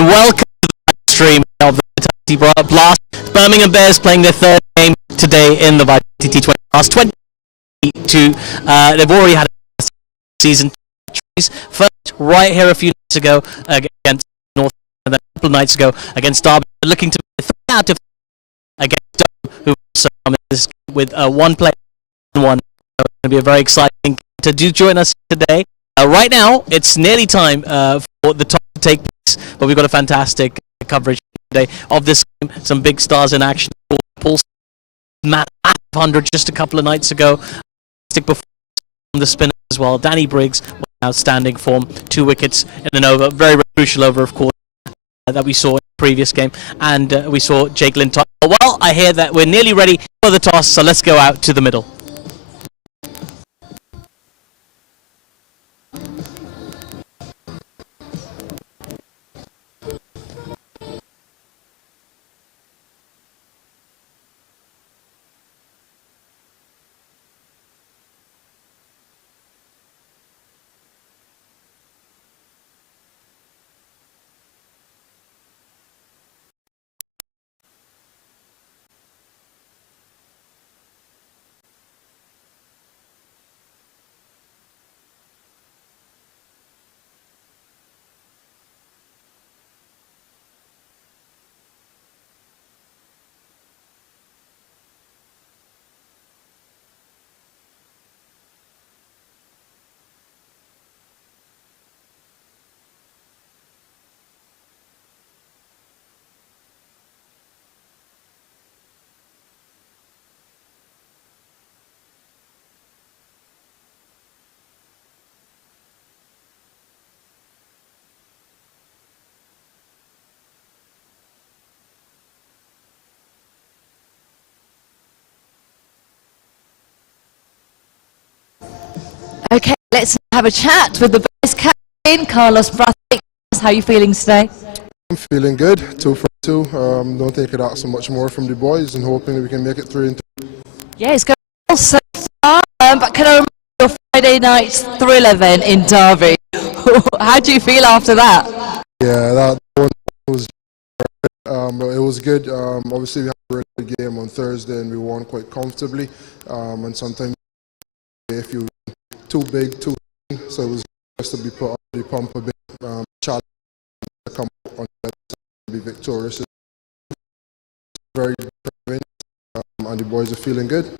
and welcome to the stream of the Vitality Blast. Birmingham Bears playing their third game today in the Vitality T20 Blast 22. They've already had a season first right here a few nights ago against North, and then a couple of nights ago against Derby. They're looking to be out of against Durham, who also this with one player and one. So it's going to be a very exciting game. To do join us today. Right now, it's nearly time for the top to take place, but we've got a fantastic coverage today of this game. Some big stars in action. Paul Matt 100 just a couple of nights ago. Performance from the spinner as well. Danny Briggs, outstanding form, 2 wickets in an over, very, very crucial over, of course, that we saw in the previous game, and we saw Jake Lintott. Well, I hear that we're nearly ready for the toss, so let's go out to the middle. Okay, let's have a chat with the Bears captain, Carlos Brathwaite. How are you feeling today? I'm feeling good, 2 for 2. Don't take it out so much more from the boys and hoping that we can make it 3 and 2. Yeah, it's going well so far, but can I remember your Friday night thrill event in Derby? How do you feel after that? Yeah, that one was but it was good. Obviously we had a really good game on Thursday and we won quite comfortably, and sometimes if you too big, too thin, so it was just to be put on the pump a bit, challenge to come on the be victorious. Very good, and the boys are feeling good.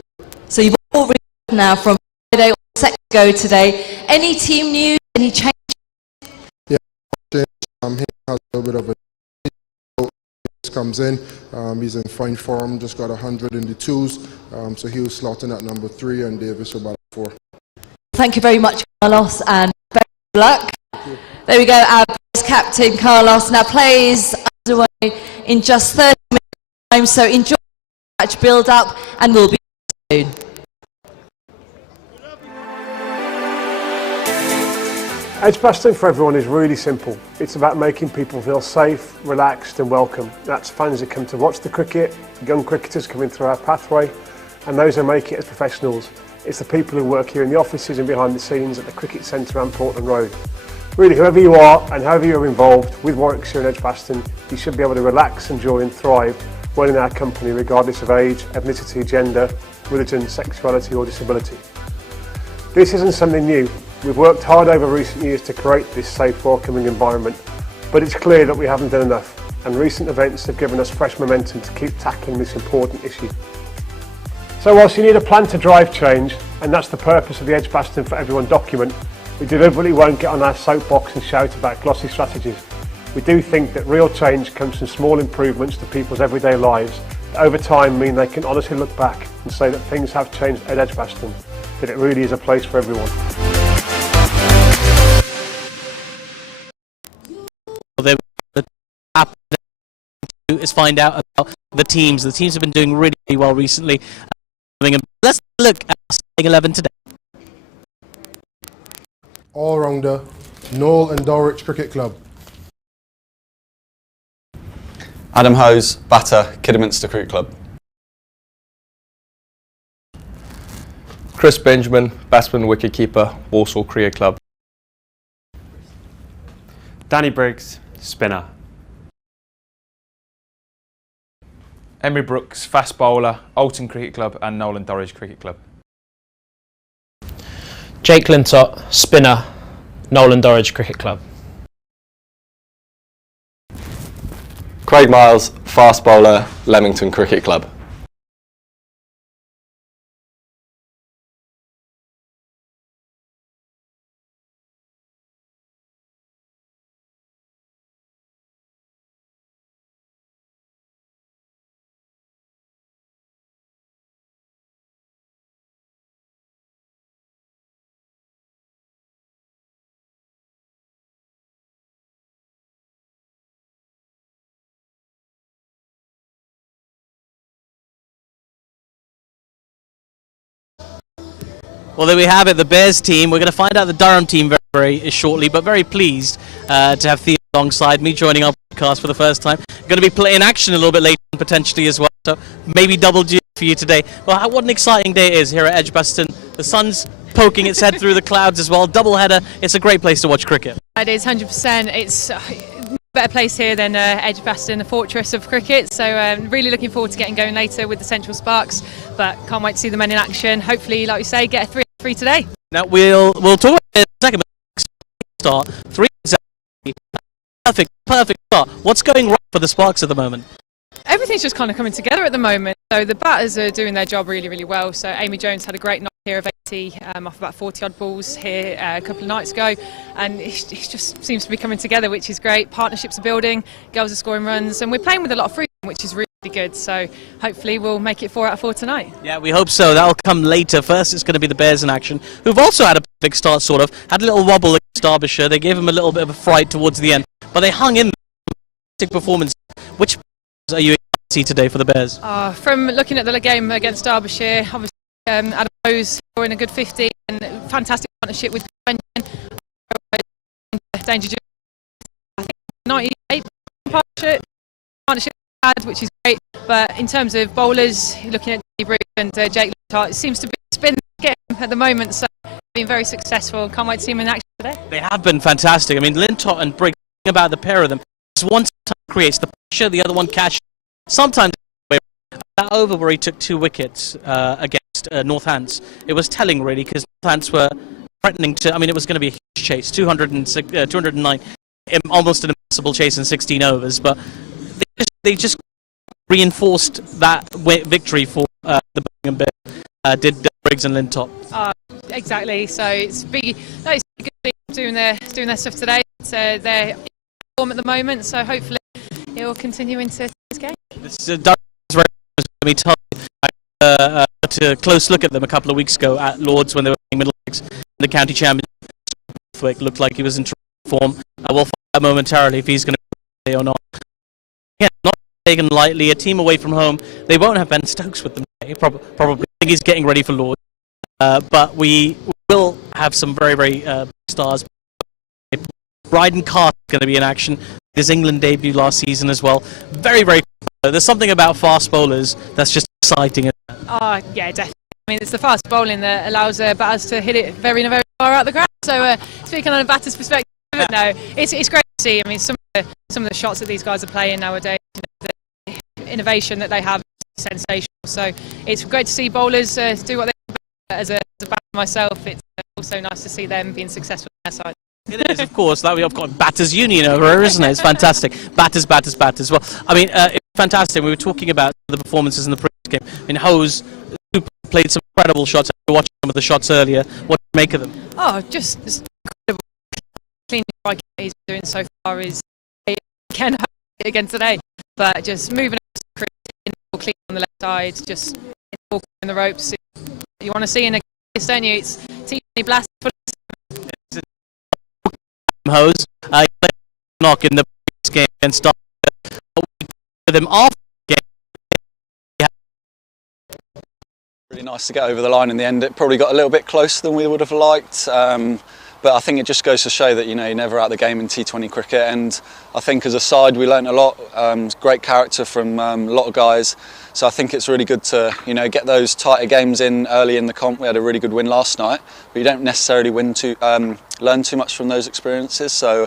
So you've all read now from Friday, set to go today. Any team news, any change? Yeah, he has a little bit of a comes in, he's in fine form, just got 100 in the 2s, so he was slotting at number 3 and Davis about 4. Thank you very much, Carlos, and best of luck. There we go, our Bears captain, Carlos, now plays underway in just 30 minutes time, so enjoy the match build-up, and we'll be soon. Edgbaston for everyone is really simple. It's about making people feel safe, relaxed and welcome. That's fans that come to watch the cricket, young cricketers coming through our pathway, and those who make it as professionals. It's the people who work here in the offices and behind the scenes at the Cricket Centre and Portland Road. Really, whoever you are and however you're involved with Warwickshire and Edgbaston, you should be able to relax, enjoy and thrive when in our company, regardless of age, ethnicity, gender, religion, sexuality or disability. This isn't something new. We've worked hard over recent years to create this safe, welcoming environment, but it's clear that we haven't done enough, and recent events have given us fresh momentum to keep tackling this important issue. So whilst you need a plan to drive change, and that's the purpose of the Edgbaston for Everyone document, we deliberately won't get on our soapbox and shout about glossy strategies. We do think that real change comes from small improvements to people's everyday lives that over time mean they can honestly look back and say that things have changed at Edgbaston, that it really is a place for everyone. Is find out about the teams. The teams have been doing really well recently. Let's look at starting 11 today. All-rounder, Noel and Dulwich Cricket Club. Adam Hose, batter, Kidderminster Cricket Club. Chris Benjamin, batsman, wicketkeeper, Walsall Cricket Club. Danny Briggs, spinner, Emery Brooks, fast bowler, Alton Cricket Club and Nolan Dorridge Cricket Club. Jake Lintott, spinner, Nolan Dorridge Cricket Club. Craig Miles, fast bowler, Leamington Cricket Club. Well, there we have it, the Bears team. We're going to find out the Durham team very shortly, but very pleased to have Theo alongside me joining our podcast for the first time. Going to be playing action a little bit later potentially as well, so maybe double duty for you today. Well, what an exciting day it is here at Edgbaston. The sun's poking its head through the clouds as well. Double header. It's a great place to watch cricket. It is 100%. It's a better place here than Edgbaston, the fortress of cricket. So really looking forward to getting going later with the Central Sparks. But can't wait to see the men in action. Hopefully, like you say, get a 3 today. Now we'll talk about it in a second. Start 3 perfect start. What's going right for the Sparks at the moment? Everything's just kind of coming together at the moment. So the batters are doing their job really, really well. So Amy Jones had a great night here of 80 off about 40 odd balls here a couple of nights ago, and it just seems to be coming together, which is great. Partnerships are building, girls are scoring runs, and we're playing with a lot of freedom, which is really good. So hopefully we'll make it 4 out of 4 tonight. Yeah, we hope so. That'll come later. First, it's going to be the Bears in action, who've also had a big start, sort of. Had a little wobble against Derbyshire. They gave them a little bit of a fright towards the end, but they hung in. Performance. Which are you excited to see today for the Bears? From looking at the game against Derbyshire, obviously Adam Hose scoring a good 50 and fantastic partnership with Danger. I think 98 partnership had, which is great. But in terms of bowlers, looking at Bruce and Jake Lintott, it seems to be spin game at the moment. So been very successful. Can't wait to see them in action today. They have been fantastic. I mean, Lintott and Briggs, about the pair of them. One creates the pressure, the other one cash. Sometimes that over where he took 2 wickets against Northants, it was telling really, because Northants were threatening to. I mean, it was going to be a huge chase, 209, almost an impossible chase in 16 overs. But they just reinforced that victory for the Birmingham Bears. Did Briggs and Lintott? Exactly. So it's big. No, it's a good team doing their stuff today. They're at the moment, so hopefully it will continue into this game. I took a close look at them a couple of weeks ago at Lords when they were playing Middlesex in the county championship. Looked like he was in form. We'll find out momentarily if he's going to play or not. Yeah, not taken lightly. A team away from home. They won't have Ben Stokes with them today. Probably. I think he's getting ready for Lords. But we will have some very, very stars. Bryden Carr is going to be in action. His England debut last season as well. Very, very cool. There's something about fast bowlers that's just exciting. Yeah, definitely. I mean, it's the fast bowling that allows batters to hit it very far out the ground. So speaking on a batter's perspective, no, it's great to see. I mean, some of the shots that these guys are playing nowadays, the innovation that they have is sensational. So it's great to see bowlers do what they do. As a batter myself, it's also nice to see them being successful on their side. It is, of course. That we've got Batters Union over here, isn't it? It's fantastic. Batters. Well, I mean, it's fantastic. We were talking about the performances in the previous game. I mean, Hose played some incredible shots. I watched some of the shots earlier. What do you make of them? Just incredible. Clean strike he's doing so far is again again today, but just moving clean on the left side, just in the ropes. You want to see in a case, don't you? It's T20 blast. Hose. He played knock in the previous game against with him after the game. Really nice to get over the line in the end. It probably got a little bit closer than we would have liked. But I think it just goes to show that, you're never out of the game in T20 cricket, and I think as a side we learnt a lot. Great character from a lot of guys, so I think it's really good to get those tighter games in early in the comp. We had a really good win last night, but you don't necessarily learn too much from those experiences. So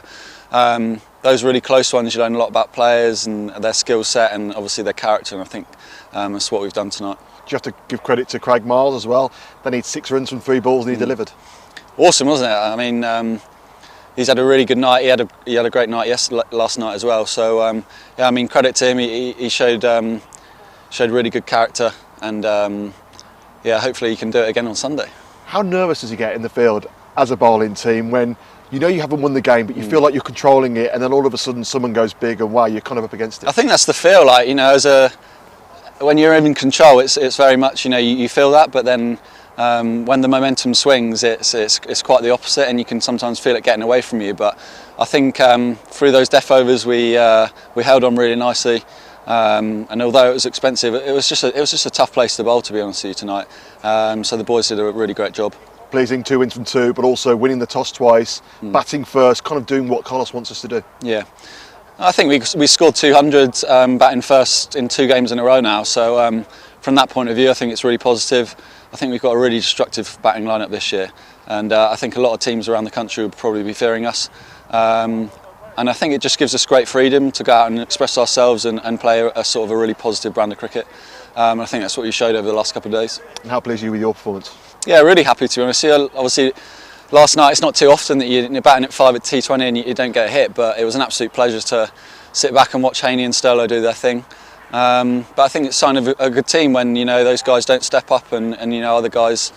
those really close ones, you learn a lot about players and their skill set and obviously their character, and I think that's what we've done tonight. Do you have to give credit to Craig Miles as well? They need 6 runs from 3 balls and he delivered. Awesome, wasn't it? I mean, he's had a really good night. He had a great night last night as well. So yeah, I mean, credit to him. He showed really good character, and yeah, hopefully he can do it again on Sunday. How nervous does he get in the field as a bowling team when you know you haven't won the game, but you feel like you're controlling it, and then all of a sudden someone goes big, and wow, you're kind of up against it? I think that's the feel. Like, you know, when you're in control, it's very much, you know, you feel that, but then when the momentum swings, it's quite the opposite, and you can sometimes feel it getting away from you. But I think through those death overs, we held on really nicely, and although it was expensive, it was just a tough place to bowl, to be honest with you, tonight. So the boys did a really great job. Pleasing 2 wins from 2, but also winning the toss twice, batting first, kind of doing what Carlos wants us to do. Yeah. I think we scored 200 batting first in 2 games in a row now, so from that point of view I think it's really positive. I think we've got a really destructive batting lineup this year, and I think a lot of teams around the country would probably be fearing us, and I think it just gives us great freedom to go out and express ourselves and play a sort of a really positive brand of cricket. I think that's what you showed over the last couple of days. And how pleased are you with your performance? Yeah, really happy, to be honest. Obviously, last night, it's not too often that you're batting at 5 at T20 and you don't get a hit, but it was an absolute pleasure to sit back and watch Haney and Sterlo do their thing. But I think it's a sign of a good team when, you know, those guys don't step up and you know, other guys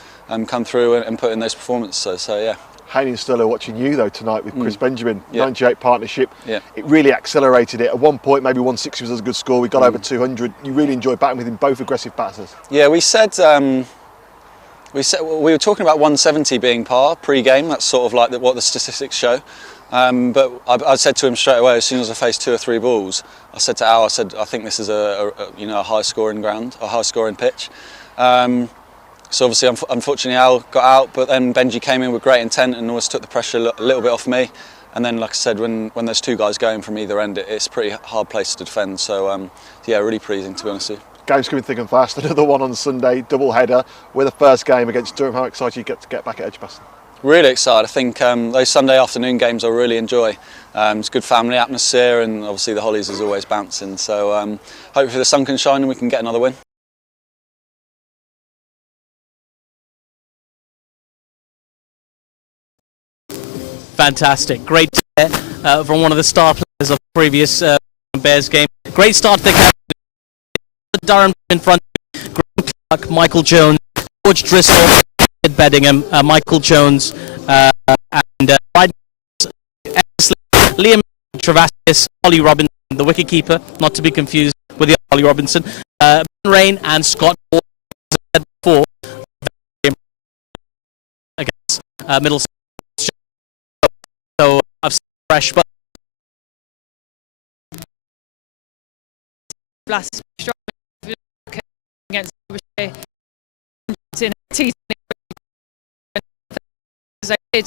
come through and put in those performances. So yeah. Haney and Sterlo watching you though tonight with Chris Benjamin, 98 partnership. Yeah. It really accelerated it. At one point, maybe 160 was a good score. We got over 200. You really enjoyed batting with him, both aggressive batters. Yeah, we were talking about 170 being par pre-game. That's sort of like what the statistics show. But I said to him straight away, as soon as I faced 2 or 3 balls, I said to Al, I think this is a high-scoring ground, a high-scoring pitch. So obviously, unfortunately, Al got out, but then Benji came in with great intent and always took the pressure a little bit off me. And then, like I said, when there's 2 guys going from either end, it's a pretty hard place to defend. So yeah, really pleasing, to be honest with you. Game's coming thick and fast. Another one on Sunday, double header. We're the first game against Durham. How excited you get to get back at Edgbaston? Really excited. I think those Sunday afternoon games I really enjoy. It's good family atmosphere, and obviously the Hollies is always bouncing. So hopefully the sun can shine and we can get another win. Fantastic. Great to hear from one of the star players of the previous Bears game. Great start to the captain. Durham in front. Graham Clark, Michael Jones, George Driscoll, Bedingham, Michael Jones, and Liam Travaskis, Ollie Robinson, the wicketkeeper, not to be confused with the Ollie Robinson, Ben Rain and Scott Ball, before against Middlesex. So I've seen fresh, but last strong against Warwickshire in T20 as I did.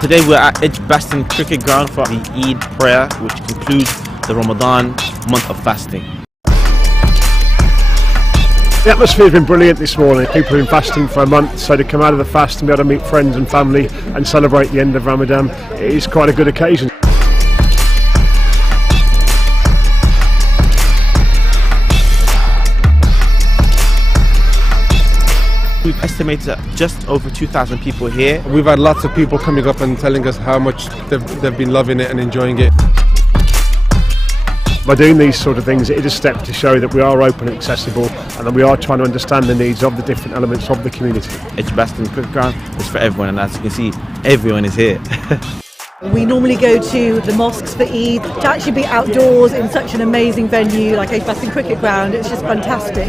Today we're at Edgbaston Cricket Ground for the Eid prayer, which concludes the Ramadan month of fasting. The atmosphere has been brilliant this morning. People have been fasting for a month, so to come out of the fast and be able to meet friends and family and celebrate the end of Ramadan, it is quite a good occasion. We've estimated just over 2,000 people here. We've had lots of people coming up and telling us how much they've been loving it and enjoying it. By doing these sort of things, it is a step to show that we are open and accessible and that we are trying to understand the needs of the different elements of the community. Edgbaston Cricket Ground is for everyone, and as you can see, everyone is here. We normally go to the mosques for Eid. To actually be outdoors in such an amazing venue like Edgbaston Cricket Ground, it's just fantastic.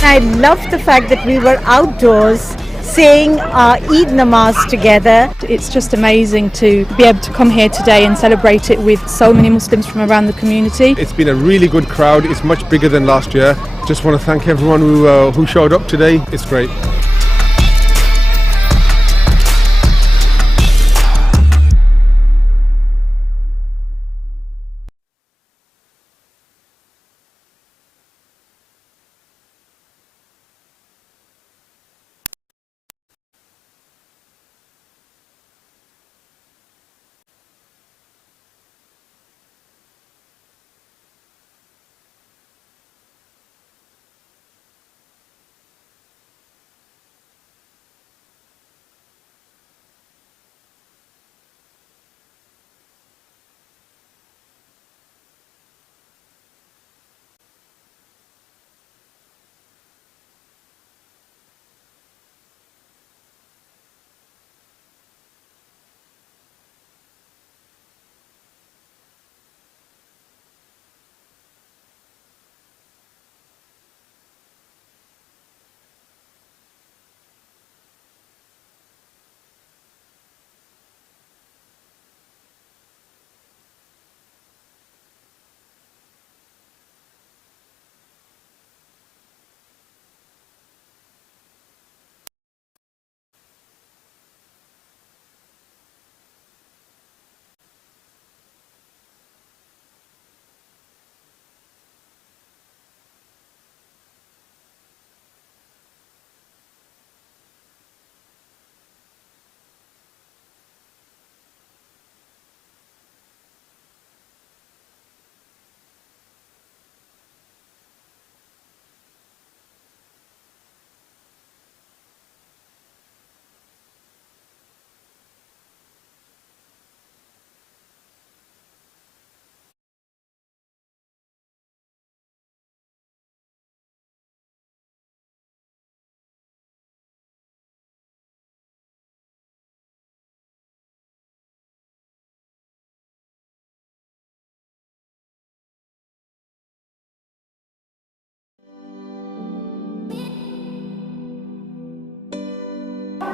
I love the fact that we were outdoors saying our Eid namaz together. It's just amazing to be able to come here today and celebrate it with so many Muslims from around the community. It's been a really good crowd. It's much bigger than last year. Just want to thank everyone who showed up today. It's great.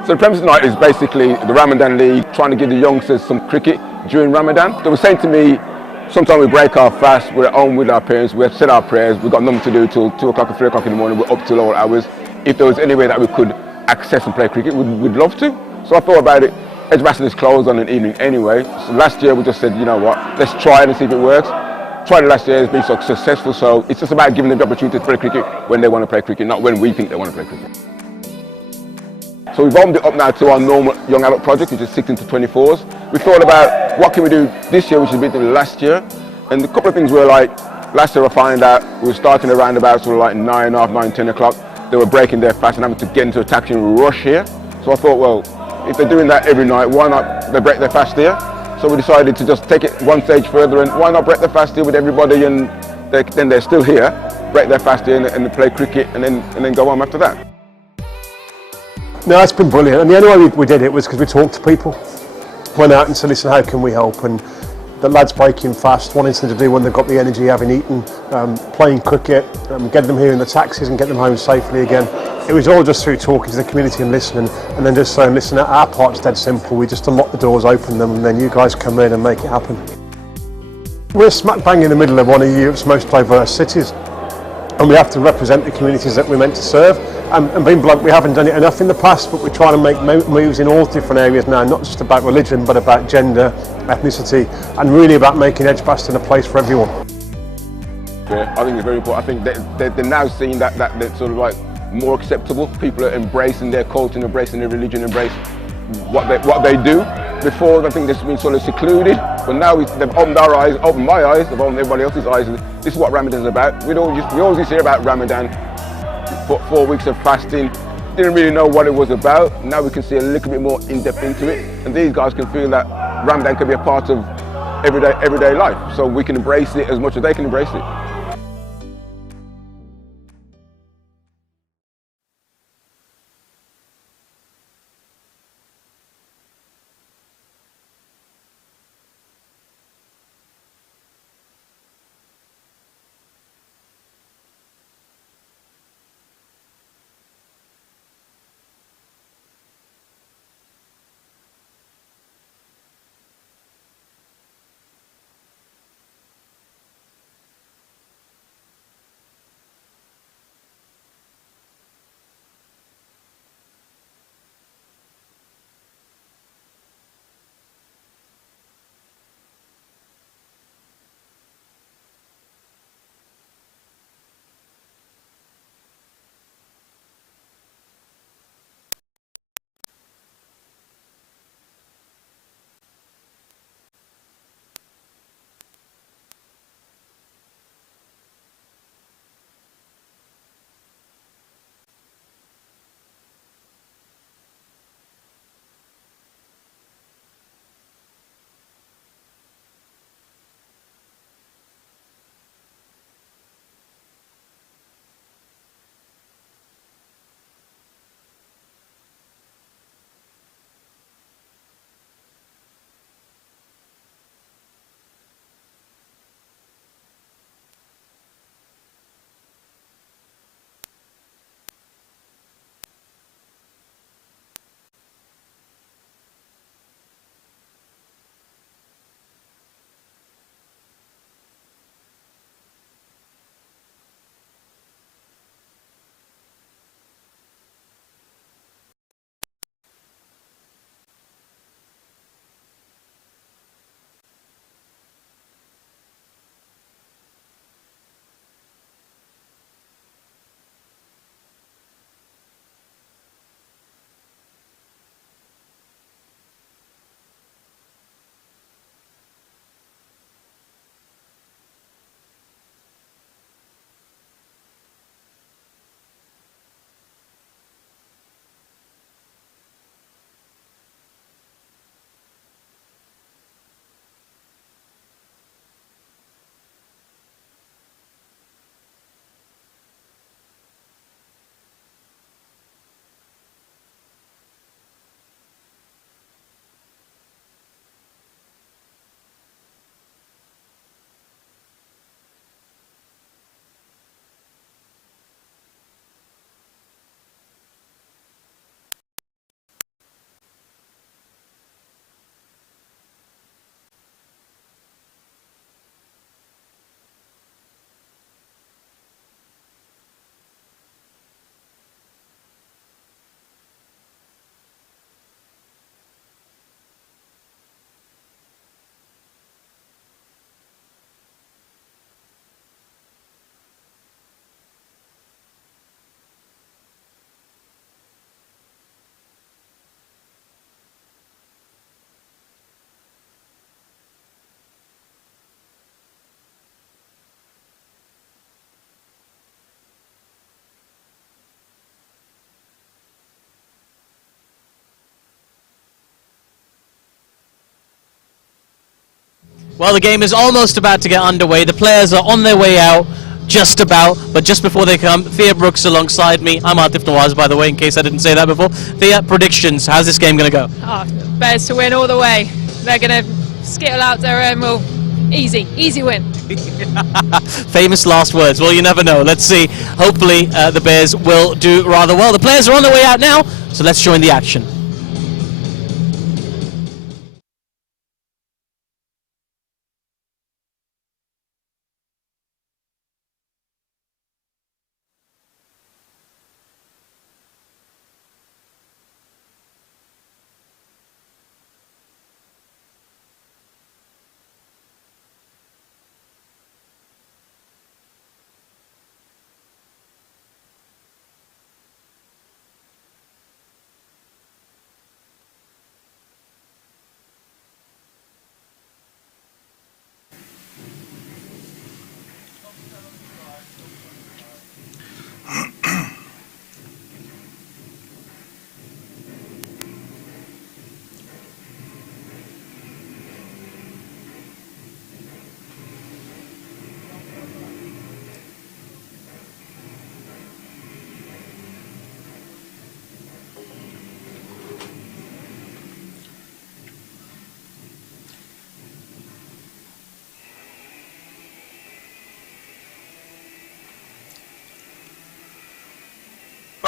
So the premise tonight is basically the Ramadan League, trying to give the youngsters some cricket during Ramadan. They were saying to me, sometimes we break our fast, we're at home with our parents, we have said our prayers, we've got nothing to do till 2 o'clock or 3 o'clock in the morning, we're up till all hours. If there was any way that we could access and play cricket, we'd love to. So I thought about it. Edgbaston is closed on an evening anyway. So last year we just said, you know what, let's try it and see if it works. Tried it last year, it's been so successful, so it's just about giving them the opportunity to play cricket when they want to play cricket, not when we think they want to play cricket. So we've opened it up now to our normal young adult project, which is 16 to 24s. We thought about what can we do this year, which is better than last year. And a couple of things were like, last year I found out we were starting around about sort of like 9, half 9, 10 o'clock. They were breaking their fast and having to get into a taxi and rush here. So I thought, well, if they're doing that every night, why not they break their fast here? So we decided to just take it one stage further and why not break their fast here with everybody and then they're still here, break their fast here and play cricket and then go on after that. No, it's been brilliant, and the only way we did it was because we talked to people. Went out and said, listen, how can we help? And the lads breaking fast, wanting something to do when they've got the energy, having eaten, playing cricket, get them here in the taxis and get them home safely again. It was all just through talking to the community and listening, and then just saying, listen, our part's dead simple. We just unlock the doors, open them, and then you guys come in and make it happen. We're smack bang in the middle of one of Europe's most diverse cities. and we have to represent the communities that we're meant to serve. And being blunt, we haven't done it enough in the past, but we're trying to make moves in all different areas now, not just about religion, but about gender, ethnicity, and really about making Edgbaston a place for everyone. Yeah, I think it's very important. I think they're now seeing that that's sort of like more acceptable. People are embracing their culture, embracing their religion, embracing what they do. Before, I think they've been sort of secluded, but now they've opened our eyes, opened my eyes, they've opened everybody else's eyes. And this is what Ramadan is about. We always used to hear about Ramadan, 4 weeks of fasting. Didn't really know what it was about. Now we can see a little bit more in depth into it, and these guys can feel that Ramadan can be a part of everyday life. So we can embrace it as much as they can embrace it. Well, the game is almost about to get underway. The players are on their way out, just about, but just before they come, Thea Brooks alongside me. I'm Atif Nawaz, by the way, in case I didn't say that before. Thea, predictions. How's this game going to go? Oh, Bears to win all the way. They're going to skittle out Durham. Well, easy win. Famous last words. Well, you never know. Let's see. Hopefully, the Bears will do rather well. The players are on their way out now, so let's join the action.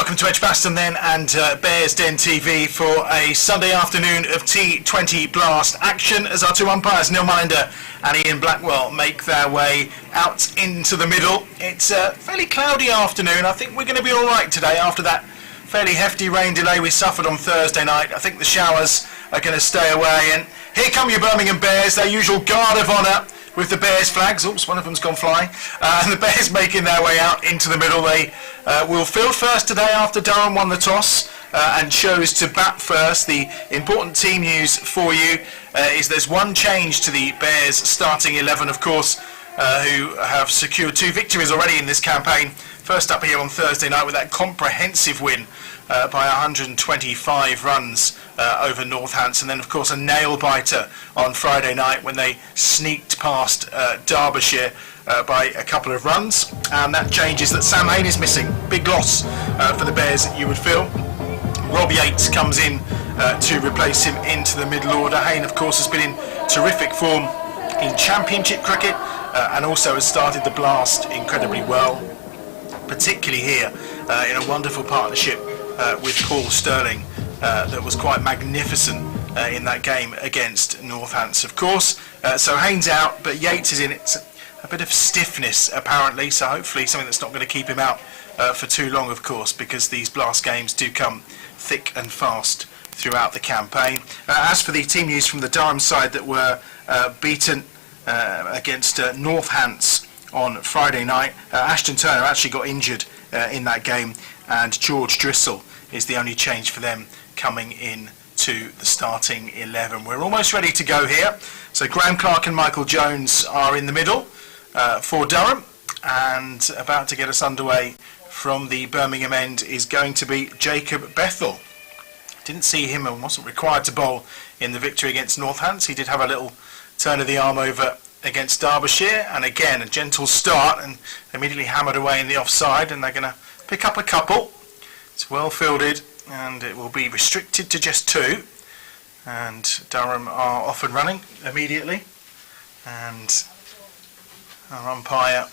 Welcome to Edgbaston then, and Bears Den TV for a Sunday afternoon of T20 Blast action as our two umpires, Neil Mullender and Ian Blackwell, make their way out into the middle. It's a fairly cloudy afternoon. I think we're going to be all right today after that fairly hefty rain delay we suffered on Thursday night. I think the showers are going to stay away, and here come your Birmingham Bears, their usual guard of honour with the Bears flags. Oops, one of them's gone flying. And the Bears making their way out into the middle. They will field first today after Durham won the toss and chose to bat first. The important team news for you is there's one change to the Bears starting 11, of course, who have secured 2 victories already in this campaign. First up here on Thursday night with that comprehensive win by 125 runs over Northants, and then of course a nail-biter on Friday night when they sneaked past Derbyshire by a couple of runs. And that changes that Sam Hain is missing. Big loss for the Bears, you would feel. Rob Yates comes in to replace him into the middle order. Hain, of course, has been in terrific form in Championship cricket and also has started the Blast incredibly well, particularly here in a wonderful partnership with Paul Sterling that was quite magnificent in that game against Northants, of course. So Hain's out, but Yates is in. It's a bit of stiffness apparently, so hopefully something that's not going to keep him out for too long, of course, because these Blast games do come thick and fast throughout the campaign. As for the team news from the Durham side that were beaten against Northants on Friday night, Ashton Turner actually got injured in that game, and George Drissel is the only change for them coming in to the starting 11. We're almost ready to go here. So Graham Clark and Michael Jones are in the middle for Durham, and about to get us underway from the Birmingham end is going to be Jacob Bethell. Didn't see him and wasn't required to bowl in the victory against Northants. He did have a little turn of the arm over against Derbyshire, and again a gentle start and immediately hammered away in the offside, and they're going to pick up a couple. It's well fielded and it will be restricted to just 2, and Durham are off and running immediately. And our umpire,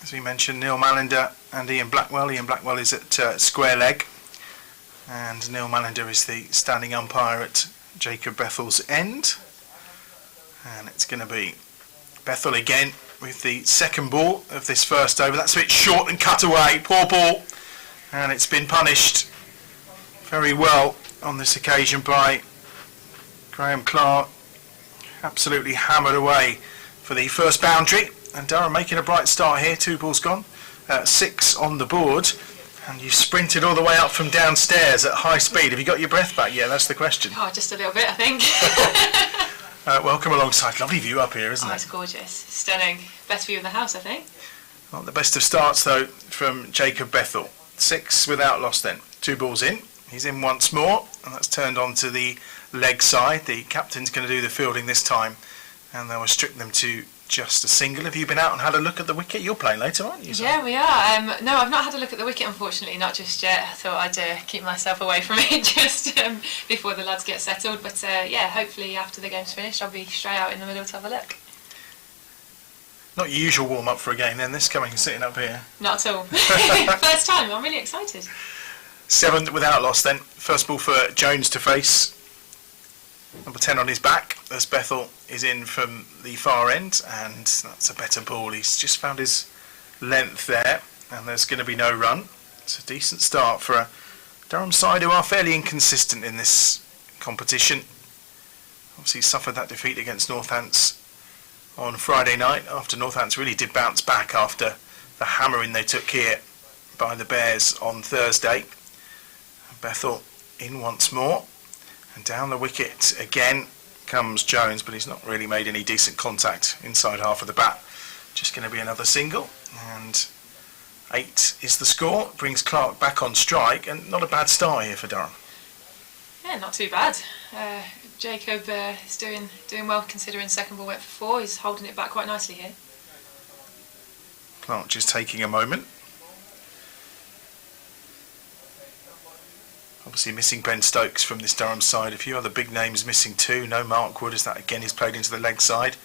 as we mentioned, Neil Mullender and Ian Blackwell. Ian Blackwell is at square leg, and Neil Mullender is the standing umpire at Jacob Bethell's end. And it's going to be Bethell again with the second ball of this first over. That's a bit short and cut away. Poor ball. And it's been punished very well on this occasion by Graham Clark. Absolutely hammered away for the first boundary. And Durham making a bright start here. 2 balls gone. 6 on the board. And you've sprinted all the way up from downstairs at high speed. Have you got your breath back yet? That's the question. Oh, just a little bit, I think. Welcome alongside. Lovely view up here, isn't it? It's gorgeous. Stunning. Best view in the house, I think. Not the best of starts, though, from Jacob Bethell. 6 without loss then. 2 balls in. He's in once more, and that's turned on to the leg side. The captain's going to do the fielding this time, and they'll restrict them to just a single. Have you been out and had a look at the wicket? You're playing later, aren't you? Yeah, we are. No, I've not had a look at the wicket, unfortunately, not just yet. I thought I'd keep myself away from it just before the lads get settled. But yeah, hopefully after the game's finished, I'll be straight out in the middle to have a look. Not your usual warm-up for a game then, this coming sitting up here. Not at all. First time, I'm really excited. 7 without loss then. First ball for Jones to face. Number 10 on his back as Bethell is in from the far end, and that's a better ball. He's just found his length there, and there's going to be no run. It's a decent start for a Durham side who are fairly inconsistent in this competition. Obviously suffered that defeat against Northants on Friday night after Northants really did bounce back after the hammering they took here by the Bears on Thursday. Bethell in once more, and down the wicket again comes Jones, but he's not really made any decent contact inside half of the bat. Just going to be another single, and 8 is the score. Brings Clark back on strike, and not a bad start here for Durham. Yeah, not too bad. Jacob is doing well considering second ball went for 4. He's holding it back quite nicely here. Clark just taking a moment. Obviously missing Ben Stokes from this Durham side. A few other big names missing too. No Mark Wood, as that again is played into the leg side.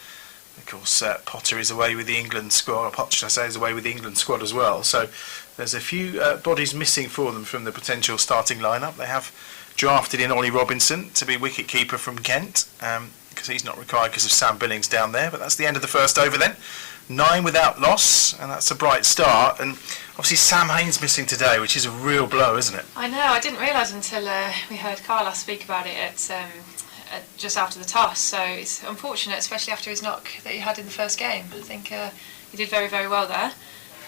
Of course, Potter is away with the England squad, or Potter, should I say, is away with the England squad as well. So there's a few bodies missing for them from the potential starting lineup. They have drafted in Ollie Robinson to be wicket-keeper from Kent, because he's not required because of Sam Billings down there. But that's the end of the first over then. 9 without loss, and that's a bright start. And obviously Sam Haines missing today, which is a real blow, isn't it? I know, I didn't realise until we heard Carlos speak about it at just after the toss, so it's unfortunate, especially after his knock that he had in the first game. I think he did very, very well there,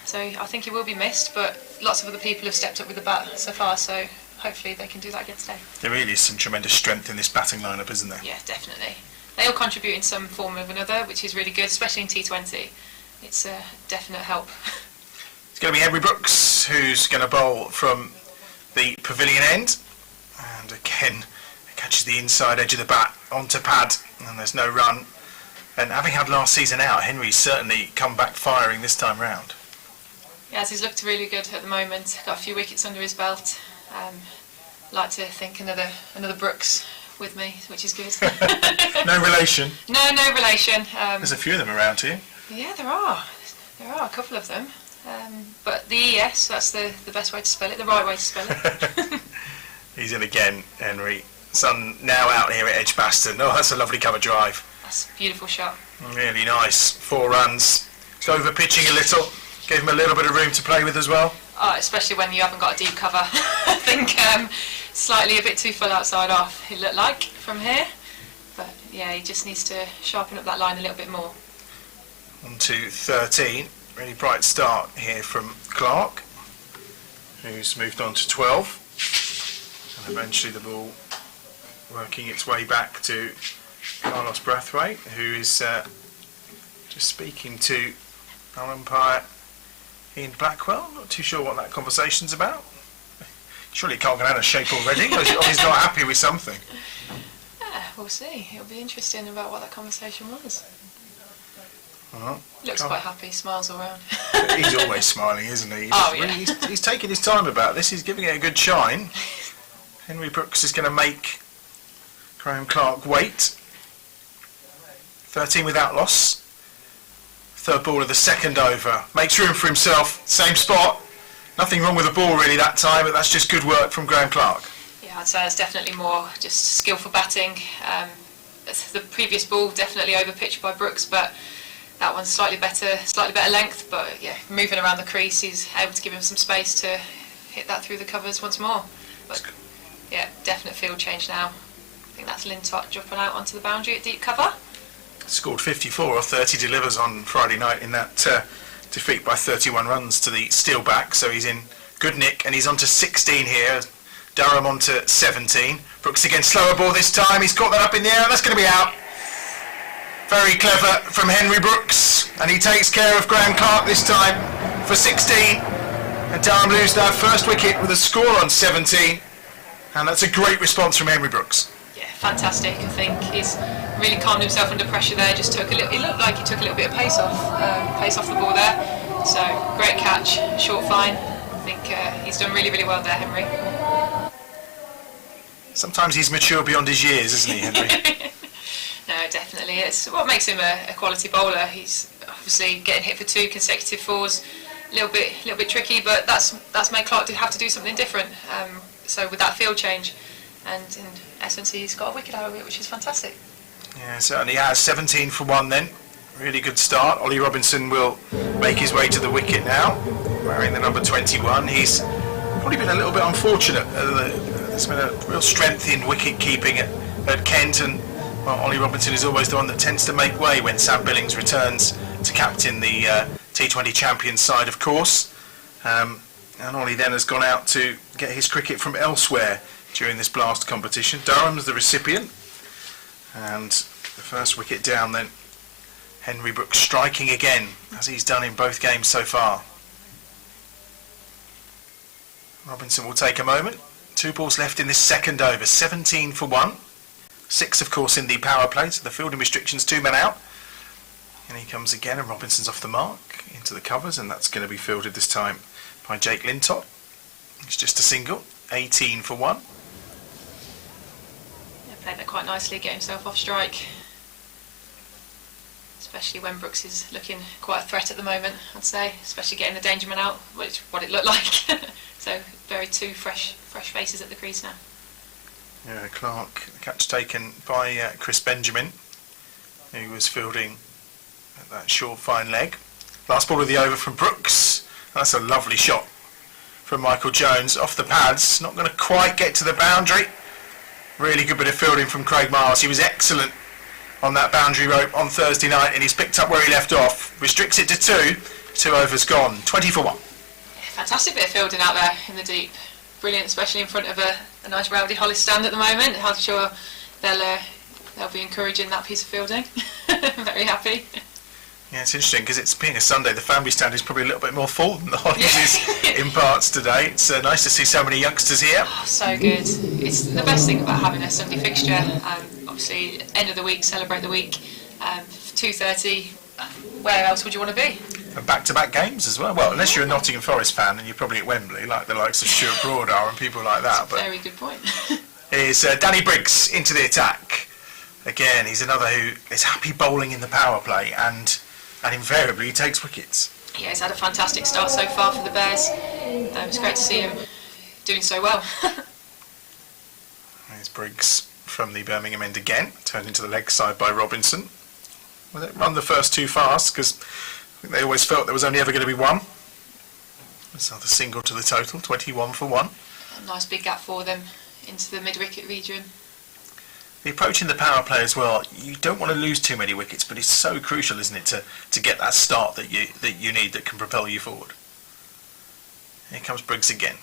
so I think he will be missed, but lots of other people have stepped up with the bat so far, so hopefully they can do that again today. There really is some tremendous strength in this batting lineup, isn't there? Yeah, definitely. They all contribute in some form or another, which is really good, especially in T20. It's a definite help. It's going to be Henry Brooks who's going to bowl from the pavilion end, and again catches the inside edge of the bat onto pad, and there's no run. And having had last season out, Henry's certainly come back firing this time round. Yes, he's looked really good at the moment. Got a few wickets under his belt. Like to think another Brooks with me, which is good. No relation? No relation. There's a few of them around here. Yeah, there are a couple of them. But the ES, that's the best way to spell it, the right way to spell it. He's in again, Henry. Sun now out here at Edgbaston. Oh, that's a lovely cover drive. That's a beautiful shot. Really nice. 4 runs. He's over pitching a little. Gave him a little bit of room to play with as well. Oh, especially when you haven't got a deep cover. I think slightly a bit too full outside off, it looked like, from here. But yeah, he just needs to sharpen up that line a little bit more. On to 13. Really bright start here from Clark, who's moved on to 12. And eventually the ball working its way back to Carlos Brathwaite, who is just speaking to our umpire Ian Blackwell. Not too sure what that conversation's about. Surely he can't get out of shape already, or he's not happy with something. Yeah, we'll see. It'll be interesting about what that conversation was. Looks quite happy, smiles all round. He's always smiling, isn't he? Oh, yeah. He's taking his time about this. He's giving it a good shine. Henry Brooks is going to make Graham Clark wait. 13 without loss. Third ball of the second over. Makes room for himself. Same spot. Nothing wrong with the ball really that time, but that's just good work from Graham Clark. Yeah, I'd say it's definitely more just skillful batting. The previous ball definitely over-pitched by Brooks, but that one's slightly better length. But yeah, moving around the crease, he's able to give him some space to hit that through the covers once more. But yeah, definite field change now. I think that's Lintott dropping out onto the boundary at deep cover. Scored 54 or 30 delivers on Friday night in that defeat by 31 runs to the Steelback, so he's in good nick, and he's on to 16 here. Durham on to 17. Brooks again, slower ball this time. He's caught that up in the air, and that's going to be out. Very clever from Henry Brooks, and he takes care of Graham Clark this time for 16. And Durham lose that first wicket with a score on 17, and that's a great response from Henry Brooks. Yeah, fantastic. I think he's really calmed himself under pressure there. Just took a little. It looked like he took a little bit of pace off the ball there. So great catch, short fine. I think he's done really, really well there, Henry. Sometimes he's mature beyond his years, isn't he, Henry? No, definitely. It's what makes him a quality bowler. He's obviously getting hit for 2 consecutive 4s. A little bit tricky, but that's made Clark have to do something different. So with that field change, and in essence, he's got a wicket out of it, which is fantastic. Yeah, certainly has. 17 for 1 then. Really good start. Ollie Robinson will make his way to the wicket now, wearing the number 21. He's probably been a little bit unfortunate. There's been a real strength in wicket keeping at Kent, and well, Ollie Robinson is always the one that tends to make way when Sam Billings returns to captain the T20 champions side, of course. And Ollie then has gone out to get his cricket from elsewhere during this blast competition. Durham's the recipient, and the first wicket down then. Henry Brooks striking again, as he's done in both games so far. Robinson will take a moment. 2 balls left in this second over. 17 for 1. 6, of course, in the power play, so the fielding restrictions 2 men out. And he comes again, and Robinson's off the mark into the covers, and that's going to be fielded this time by Jake Lintott. It's just a single. 18 for 1. Yeah, played that quite nicely, get himself off strike. especially when Brooks is looking quite a threat at the moment, I'd say, especially getting the danger man out, which is what it looked like. So very two fresh faces at the crease now. Yeah, Clark, the catch taken by Chris Benjamin, who was fielding that short fine leg. Last ball of the over from Brooks. That's a lovely shot from Michael Jones off the pads. Not going to quite get to the boundary. Really good bit of fielding from Craig Miles. He was excellent on that boundary rope on Thursday night, and he's picked up where he left off. Restricts it to 2. 2 overs gone. 20 for 1. Fantastic bit of fielding out there in the deep. Brilliant, especially in front of a nice rowdy Hollis stand at the moment. I'm sure they'll be encouraging that piece of fielding. Very happy. Yeah, it's interesting because it's being a Sunday. The family stand is probably a little bit more full than the Hollies is in parts today. It's nice to see so many youngsters here. Oh, so good. It's the best thing about having a Sunday fixture. Obviously, end of the week, celebrate the week. 2:30. Where else would you want to be? And back-to-back games as well. Well, unless you're a Nottingham Forest fan and you're probably at Wembley, like the likes of Stuart Broad are and people like that. That's a very good point. Is Danny Briggs into the attack. Again, he's another who is happy bowling in the power play and invariably he takes wickets. Yeah, he's had a fantastic start so far for the Bears. It's great to see him doing so well. There's Briggs from the Birmingham end again, turned into the leg side by Robinson. Well, they run the first too fast because I think they always felt there was only ever going to be one. That's another single to the total, 21 for 1. A nice big gap for them into the mid-wicket region. The approach in the power play as well, you don't want to lose too many wickets, but it's so crucial, isn't it, to get that start that you need that can propel you forward. Here comes Briggs again.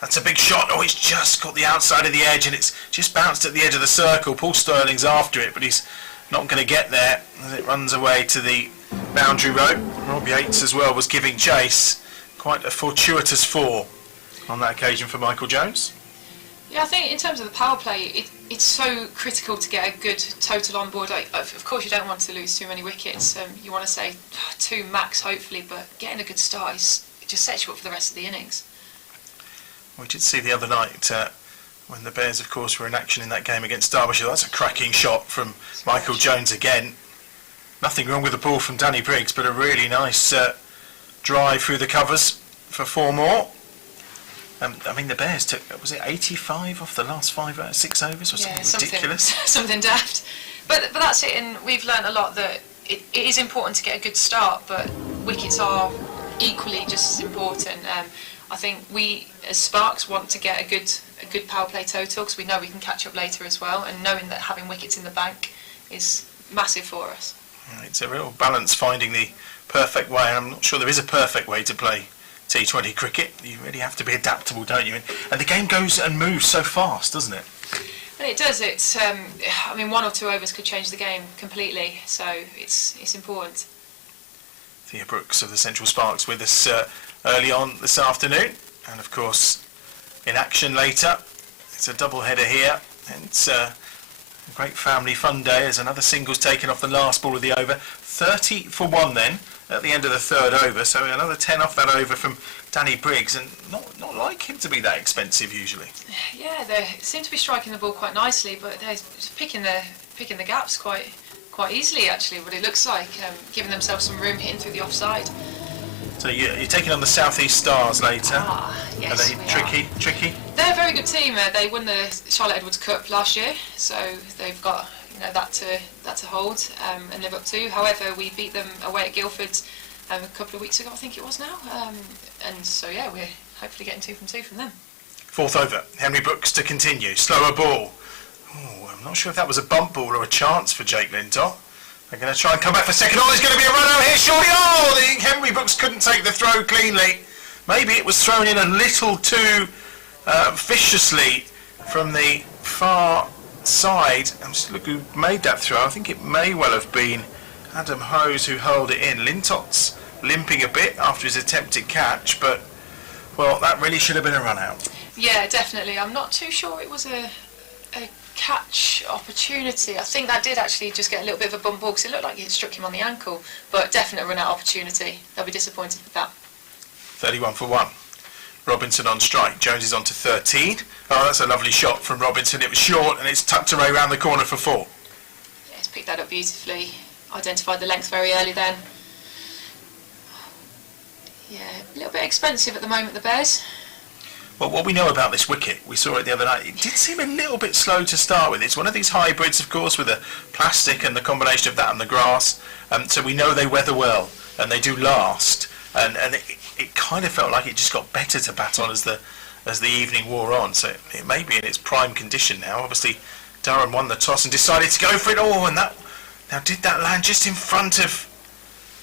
That's a big shot. Oh, it's just got the outside of the edge and it's just bounced at the edge of the circle. Paul Sterling's after it, but he's not going to get there as it runs away to the boundary rope. Rob Yates as well was giving chase. Quite a fortuitous 4 on that occasion for Michael Jones. Yeah, I think in terms of the power play, it's so critical to get a good total on board. Of course, you don't want to lose too many wickets. You want to say 2 max, hopefully, but getting a good start it just sets you up for the rest of the innings. We did see the other night when the Bears, of course, were in action in that game against Derbyshire. That's a cracking shot from Michael Jones again. Nothing wrong with the ball from Danny Briggs, but a really nice drive through the covers for 4 more. I mean, the Bears took, was it 85 off the last 6 overs or something ridiculous? Something daft. But that's it, and we've learned a lot that it is important to get a good start, but wickets are equally just as important. I think we, as Sparks, want to get a good power play total because we know we can catch up later as well, and knowing that having wickets in the bank is massive for us. It's a real balance finding the perfect way, and I'm not sure there is a perfect way to play T20 cricket. You really have to be adaptable, don't you? And the game goes and moves so fast, doesn't it? And it does. It's I mean, 1 or 2 overs could change the game completely, so it's important. Thea Brooks of the Central Sparks with us early on this afternoon, and of course in action later. It's a double header here, and it's a great family fun day as another single's taken off the last ball of the over. 30 for 1 then at the end of the 3rd over, so another 10 off that over from Danny Briggs, and not like him to be that expensive usually. Yeah, they seem to be striking the ball quite nicely, but they're picking the gaps quite easily actually, what it looks like, giving themselves some room hitting through the offside. So you're taking on the South East Stars later. Yes, are they tricky? They're a very good team. They won the Charlotte Edwards Cup last year, so they've got that to hold and live up to. However, we beat them away at Guildford a couple of weeks ago, I think it was now, and so yeah, we're hopefully getting 2 from 2 from them. 4th over, Henry Brooks to continue, slower ball. Oh, I'm not sure if that was a bump ball or a chance for Jake Lintott. They're going to try and come back for second. Oh, there's going to be a run out here, surely. Oh, Henry Brooks couldn't take the throw cleanly. Maybe it was thrown in a little too viciously from the far side. I'm just looking who made that throw. I think it may well have been Adam Hose who hurled it in. Lintott's limping a bit after his attempted catch, but well, that really should have been a run out. Yeah, definitely. I'm not too sure it was a catch opportunity. I think that did actually just get a little bit of a bump ball because it looked like it struck him on the ankle, but definite run out opportunity. They'll be disappointed with that. 31 for 1. Robinson on strike. Jones is on to 13. Oh, that's a lovely shot from Robinson. It was short and it's tucked away around the corner for 4. Yeah, he's picked that up beautifully. identified the length very early then. Yeah, a little bit expensive at the moment, the Bears. Well, what we know about this wicket, we saw it the other night, it did seem a little bit slow to start with. It's one of these hybrids, of course, with the plastic and the combination of that and the grass. So we know they weather well and they do last. And it kind of felt like it just got better to bat on as the evening wore on. So it may be in its prime condition now. Obviously, Durham won the toss and decided to go for it all. And now did that land just in front of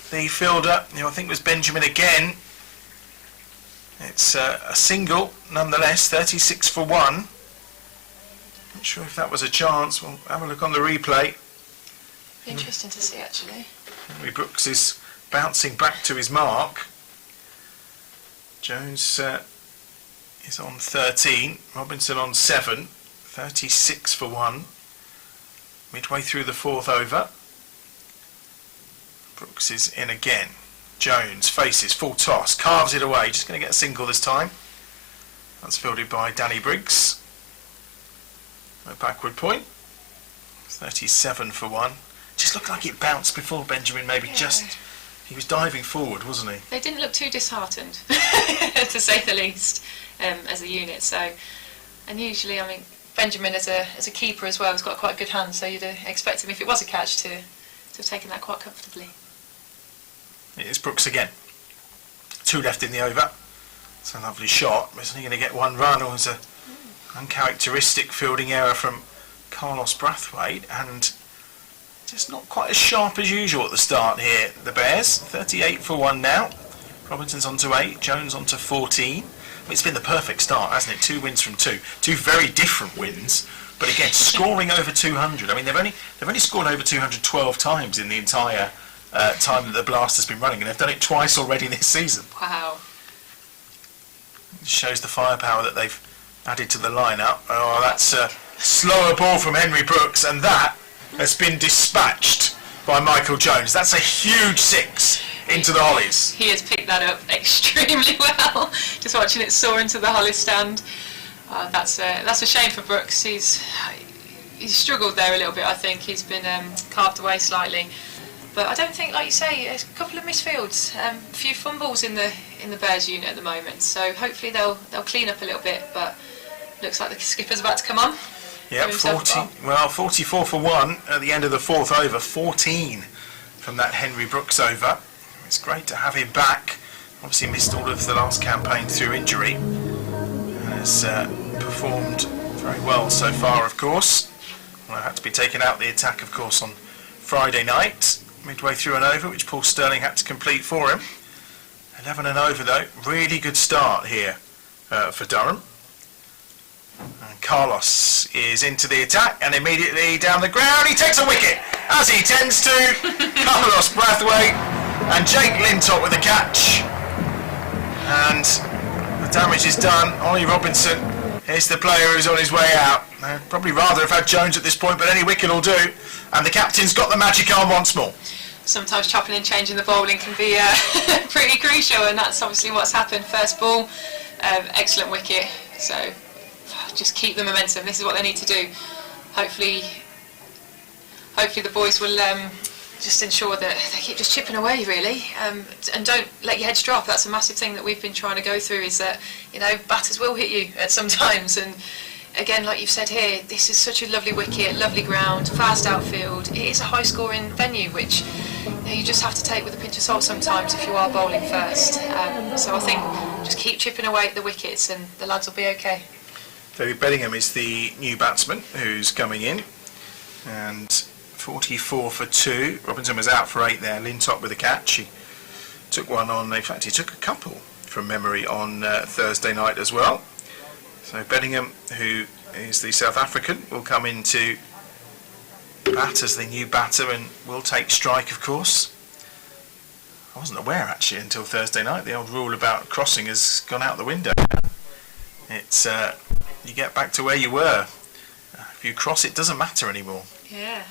the fielder? I think it was Benjamin again. It's a single, nonetheless, 36 for 1. Not sure if that was a chance. We'll have a look on the replay. Be interesting to see, actually. Henry Brooks is bouncing back to his mark. Jones is on 13, Robinson on 7, 36 for 1. Midway through the 4th over. Brooks is in again. Jones faces, full toss, carves it away, just going to get a single this time. That's fielded by Danny Briggs. A backward point. 37 for 1. Just looked like it bounced before Benjamin, maybe just... He was diving forward, wasn't he? They didn't look too disheartened, to say the least, as a unit. So, and usually, I mean, Benjamin as a keeper as well has got quite a good hand, so you'd expect him, if it was a catch, to have taken that quite comfortably. It is Brooks again. 2 left in the over. It's a lovely shot. Isn't he going to get 1 run, or was an uncharacteristic fielding error from Carlos Brathwaite, and just not quite as sharp as usual at the start here, the Bears. 38 for 1 now. Robinson's on to 8, Jones on to 14. I mean, it's been the perfect start, hasn't it? 2 wins from 2. 2 very different wins, but again, scoring over 200. I mean, they've only scored over 212 times in the entire time that the Blast has been running, and they've done it twice already this season. Wow. It shows the firepower that they've added to the lineup. Oh, that's a slower ball from Henry Brooks, and that has been dispatched by Michael Jones. That's a huge 6 into the Hollies. He has picked that up extremely well. Just watching it soar into the Hollies stand. That's a shame for Brooks. He's struggled there a little bit. I think he's been carved away slightly. But I don't think, like you say, a couple of misfields, a few fumbles in the Bears unit at the moment. So hopefully they'll clean up a little bit. But looks like the skipper's about to come on. Yeah, 44 for 1 at the end of the 4th over. 14 from that Henry Brooks over. It's great to have him back. Obviously missed all of the last campaign through injury. Has performed very well so far, of course. Well, had to be taken out the attack, of course, on Friday night. Midway through an over, which Paul Sterling had to complete for him. 11 and over, though. Really good start here for Durham. And Carlos is into the attack, and immediately down the ground he takes a wicket, as he tends to. Carlos Brathwaite and Jake Lintop with the catch. And the damage is done. Ollie Robinson is the player who's on his way out. They'd probably rather have had Jones at this point, but any wicket will do. And the captain's got the magic arm once more. Sometimes chopping and changing the bowling can be pretty crucial, and that's obviously what's happened. First ball, excellent wicket. So just keep the momentum. This is what they need to do. Hopefully the boys will just ensure that they keep just chipping away, really, and don't let your heads drop. That's a massive thing that we've been trying to go through, is that, you know, batters will hit you at some times. And again, like you've said here, this is such a lovely wicket, lovely ground, fast outfield. It is a high scoring venue, which you just have to take with a pinch of salt sometimes if you are bowling first. So I think just keep chipping away at the wickets and the lads will be okay. David Bellingham is the new batsman who's coming in, and 44 for 2. Robinson was out for 8 there. Lintop with a catch. He took one on, in fact he took a couple from memory on Thursday night as well. So Bellingham, who is the South African, will come into bat as the new batter and will take strike, of course. I wasn't aware actually until Thursday night. The old rule about crossing has gone out the window. It's you get back to where you were. If you cross, it doesn't matter anymore. Yeah.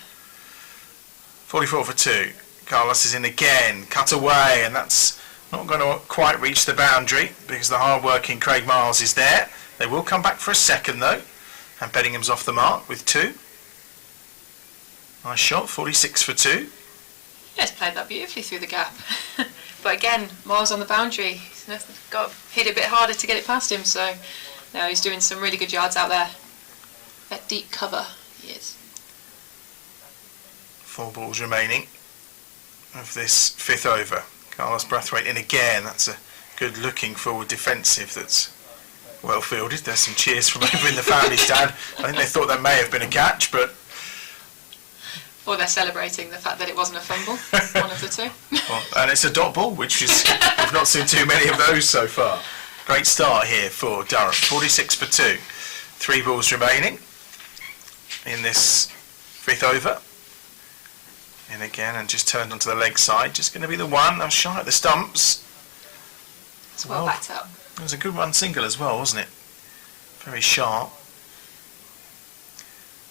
44 for 2. Carlos is in again, cut away, and that's not going to quite reach the boundary because the hard-working Craig Miles is there. They will come back for a second though, and Bellingham's off the mark with 2. Nice shot, 46 for 2. Yeah, he's played that beautifully through the gap. But again, Miles on the boundary. He's got to hit it a bit harder to get it past him. So now he's doing some really good yards out there. At deep cover, he is. 4 balls remaining of this 5th over. Carlos Brathwaite in again. That's a good looking forward defensive that's well fielded. There's some cheers from over in the family stand. I think they thought that may have been a catch, but... Or they're celebrating the fact that it wasn't a fumble. One of the two. Well, and it's a dot ball, which is... we've not seen too many of those so far. Great start here for Durham. 46 for 2. 3 balls remaining in this 5th over. In again and just turned onto the leg side. Just going to be the one. I'm shy at the stumps. It's well backed up. It was a good one single as well, wasn't it? Very sharp.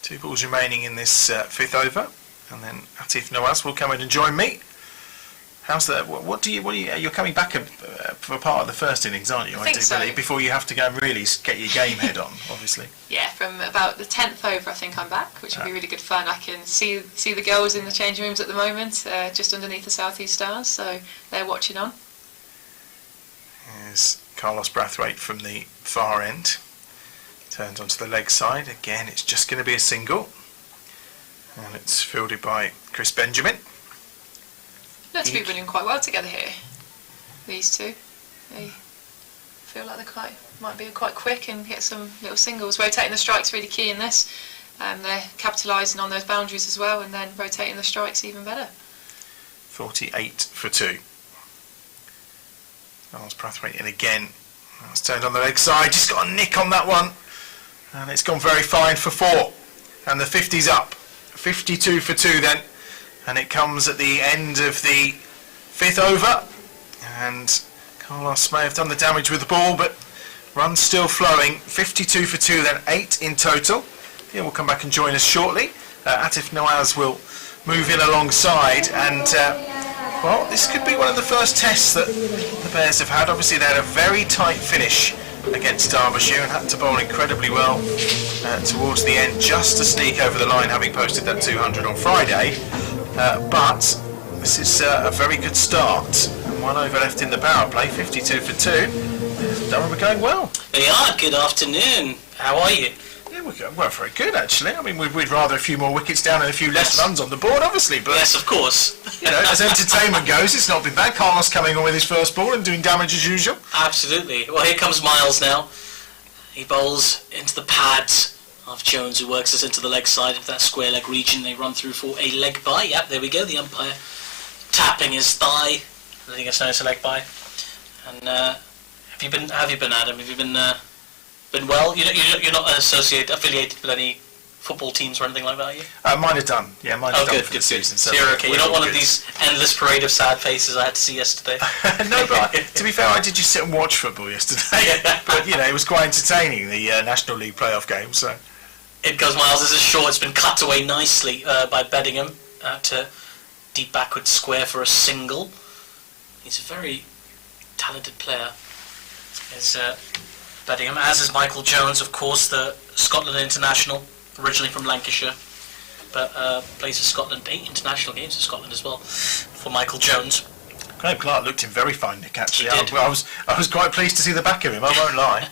2 balls remaining in this 5th over, and then Atif Nawaz will come in and join me. How's that? What do you? You're coming back for part of the first innings, aren't you? I think so. Before you have to go and really get your game head on, obviously. Yeah, from about the 10th over, I think I'm back, which will be really good fun. I can see the girls in the changing rooms at the moment, just underneath the South East Stars, so they're watching on. Here's Carlos Brathwaite from the far end. Turns onto the leg side. Again, it's just going to be a single. And it's fielded by Chris Benjamin. Looks to be running quite well together here, these two. They feel like they might be quite quick and get some little singles. Rotating the strikes really key in this. They're capitalising on those boundaries as well, and then rotating the strikes even better. 48 for 2. Carlos Brathwaite in again. It's turned on the leg side. Just got a nick on that one. And it's gone very fine for 4. And the 50's up. 52 for 2 then. And it comes at the end of the 5th over. And Carlos may have done the damage with the ball, but runs still flowing. 52 for 2 then, 8 in total. He will come back and join us shortly. Atif Nawaz will move in alongside. And, well, this could be one of the first tests that the Bears have had. Obviously, they had a very tight finish against Derbyshire and had to bowl incredibly well towards the end, just to sneak over the line, having posted that 200 on Friday. But this is a very good start. 1 over left in the power play, 52 for 2. Durham are going well. They are. Good afternoon. How are you? Yeah, we're going well, very good actually. I mean, we'd rather a few more wickets down and a few less runs on the board, obviously. But yes, of course. You know, as entertainment goes, it's not been bad. Carlos coming on with his first ball and doing damage as usual. Absolutely. Well, here comes Miles now. He bowls into the pads of Jones, who works us into the leg side of that square leg region. They run through for a leg bye. Yep, there we go. The umpire tapping his thigh, letting us know it's a leg bye. And have you been, Adam? Have you been well? You're not affiliated with any football teams or anything like that, are you? Mine are done. Yeah, mine are done good, for good, the season. So you're okay. You're not one of these endless parade of sad faces I had to see yesterday. No, but to be fair, I did just sit and watch football yesterday. But you know, it was quite entertaining, the National League playoff game. So it goes, Miles. This is short. It's been cut away nicely by Bedingham to deep backward square for a single. He's a very talented player. Is Bedingham, as is Michael Jones, of course, the Scotland international, originally from Lancashire, but plays for Scotland, 8 international games for Scotland as well, for Michael Jones. Graham Clark looked in very fine, Nick, actually. I was quite pleased to see the back of him, I won't lie.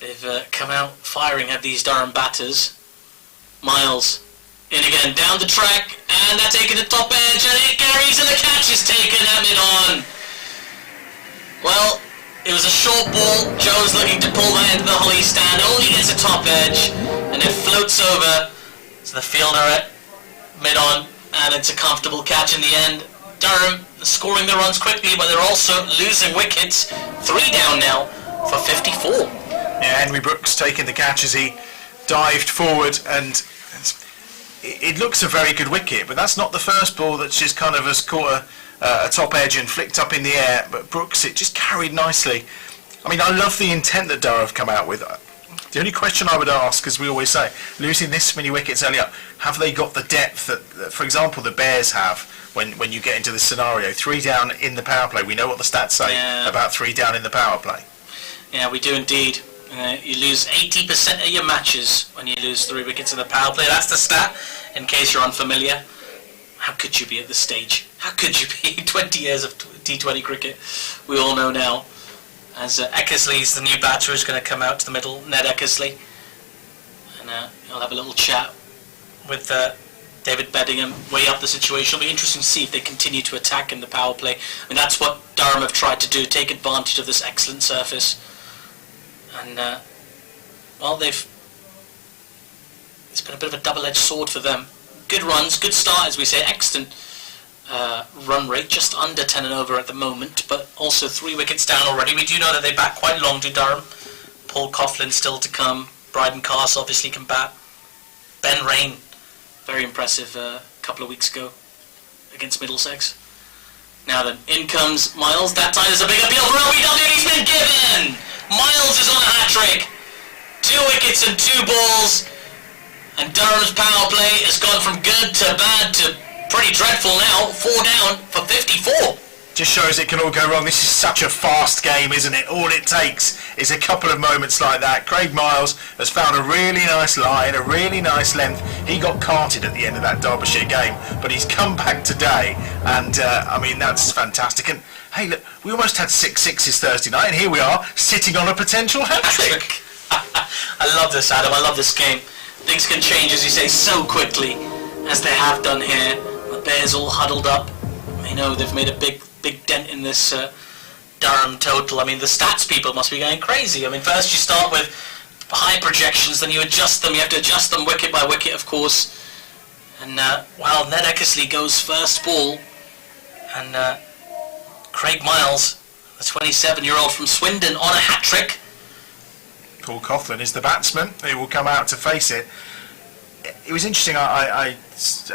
They've come out firing at these Durham batters. Miles in again, down the track, and they're taking the top edge, and it carries, and the catch is taken at mid-on. Well, it was a short ball. Jones looking to pull that into the holly stand, only gets a top edge, and it floats over to the fielder at mid-on, and it's a comfortable catch in the end. Durham scoring the runs quickly, but they're also losing wickets. 3 down now for 54. Yeah, Henry Brooks taking the catch as he dived forward, and it looks a very good wicket, but that's not the first ball that's just kind of has caught a top edge and flicked up in the air. But Brooks, it just carried nicely. I mean, I love the intent that Durham have come out with. The only question I would ask, as we always say, losing this many wickets early up, have they got the depth that, for example, the Bears have when you get into this scenario? 3 down in the power play. We know what the stats say about 3 down in the power play. Yeah, we do indeed. You lose 80% of your matches when you lose 3 wickets in the power play. That's the stat, in case you're unfamiliar. how could you be at this stage? How could you be? 20 years of T20 cricket, we all know now. As Eckersley's the new batter who's going to come out to the middle, Ned Eckersley. And he'll have a little chat with David Beddingham, weigh up the situation. It'll be interesting to see if they continue to attack in the power play. I mean, that's what Durham have tried to do, take advantage of this excellent surface. And, well, it's been a bit of a double-edged sword for them. Good runs, good start, as we say, excellent run rate, just under 10 and over at the moment, but also 3 wickets down already. We do know that they bat quite long to Durham. Paul Coughlin still to come. Bryden Carse obviously can bat. Ben Rain, very impressive a couple of weeks ago against Middlesex. Now then, in comes Miles. That time there's a big appeal for LBW, and he's been given! Miles is on a hat-trick. 2 wickets and 2 balls. And Durham's power play has gone from good to bad to pretty dreadful now. 4 down for 54. Just shows it can all go wrong. This is such a fast game, isn't it? All it takes is a couple of moments like that. Craig Miles has found a really nice line, a really nice length. He got carted at the end of that Derbyshire game, but he's come back today, and I mean, that's fantastic. And hey, look, we almost had 6 sixes Thursday night, and here we are sitting on a potential hat-trick. I love this, Adam. I love this game. Things can change, as you say, so quickly, as they have done here. The Bears all huddled up. They know they've made a big dent in this Durham total. I mean, the stats people must be going crazy. I mean, first you start with high projections, then you adjust them. You have to adjust them wicket by wicket, of course. And while Ned Eckersley goes first ball, and Craig Miles, the 27-year-old from Swindon, on a hat-trick. Paul Coughlin is the batsman who will come out to face it. It was interesting. I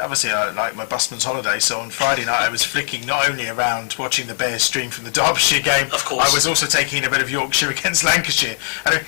obviously I like my busman's holiday, so on Friday night I was flicking not only around watching the Bears stream from the Derbyshire game, of course, I was also taking in a bit of Yorkshire against Lancashire. And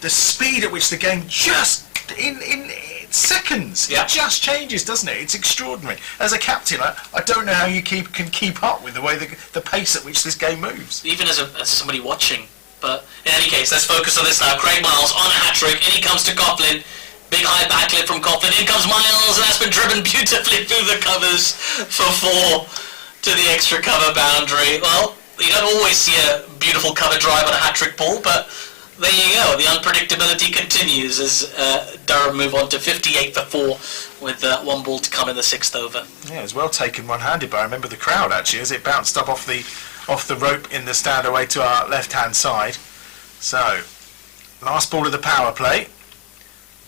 the speed at which the game just in seconds, it just changes, doesn't it? It's extraordinary. As a captain, I don't know how you can keep up with the way the pace at which this game moves. Even as somebody watching. But in any case, let's focus on this now. Craig Miles on a hat-trick. In he comes to Coughlin. Big high backlip from Coughlin. In comes Miles, and that's been driven beautifully through the covers for 4 to the extra cover boundary. Well, you don't always see a beautiful cover drive on a hat-trick ball, but there you go. The unpredictability continues as Durham move on to 58 for 4 with 1 ball to come in the 6th over. Yeah, it was well taken one-handed, but I remember the crowd actually as it bounced up off the rope in the stand away to our left-hand side. So, last ball of the power play.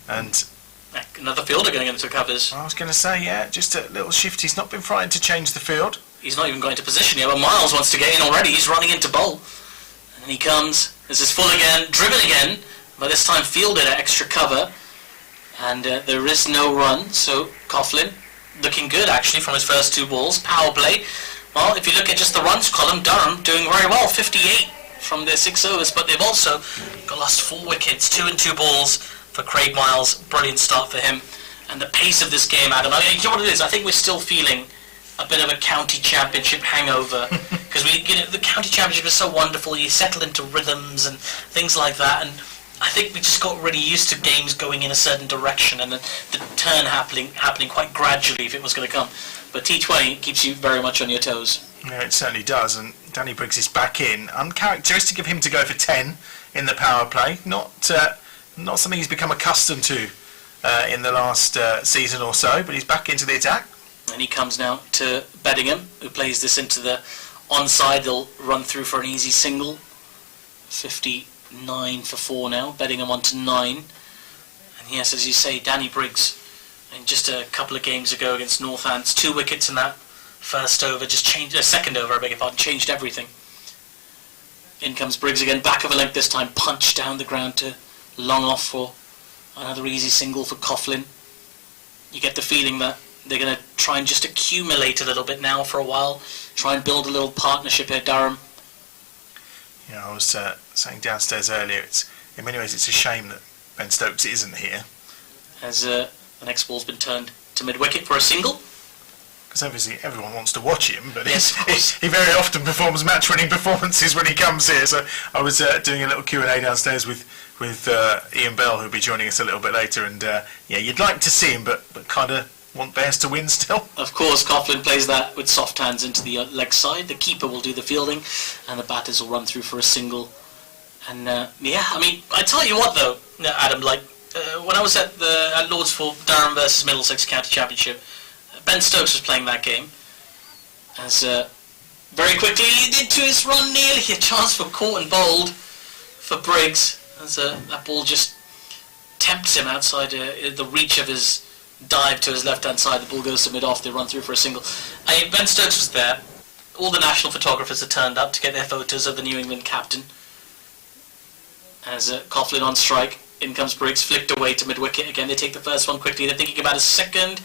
And another fielder going into covers. I was going to say, yeah, just a little shift. He's not been frightened to change the field. He's not even going to position yet, but Miles wants to get in already. He's running into bowl. And he comes. This is full again, driven again, but this time fielded at extra cover. And there is no run, so Coughlin looking good actually from his first 2 balls. Power play. Well, if you look at just the runs column, Durham doing very well, 58 from their 6 overs, but they've also got lost 4 wickets, 2 and 2 balls for Craig Miles. Brilliant start for him. And the pace of this game, Adam, I mean, you know what it is? I think we're still feeling a bit of a county championship hangover because the county championship is so wonderful. You settle into rhythms and things like that, and I think we just got really used to games going in a certain direction and the turn happening quite gradually if it was going to come. But T20 keeps you very much on your toes. Yeah, it certainly does. And Danny Briggs is back in. Uncharacteristic of him to go for 10 in the power play. Not something he's become accustomed to in the last season or so, but he's back into the attack. And he comes now to Beddingham, who plays this into the onside. They'll run through for an easy single. 59 for 4 now. Beddingham on to 9. And yes, as you say, Danny Briggs, in just a couple of games ago against Northants, 2 wickets in that first over, just changed, second over, I beg your pardon, changed everything. In comes Briggs again, back of a length this time, punch down the ground to long off for another easy single for Coughlin. You get the feeling that they're going to try and just accumulate a little bit now for a while, try and build a little partnership here, Durham. Yeah, I was saying downstairs earlier, in many ways it's a shame that Ben Stokes isn't here. As the next ball's been turned to mid-wicket for a single. Because obviously everyone wants to watch him, but yes, he very often performs match-winning performances when he comes here. So I was doing a little Q&A downstairs with Ian Bell, who'll be joining us a little bit later, and yeah, you'd like to see him, but kind of want Bears to win still. Of course, Coughlin plays that with soft hands into the leg side. The keeper will do the fielding, and the batters will run through for a single. And yeah, I mean, I tell you what though, Adam, like when I was at Lords for Durham versus Middlesex County Championship, Ben Stokes was playing that game. As very quickly into his run, nearly a chance for caught and bowled for Briggs. As that ball just tempts him outside the reach of his dive to his left-hand side. The ball goes to mid-off. They run through for a single. Ben Stokes was there. All the national photographers had turned up to get their photos of the New England captain. As Coughlin on strike, in comes Briggs, flicked away to mid-wicket. Again, they take the first one quickly. They're thinking about a second.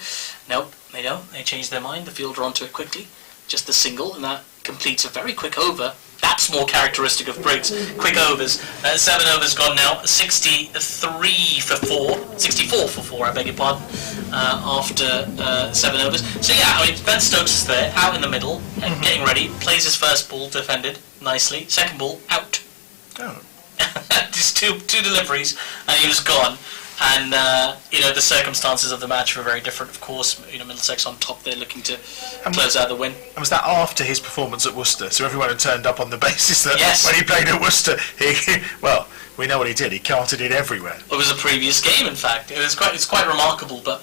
Nope, they don't. They change their mind. The fielder onto it quickly. Just the single, and that completes a very quick over. That's more characteristic of Briggs. Quick overs. 7 overs gone now. 63 for 4. 64 for 4, I beg your pardon. After 7 overs. So yeah, I mean, Ben Stokes is there, out in the middle, getting ready. Plays his first ball, defended nicely. Second ball, out. Oh. Just two deliveries, and he was gone. And you know, the circumstances of the match were very different. Of course, you know, Middlesex on top. They're looking to close out the win. And was that after his performance at Worcester? So everyone had turned up on the basis that when he played at Worcester, well, we know what he did. He carted it everywhere. It was a previous game, in fact. It's quite remarkable. But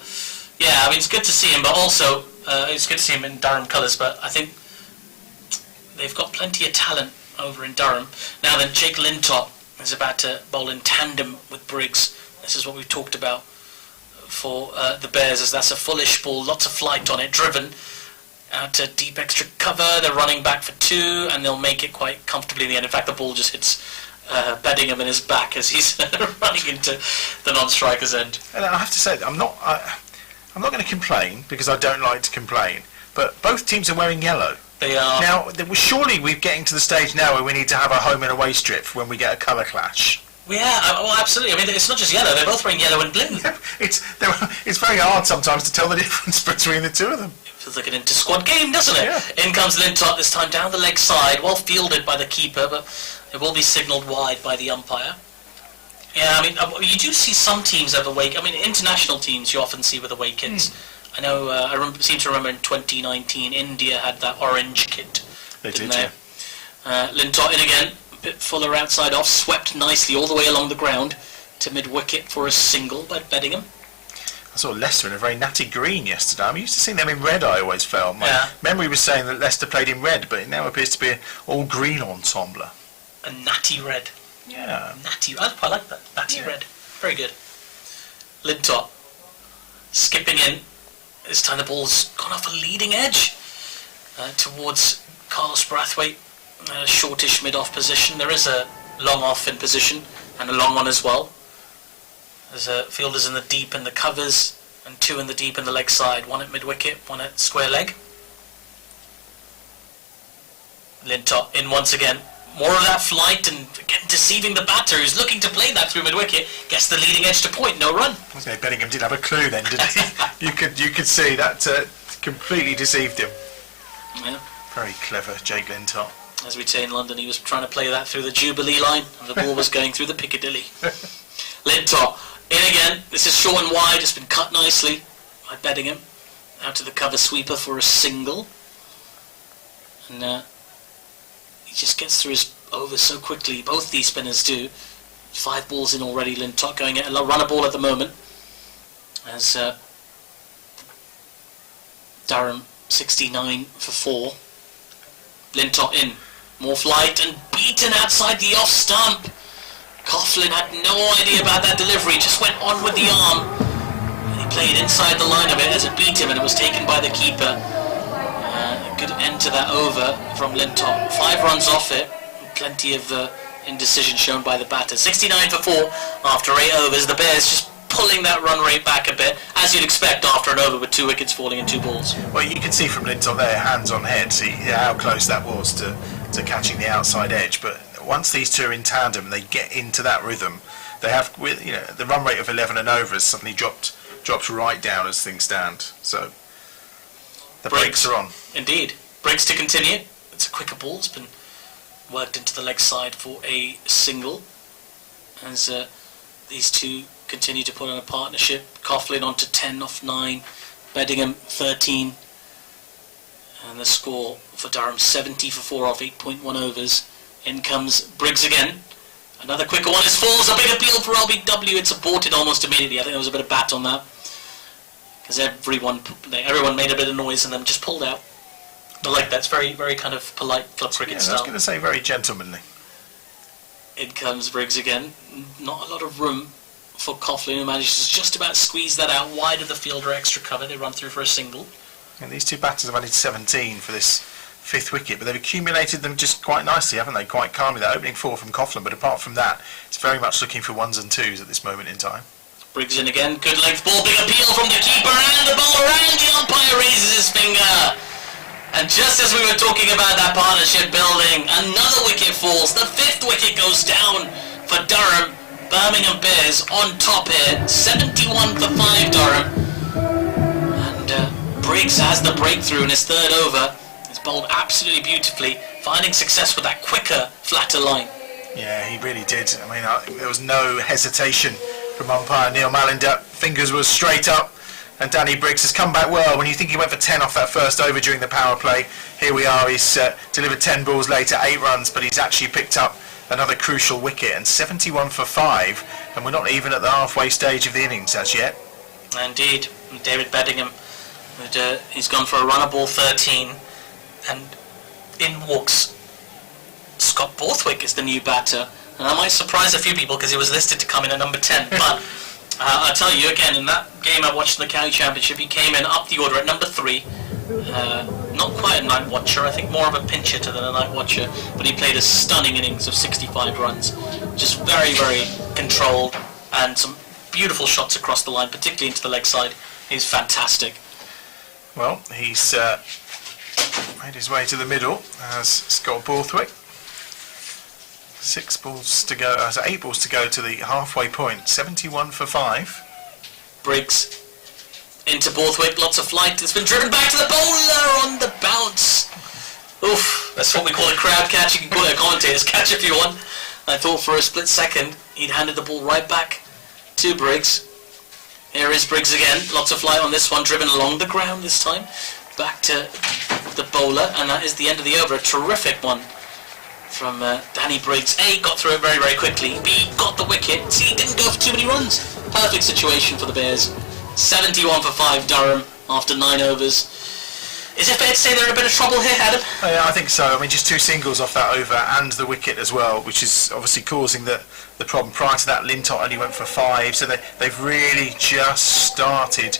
yeah, I mean, it's good to see him. But also, it's good to see him in Durham colours. But I think they've got plenty of talent over in Durham. Now then, Jake Lintop is about to bowl in tandem with Briggs. This is what we've talked about for the Bears, as that's a fullish ball, lots of flight on it, driven out to deep extra cover. They're running back for 2, and they'll make it quite comfortably in the end. In fact, the ball just hits Bedingham in his back as he's running into the non-striker's end. And I have to say, I'm not going to complain, because I don't like to complain, but both teams are wearing yellow. They are. Now, surely we're getting to the stage now where we need to have a home and away strip when we get a colour clash. Yeah, well, absolutely. I mean, it's not just yellow. They're both wearing yellow and blue. Yeah, it's very hard sometimes to tell the difference between the two of them. It feels like an inter-squad game, doesn't it? Yeah. In comes Lintop, this time down the leg side, well fielded by the keeper, but it will be signalled wide by the umpire. Yeah, I mean, you do see some teams have away. I mean, international teams you often see with away kits. I know. I seem to remember in 2019, India had that orange kit. They did, they? yeah. Lintop in again. Bit fuller outside off, swept nicely all the way along the ground to mid-wicket for a single by Bedingham. I saw Leicester in a very natty green yesterday. I'm used to seeing them in red, I always felt. My memory was saying that Leicester played in red, but it now appears to be an all-green ensemble. A natty red. Yeah. Natty, I quite like that. Natty red. Very good. Lintop skipping in. This time the ball's gone off a leading edge towards Carlos Brathwaite. Shortish mid-off position. There is a long off in position and a long on as well. There's fielders in the deep in the covers and 2 in the deep in the leg side. 1 at mid-wicket, 1 at square leg. Lintop in once again. More of that flight and again deceiving the batter who's looking to play that through mid-wicket. Gets the leading edge to point, no run. Okay, Bedingham did have a clue then, didn't he? you could see that completely deceived him. Yeah. Very clever, Jake Lintop. As we'd say in London, he was trying to play that through the Jubilee line, and the ball was going through the Piccadilly. Lintop in again. This is short and wide. It's been cut nicely by Bedingham. Out to the cover sweeper for a single. And he just gets through his overs so quickly. Both these spinners do. 5 balls in already. Lintop going at a runner ball at the moment. As Durham 69 for 4. Lintop in. More flight and beaten outside the off stump. Coughlin had no idea about that delivery, just went on with the arm. And he played inside the line of it as it beat him, and it was taken by the keeper. A good end to that over from Lintop. 5 runs off it. Plenty of indecision shown by the batter. 69 for 4 after 8 overs. The Bears just pulling that run rate back a bit, as you'd expect after an over with 2 wickets falling and 2 balls. Well, you can see from Lintop there, hands on head, see how close that was to catching the outside edge. But once these two are in tandem, they get into that rhythm. They have, you know, the run rate of 11 and over has suddenly drops right down as things stand. So the brakes are on. Indeed. Breaks to continue. It's a quicker ball. It's been worked into the leg side for a single. As these two continue to put on a partnership. Coughlin on to 10 off 9. Beddingham 13. And the score for Durham 70 for 4 off 8.1 overs. In comes Briggs again. Another quicker one. His falls. A big appeal for LBW. It's aborted almost immediately. I think there was a bit of bat on that. Because everyone made a bit of noise and then just pulled out. I like that's very, very kind of polite club cricket style. I was going to say very gentlemanly. In comes Briggs again. Not a lot of room for Coughlin, who manages to just about squeeze that out wide of the fielder, extra cover. They run through for a single. And these two batters have added 17 for this 5th wicket, but they've accumulated them just quite nicely, haven't they? Quite calmly. That opening 4 from Coughlin, but apart from that, it's very much looking for 1s and 2s at this moment in time. Briggs in again. Good length ball. Big appeal from the keeper, and the ball around. The umpire raises his finger. And just as we were talking about that partnership building, another wicket falls. The 5th wicket goes down for Durham. Birmingham Bears on top here. 71 for 5 Durham. And Briggs has the breakthrough in his 3rd over. He's bowled absolutely beautifully, finding success with that quicker, flatter line. Yeah, he really did. I mean, there was no hesitation from umpire Neil Malinder. Fingers were straight up. And Danny Briggs has come back well. When you think he went for 10 off that 1st over during the power play, here we are. He's delivered 10 balls later, 8 runs, but he's actually picked up another crucial wicket, and 71 for 5, and we're not even at the halfway stage of the innings as yet. Indeed. David Beddingham, he's gone for a runner ball 13, and in walks Scott Borthwick is the new batter, and I might surprise a few people because he was listed to come in at number 10, but I'll tell you again, in that game I watched in the county championship, he came in up the order at number 3. Not quite a night watcher, I think more of a pinch hitter than a night watcher, but he played a stunning innings of 65 runs. Just very, very controlled, and some beautiful shots across the line, particularly into the leg side. He's fantastic. Well, he's made his way to the middle as Scott Borthwick. 8 balls to go to the halfway point. 71 for 5. Briggs into Borthwick, lots of flight. It's been driven back to the bowler on the bounce. Oof, that's what we call a crowd catch. You can call it a commentator's catch if you want. I thought for a split second he'd handed the ball right back to Briggs. Here is Briggs again. Lots of flight on this one, driven along the ground this time. Back to the bowler, and that is the end of the over. A terrific one from Danny Briggs. A, got through it very, very quickly. B, got the wicket. C, didn't go for too many runs. Perfect situation for the Bears. 71 for 5 Durham after 9 overs. Is it fair to say they're in a bit of trouble here, Adam? Yeah, I think so. I mean, just 2 singles off that over and the wicket as well, which is obviously causing the problem. Prior to that, Lintott only went for 5, so they've really just started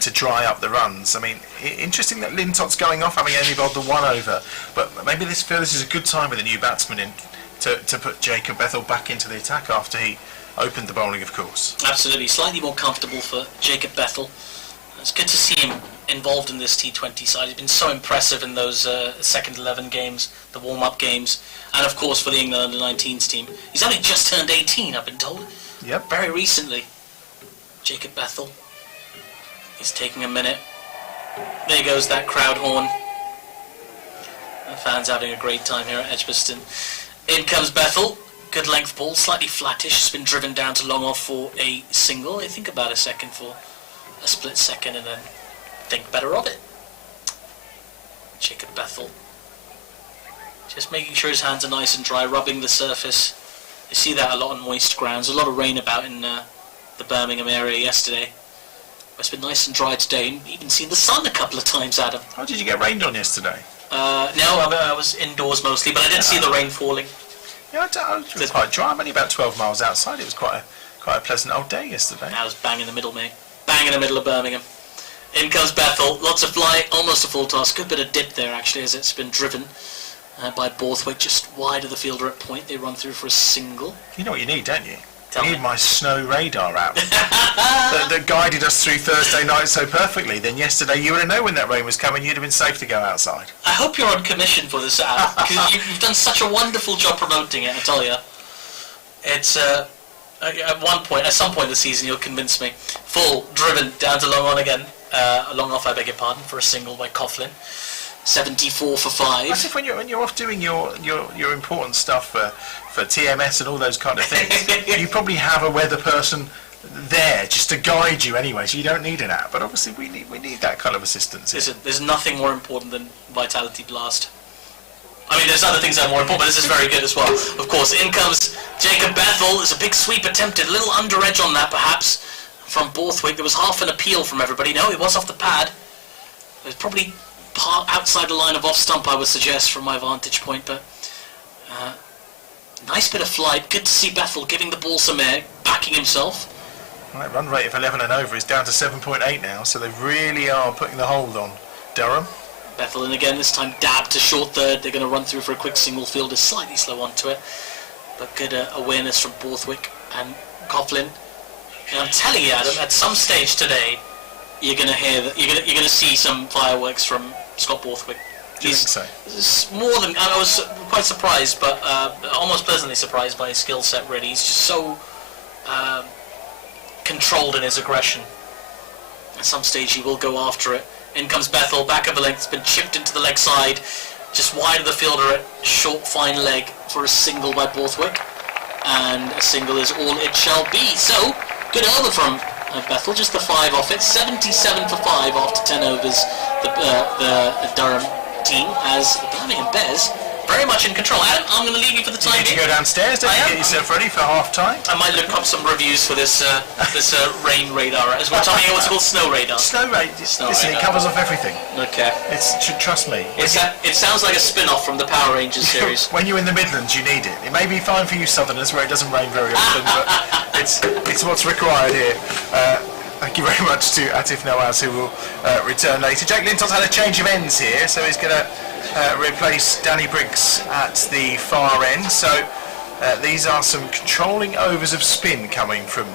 to dry up the runs. I mean, interesting that Lintott's going off, having only bowled the 1 over, but maybe this is a good time with a new batsman in to put Jacob Bethel back into the attack after he opened the bowling, of course. Absolutely, slightly more comfortable for Jacob Bethel. It's good to see him involved in this T20 side. He's been so impressive in those second 11 games, the warm-up games, and of course for the England under-19s team. He's only just turned 18, I've been told. Yep. Very recently. Jacob Bethel. He's taking a minute. There goes that crowd horn. The fans having a great time here at Edgbaston. In comes Bethel. Good length ball, slightly flattish. It's been driven down to long off for a single. I think about a second for a split second, and then think better of it. Jacob Bethel. Just making sure his hands are nice and dry, rubbing the surface. You see that a lot on moist grounds. A lot of rain about in the Birmingham area yesterday. It's been nice and dry today, and even seen the sun a couple of times, Adam. Oh, did you get rained on yesterday? No, I was indoors mostly, but I didn't see the rain falling. Yeah, it was quite dry. I'm only about 12 miles outside. It was quite a pleasant old day yesterday. I was bang in the middle, mate. Bang in the middle of Birmingham. In comes Bethel. Lots of flight, almost a full toss. Good bit of dip there, actually, as it's been driven by Borthwick, just wide of the fielder at point. They run through for a single. You know what you need, don't you? You need my snow radar app that guided us through Thursday night so perfectly. Then yesterday you would have known when that rain was coming. You'd have been safe to go outside. I hope you're on commission for this app, because you've done such a wonderful job promoting it, I tell you. It's at some point this season you'll convince me. Full, driven, down to long on again. Long off, I beg your pardon, for a single by Coughlin. 74 for 5. That's if when you're off doing your important stuff for TMS and all those kind of things, you probably have a weather person there just to guide you anyway, so you don't need an app. But obviously we need that kind of assistance. There's nothing more important than Vitality Blast. I mean, there's other things that are more important, but this is very good as well. Of course, in comes Jacob Bethel. There's a big sweep attempted, a little under edge on that perhaps from Borthwick. There was half an appeal from everybody. No, it was off the pad. It was probably outside the line of off stump, I would suggest, from my vantage point, but nice bit of flight. Good to see Bethel giving the ball some air, backing himself. Right, run rate of 11 and over is down to 7.8 now, so they really are putting the hold on Durham. Bethel in again, this time dab to short third. They're going to run through for a quick single fielder, slightly slow onto it, but good awareness from Borthwick and Coughlin. And I'm telling you, Adam, at some stage today, you're going to hear that you're going to see some fireworks from Scott Borthwick. Do you think so? It's more than I was quite surprised, but almost pleasantly surprised by his skill set. Really, he's just so controlled in his aggression. At some stage, he will go after it. In comes Bethel, back of the length, it's been chipped into the leg side, just wide of the fielder at short, fine leg for a single by Borthwick, and a single is all it shall be. So, good over from Bethel, just the 5 off it, 77 for 5 after 10 overs. The Durham team as the Birmingham Bears very much in control. Adam, I'm going to leave you for the time being. You need to go downstairs, don't you? Get yourself ready for half time. I might look up some reviews for this rain radar, as well. Tell me what's called snow radar. Snow radar. Listen, it covers off everything. Okay. Trust me. It sounds like a spin-off from the Power Rangers series. When you're in the Midlands, you need it. It may be fine for you Southerners, where it doesn't rain very often, but it's what's required here. Thank you very much to Atif Nawaz, who will return later. Jake Linton's had a change of ends here, so he's going to replace Danny Briggs at the far end. So these are some controlling overs of spin coming from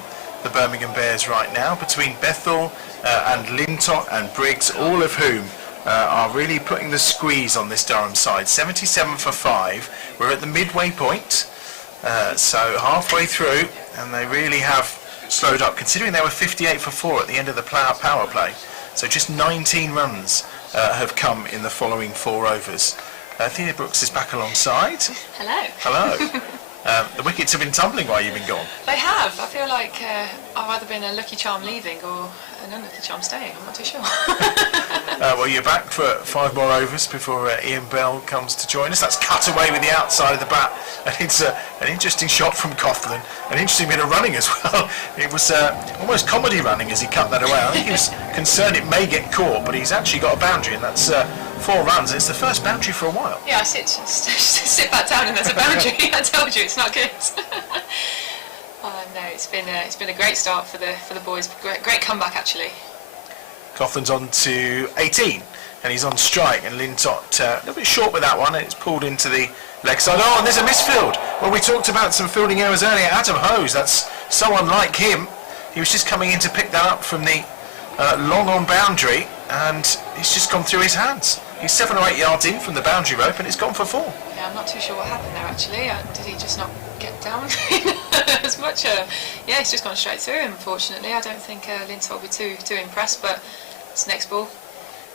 the Birmingham Bears right now, between Bethel and Lintott and Briggs, all of whom are really putting the squeeze on this Durham side. 77 for 5. We're at the midway point, so halfway through, and they really have slowed up, considering they were 58 for 4 at the end of the power play. So just 19 runs have come in the following 4 overs. Thea Brooks is back alongside. Hello. Hello. The wickets have been tumbling while you've been gone. They have. I feel like I've either been a lucky charm leaving or an unlucky charm staying. I'm not too sure. Well, you're back for 5 more overs before Ian Bell comes to join us. That's cut away with the outside of the bat, and it's an interesting shot from Coughlin. An interesting bit of running as well. It was almost comedy running as he cut that away. I think he was concerned it may get caught, but he's actually got a boundary, and that's 4 runs. It's the first boundary for a while. Yeah, I sit back down and there's a boundary. I told you it's not good. No, it's been a great start for the boys. Great comeback actually. Coughlin's on to 18, and he's on strike, and Lintott a little bit short with that one, and it's pulled into the leg side. Oh, and there's a misfield. Well, we talked about some fielding errors earlier. Adam Hose, that's so unlike him. He was just coming in to pick that up from the long on boundary, and it's just gone through his hands. He's 7 or 8 yards in from the boundary rope, and it's gone for 4. Yeah, I'm not too sure what happened there actually. Did he just not get down as much? Yeah, he's just gone straight through him, unfortunately. I don't think Lintott will be too impressed, but it's next ball.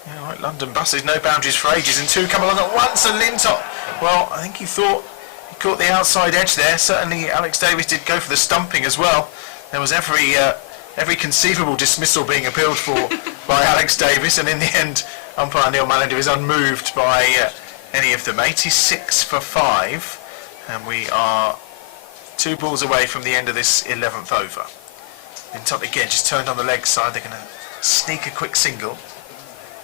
Yeah, right, London buses, no boundaries for ages, and 2 come along at once, and Lintott, well, I think he thought he caught the outside edge there. Certainly Alex Davis did go for the stumping as well. There was every conceivable dismissal being appealed for by Alex Davis, and in the end, umpire Neil Mallender is unmoved by any of them. 86 for 5, and we are 2 balls away from the end of this 11th over. Lintott again just turned on the leg side. They're going to sneak a quick single,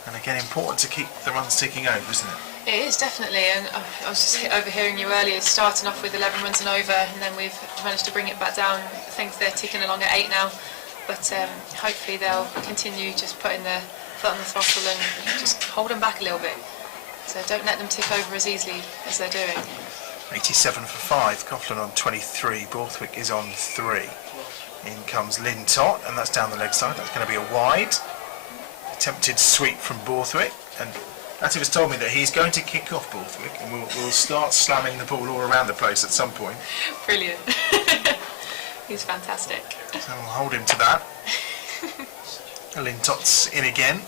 and again important to keep the runs ticking over, isn't it? It is definitely, and I was just overhearing you earlier, starting off with 11 runs and over, and then we've managed to bring it back down. I think they're ticking along at 8 now, but hopefully they'll continue just putting their foot on the throttle and just hold them back a little bit. So don't let them tick over as easily as they're doing. 87 for 5, Coughlin on 23, Borthwick is on 3. In comes Lintott, and that's down the leg side. That's going to be a wide. Attempted sweep from Borthwick, and Atif has told me that he's going to kick off Borthwick, and we'll start slamming the ball all around the place at some point. Brilliant. He's fantastic. So we'll hold him to that. Lintott's in again.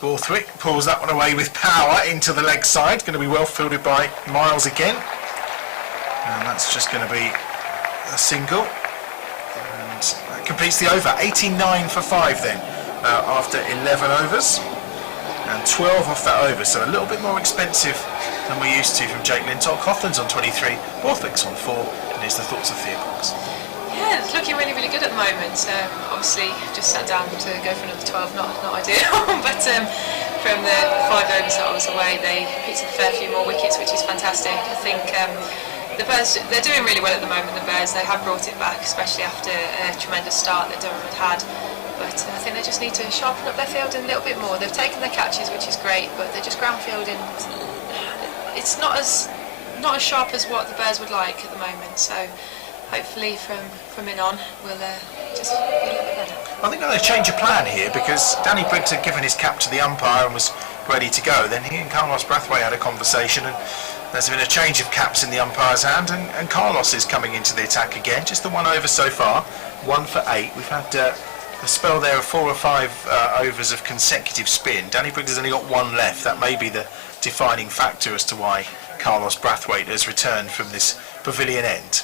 Borthwick pulls that one away with power into the leg side. Going to be well fielded by Miles again, and that's just going to be a single. And that completes the over. 89 for 5 then, after 11 overs. And 12 off that over, so a little bit more expensive than we're used to from Jake Lintott. Coughlin's on 23, Borthwick's on 4, and here's the thoughts of Thea Brooks. Yeah, it's looking really, really good at the moment. Obviously, just sat down to go for another 12, not ideal, but from the 5 overs that I was away, they picked up a fair few more wickets, which is fantastic. I think the Bears, they're doing really well at the moment, the Bears. They have brought it back, especially after a tremendous start that Durham had. But I think they just need to sharpen up their fielding a little bit more. They've taken their catches, which is great, but they're just ground fielding. It's not as sharp as what the Bears would like at the moment. So hopefully from in on, we'll just be a little bit better. I think they'll change of plan here, because Danny Briggs had given his cap to the umpire and was ready to go. Then he and Carlos Brathwaite had a conversation, and there's been a change of caps in the umpire's hand, and Carlos is coming into the attack again. Just the 1 over so far, 1 for 8. We've had a spell there of 4 or 5 overs of consecutive spin. Danny Briggs has only got 1 left. That may be the defining factor as to why Carlos Brathwaite has returned from this pavilion end.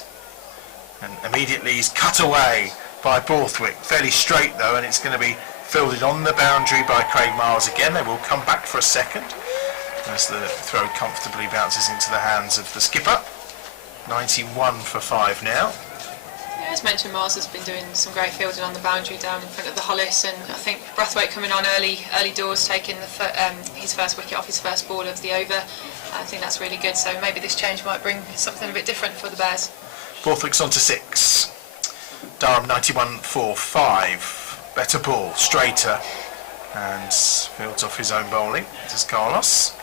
And immediately he's cut away by Borthwick, fairly straight though, and it's going to be fielded on the boundary by Craig Miles again. They will come back for a second as the throw comfortably bounces into the hands of the skipper. 91 for 5 now. Yeah, as mentioned, Miles has been doing some great fielding on the boundary down in front of the Hollis, and I think Brathwaite coming on early doors, taking his first wicket off his first ball of the over. I think that's really good, so maybe this change might bring something a bit different for the Bears. Borthwick's on to 6. Durham 91 for 5. Better ball, straighter, and fields off his own bowling. This is Carlos.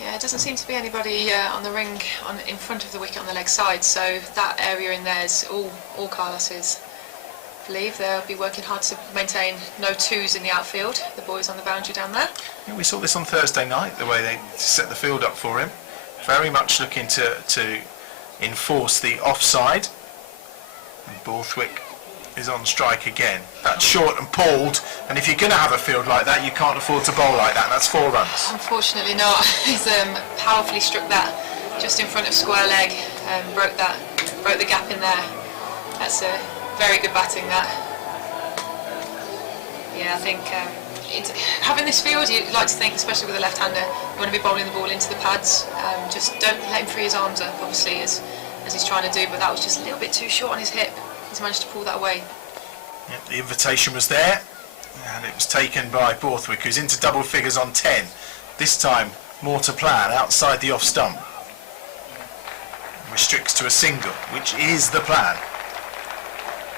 Yeah, it doesn't seem to be anybody on the ring in front of the wicket on the leg side, so that area in there is all Carlos's. I believe they'll be working hard to maintain no 2s in the outfield, the boys on the boundary down there. Yeah, we saw this on Thursday night, the way they set the field up for him. Very much looking to enforce the offside. And Borthwick is on strike again. That's short and pulled, and if you're going to have a field like that, you can't afford to bowl like that. That's 4 runs. Unfortunately not. He's powerfully struck that just in front of square leg, broke the gap in there. That's a very good batting, that. Yeah, I think having this field, you like to think, especially with a left-hander, you want to be bowling the ball into the pads. Just don't let him free his arms up, obviously, as he's trying to do, but that was just a little bit too short on his hip. He's managed to pull that away. Yep, the invitation was there, and it was taken by Borthwick, who's into double figures on 10. This time, more to plan, outside the off stump. Restricts to a single, which is the plan.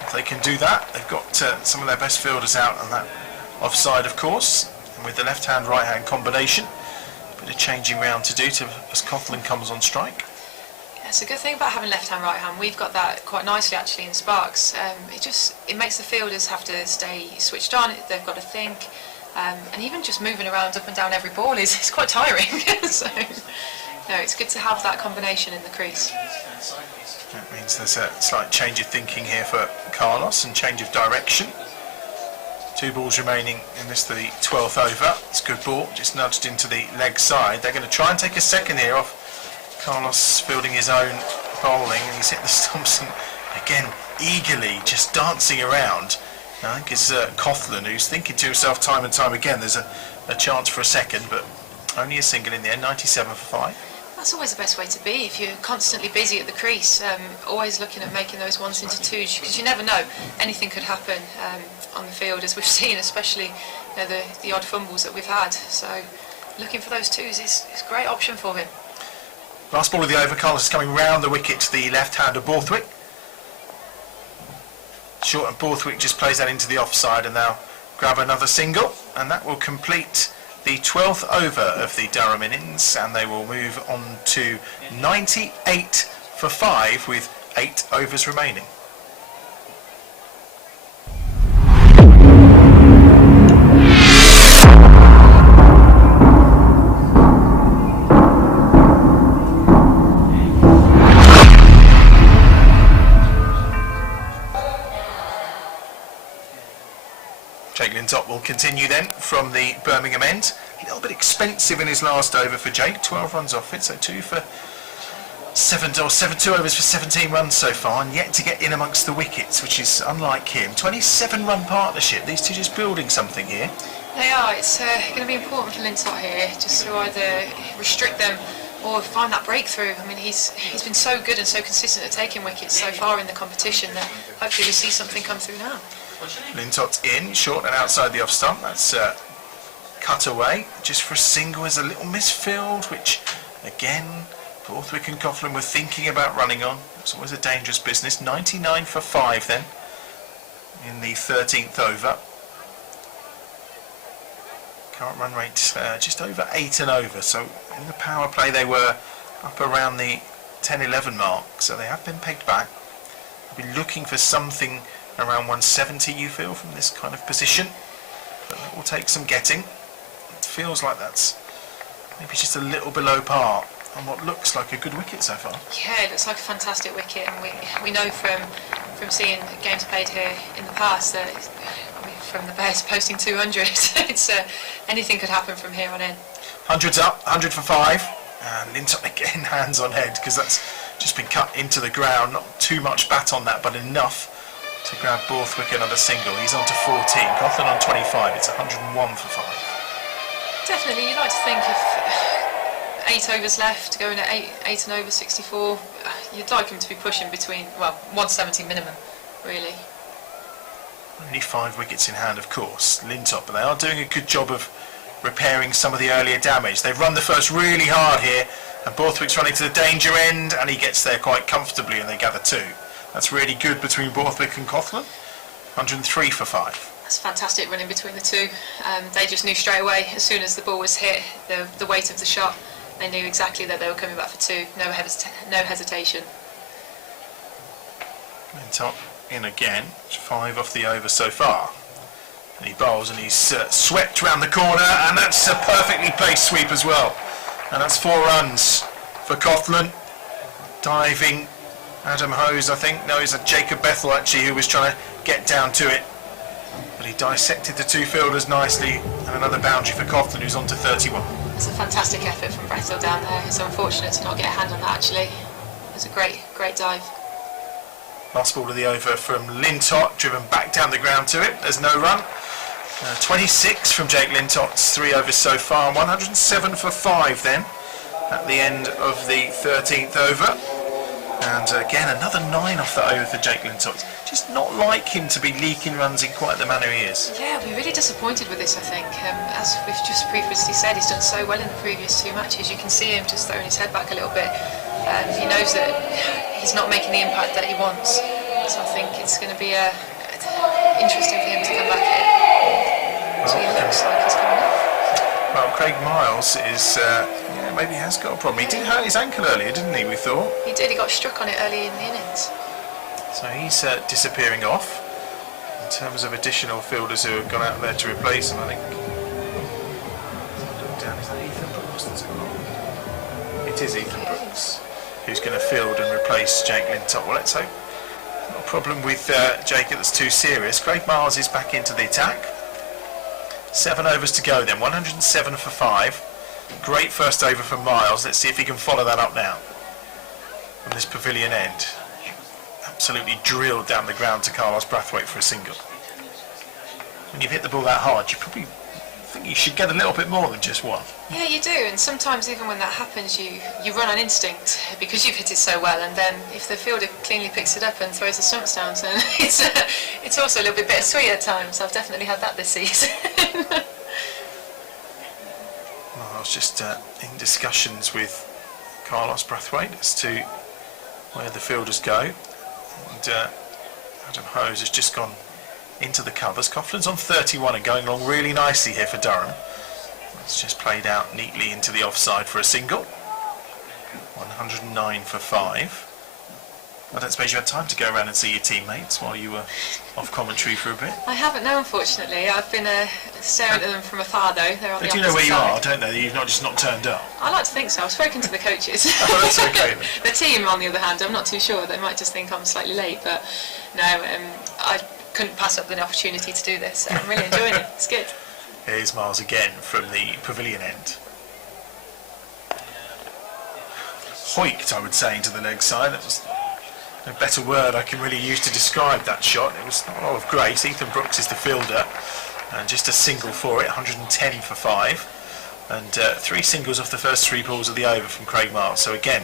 If they can do that, they've got some of their best fielders out on that offside, of course, and with the left-hand, right-hand combination. A bit of changing round to do as Coughlin comes on strike. It's a good thing about having left hand, right hand. We've got that quite nicely actually in Sparks. It makes the fielders have to stay switched on. They've got to think, and even just moving around up and down every ball is quite tiring. So, no, it's good to have that combination in the crease. That means there's a slight change of thinking here for Carlos and change of direction. 2 balls remaining in this, the 12th over. It's a good ball, just nudged into the leg side. They're going to try and take a second here off Carlos fielding his own bowling, and he's hit the stumps and again eagerly just dancing around. I think it's Coughlin who's thinking to himself time and time again there's a chance for a second, but only a single in the end. 97 for 5. That's always the best way to be if you're constantly busy at the crease, always looking at making those 1s into 2s, because you never know, anything could happen on the field, as we've seen, especially the odd fumbles that we've had. So looking for those 2s is a great option for him. Last ball of the over, Carlos is coming round the wicket to the left-hander Borthwick. Short and Borthwick just plays that into the offside, and they'll grab another single, and that will complete the 12th over of the Durham innings, and they will move on to 98 for 5 with 8 overs remaining. Jake Lintott will continue then from the Birmingham end. A little bit expensive in his last over for Jake, 12 runs off it, so 2 for 2 overs for 17 runs so far, and yet to get in amongst the wickets, which is unlike him. 27-run partnership. These two just building something here. They are. It's going to be important for Lintott here, just to either restrict them or find that breakthrough. I mean, he's been so good and so consistent at taking wickets so far in the competition that hopefully we'll see something come through now. Lintott's in, short and outside the off stump. That's cut away. Just for a single is a little misfilled, which again, Borthwick and Coughlin were thinking about running on. It's always a dangerous business. 99 for 5 then in the 13th over. Current run rate just over 8 and over, so in the power play they were up around the 10-11 mark, so they have been pegged back. We'll be looking for something around 170, you feel, from this kind of position, but that will take some getting. It feels like that's maybe just a little below par on what looks like a good wicket so far. Yeah, it looks like a fantastic wicket, and we know from seeing games played here in the past that from the Bears posting 200, it's anything could happen from here on in. 100's up, 100 for 5, and Lintott again hands on head, because that's just been cut into the ground. Not too much bat on that, but enough to grab Borthwick another single. He's on to 14, Coughlin on 25, it's 101 for 5. Definitely, you'd like to think if 8 overs left, going at 8 and over 64, you'd like him to be pushing between, well, 170 minimum, really. Only 5 wickets in hand, of course, Lintott, but they are doing a good job of repairing some of the earlier damage. They've run the first really hard here, and Borthwick's running to the danger end, and he gets there quite comfortably, and they gather 2. That's really good between Borthwick and Coughlin. 103 for 5. That's fantastic running between the two. They just knew straight away, as soon as the ball was hit, the weight of the shot, they knew exactly that they were coming back for 2. No hesitation. Lintott in again, 5 off the over so far, and he bowls and he's swept round the corner, and that's a perfectly placed sweep as well, and that's 4 runs for Coughlin. Diving Adam Hose, I think, no, it's a Jacob Bethel actually who was trying to get down to it, but he dissected the 2 fielders nicely, and another boundary for Coughlin, who's on to 31. It's a fantastic effort from Bethel down there. It's unfortunate to not get a hand on that actually. It was a great dive. Last ball of the over from Lintott, driven back down the ground to it. There's no run. 26 from Jake Lintott's 3 overs so far. 107 for 5 then at the end of the 13th over. And again, another 9 off that over for Jake Lintott. Just not like him to be leaking runs in quite the manner he is. Yeah, we're really disappointed with this, I think. As we've just previously said, he's done so well in the previous 2 matches. You can see him just throwing his head back a little bit. He knows that he's not making the impact that he wants. So I think it's going to be interesting for him to come back here. So he looks like he's coming up. Well, Craig Miles is, maybe he has got a problem. He did hurt his ankle earlier, didn't he, we thought? He did, he got struck on it early in the innings. So he's disappearing off. In terms of additional fielders who have gone out there to replace him, I think. Is that Ethan Brooks that's gone on? It is Ethan Brooks who's going to field and replace Jake Lintott. Well, let's hope not a problem with Jake that's too serious. Craig Miles is back into the attack. 7 overs to go then, 107 for 5. Great first over from Miles. Let's see if he can follow that up now from this pavilion end. Absolutely drilled down the ground to Carlos Brathwaite for a single. When you've hit the ball that hard, you probably think you should get a little bit more than just 1. Yeah, you do, and sometimes even when that happens, you run on instinct because you've hit it so well, and then if the fielder cleanly picks it up and throws the stumps down, then it's also a little bit bittersweet at times. I've definitely had that this season. Well, I was just in discussions with Carlos Brathwaite as to where the fielders go, and Adam Hose has just gone into the covers. Coughlin's on 31 and going along really nicely here for Durham. It's just played out neatly into the offside for a single. 109 for 5. I don't suppose you had time to go around and see your teammates while you were off commentary for a bit? I haven't, no, unfortunately. I've been staring at them from afar, though. They're on the do you know where you side. are, don't they? You've not turned up. I like to think so. I've spoken to the coaches. Oh, that's okay then. The team, on the other hand, I'm not too sure. They might just think I'm slightly late, but no, I couldn't pass up the opportunity to do this. So I'm really enjoying it. It's good. Here's Miles again from the pavilion end. hoiked, I would say, into the leg side. That was no better word I can really use to describe that shot. It was not a lot of grace. Ethan Brooks is the fielder, and just a single for it, 110 for 5, and 3 singles off the first 3 balls of the over from Craig Miles. So again,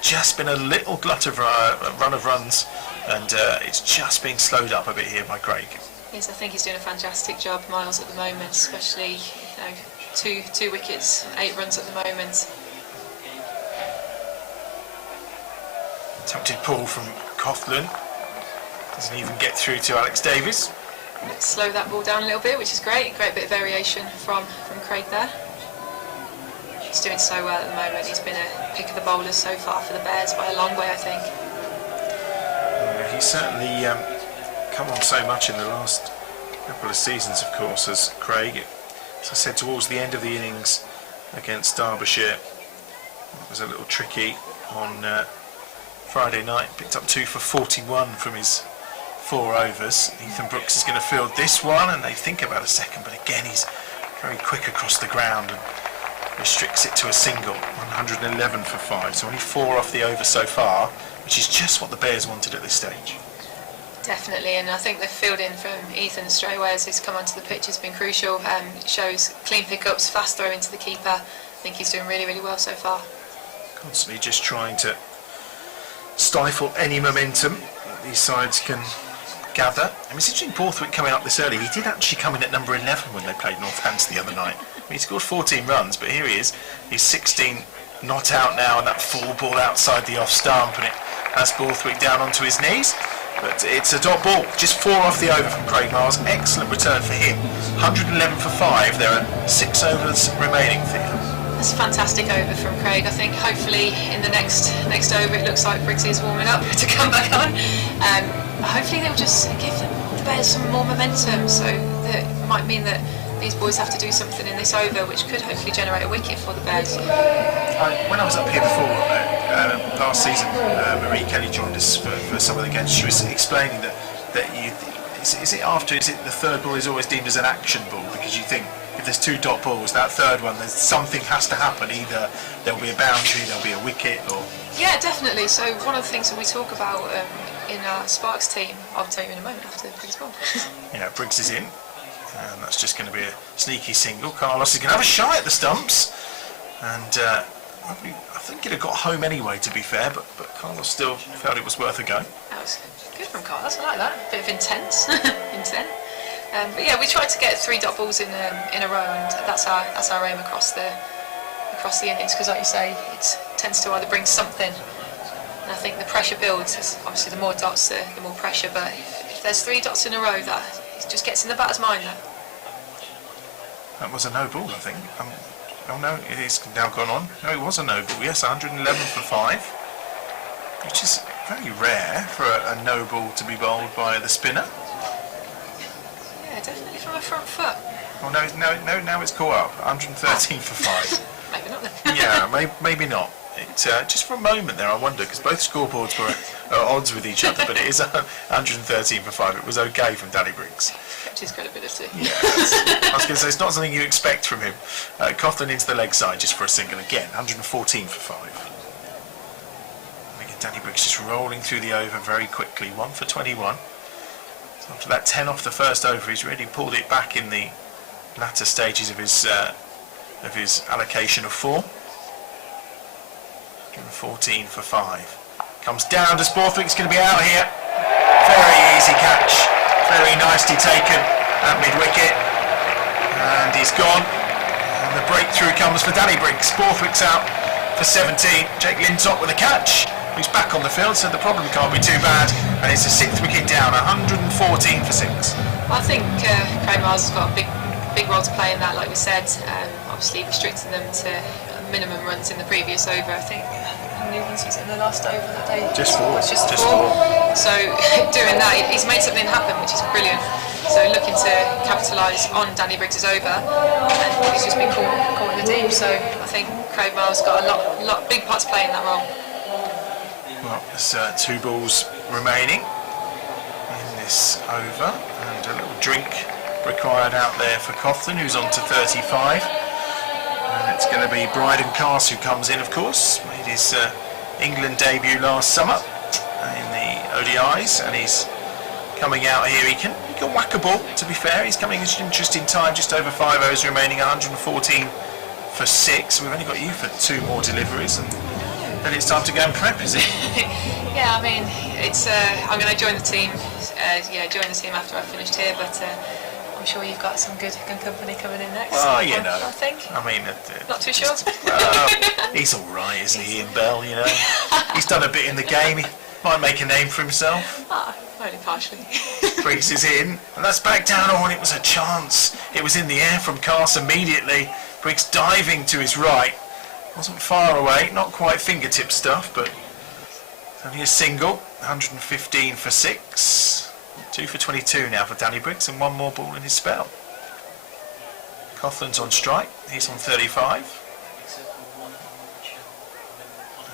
just been a little glut of run of runs, and it's just being slowed up a bit here by Craig. Yes, I think he's doing a fantastic job, Miles, at the moment, especially two wickets, 8 runs at the moment. Attempted pull from Coughlin, doesn't even get through to Alex Davies. Let's slow that ball down a little bit, which is great. Great bit of variation from Craig there. He's doing so well at the moment. He's been a pick of the bowlers so far for the Bears by a long way, I think. Yeah, he's certainly come on so much in the last couple of seasons, of course, as Craig. As I said, towards the end of the innings against Derbyshire, it was a little tricky on Friday night. Picked up 2 for 41 from his 4 overs. Ethan Brooks is going to field this one, and they think about a second, but again he's very quick across the ground and restricts it to a single. 111 for 5, so only 4 off the over so far, which is just what the Bears wanted at this stage. Definitely, and I think the fielding from Ethan straight away as he's come onto the pitch has been crucial. It shows clean pickups, fast throw into the keeper. I think he's doing really, really well so far. Constantly just trying to stifle any momentum that these sides can gather. I mean, it's interesting Borthwick coming up this early. He did actually come in at number 11 when they played Northants the other night. I mean, he scored 14 runs, but here he is. He's 16 not out now, and that full ball outside the off stump, and it has Borthwick down onto his knees. But it's a dot ball, just 4 off the over from Craig Miles. Excellent return for him. 111 for 5. There are 6 overs remaining for him. That's a fantastic over from Craig. I think hopefully in the next over it looks like Briggs is warming up to come back on. Hopefully they'll just give the Bears some more momentum, so that might mean that these boys have to do something in this over, which could hopefully generate a wicket for the Bears. When I was up here before last season, Marie Kelly joined us for some of the games. She was explaining that is it the third ball is always deemed as an action ball, because you think if there's 2 dot balls, that third one, there's something has to happen. Either there'll be a boundary, there'll be a wicket, or... Yeah, definitely. So one of the things that we talk about in our Sparks team, I'll tell you in a moment after Briggs ball. Yeah, Briggs is in, and that's just going to be a sneaky single. Carlos is going to have a shy at the stumps, and I think it'd have got home anyway, to be fair, but Carlos still felt it was worth a go. That was good from Carlos, I like that. Bit of intense. But yeah, we tried to get 3 dot balls in a row, and that's our aim across the innings, because like you say, it tends to either bring something, and I think the pressure builds. Obviously the more dots, the more pressure, but if there's 3 dots in a row, that it just gets in the batter's mind. That was a no ball, I think. Oh no, it is now gone on. No, it was a no ball. Yes, 111 for 5, which is very rare for a no ball to be bowled by the spinner. Yeah, definitely from a front foot. Oh no, now it's caught up. 113 for 5. Maybe not then. Yeah, maybe not. Just for a moment there, I wonder, because both scoreboards were at odds with each other, but it is 113 for 5. It was okay from Danny Briggs. Kept his credibility. Yeah, I was going to say, it's not something you expect from him. Coughlin into the leg side just for a single again, 114 for 5. Again, Danny Briggs just rolling through the over very quickly, 1 for 21. So after that 10 off the first over, he's really pulled it back in the latter stages of his allocation of 4. 14 for 5. Comes down to Borthwick's going to be out here. Very easy catch. Very nicely taken at mid-wicket. And he's gone. And the breakthrough comes for Danny Briggs. Borthwick's out for 17. Jake Lintott with a catch. Who's back on the field, so the problem can't be too bad. And it's a 6th wicket down, 114 for 6. I think Craig Miles has got a big role to play in that, like we said. Obviously restricting them to minimum runs in the previous over. I think how many runs was it in the last over that day? Just 4. Just 4. So doing that, he's made something happen, which is brilliant. So looking to capitalise on Danny Briggs' over, and he's just been caught in the deep. So I think Craig Miles got a lot big part to play in that role. Well, there's 2 balls remaining in this over, and a little drink required out there for Coughlin, who's on to 35. And it's going to be Bryden Cast who comes in, of course. Made his England debut last summer in the ODIs, and he's coming out here. He can whack a ball, to be fair. He's coming at an interesting time, just over 5 overs remaining, 114 for 6. We've only got you for 2 more deliveries, and then it's time to go and prep, is it? Yeah, I mean, it's I'm going to join the team. Join the team after I've finished here, but I'm sure you've got some good company coming in next. Oh, I think. I mean, Not too sure. he's all right, isn't he, Ian Bell? You know, he's done a bit in the game. He might make a name for himself. Only partially. Briggs is in, and that's back down on. It was a chance. It was in the air from Cars immediately. Briggs diving to his right. Wasn't far away, not quite fingertip stuff, but only a single. 115 for 6. 2 for 22 now for Danny Briggs, and 1 more ball in his spell. Coughlin's on strike. He's on 35.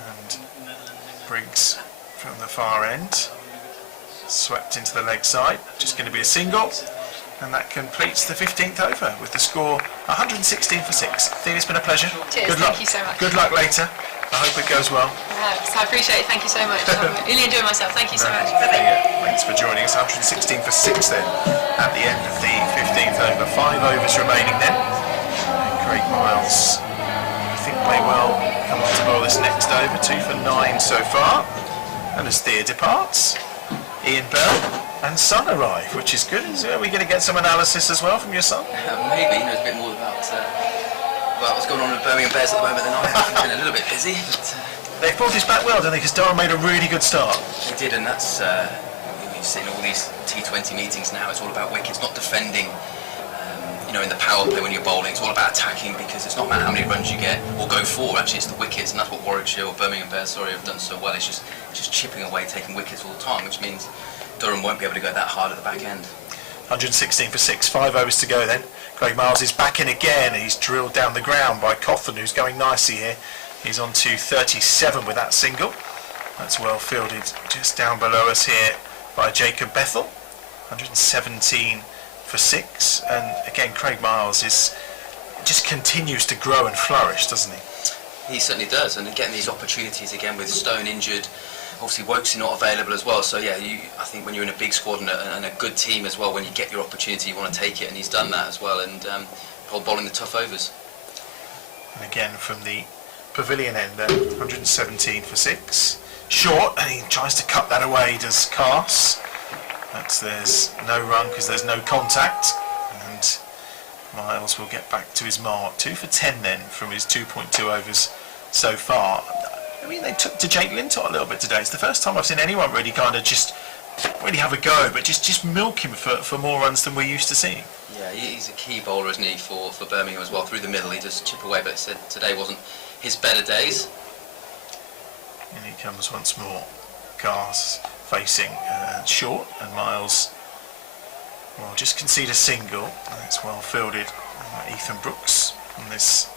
And Briggs from the far end. Swept into the leg side. Just going to be a single. And that completes the 15th over with the score 116 for 6. Dean, it's been a pleasure. Cheers, Good luck. thank you so much. Good luck later. I hope it goes well. I appreciate it, thank you so much. I'm really enjoying myself, thank you so much. Thanks for joining us. 116 for 6 then at the end of the 15th over. 5 overs remaining then. And Craig Miles, I think, may well come on to bowl this next over. 2 for 9 so far. And as Thea departs, Ian Bell and son arrive, which is good. Are we going to get some analysis as well from your son? Maybe, a bit more about what's going on with Birmingham Bears at the moment than I have. Been a little bit busy. But, they've brought this back well, didn't they? Because Durham made a really good start. They did, and that's you've seen all these T20 meetings now. It's all about wickets, not defending. In the power play when you're bowling, it's all about attacking, because it's not about how many runs you get or go for. Actually, it's the wickets, and that's what Warwickshire or Birmingham Bears, have done so well. It's just chipping away, taking wickets all the time, which means Durham won't be able to go that hard at the back end. 116 for 6, 5 overs to go then. Craig Miles is back in again, and he's drilled down the ground by Cawthon, who's going nicely here. He's on to 37 with that single. That's well fielded just down below us here by Jacob Bethel. 117 for 6, and again Craig Miles just continues to grow and flourish, doesn't he? He certainly does, and getting these opportunities again with Stone injured, obviously Wokesley not available as well, so yeah, I think when you're in a big squad and a good team as well, when you get your opportunity you want to take it, and he's done that as well, and bowling the tough overs. And again from the pavilion end then, 117 for 6. Short, and he tries to cut that away, does Cars. But there's no run because there's no contact, and Miles will get back to his mark. 2 for 10 then from his 2.2 overs so far. I mean, they took to Jake Lintott a little bit today. It's the first time I've seen anyone really kind of just really have a go, but just milk him for more runs than we're used to seeing. Yeah, he's a key bowler, isn't he, for Birmingham as well. Through the middle, he does chip away, but said today wasn't his better days. And he comes once more. Cars facing short, and Miles will just concede a single. That's well fielded. Ethan Brooks on this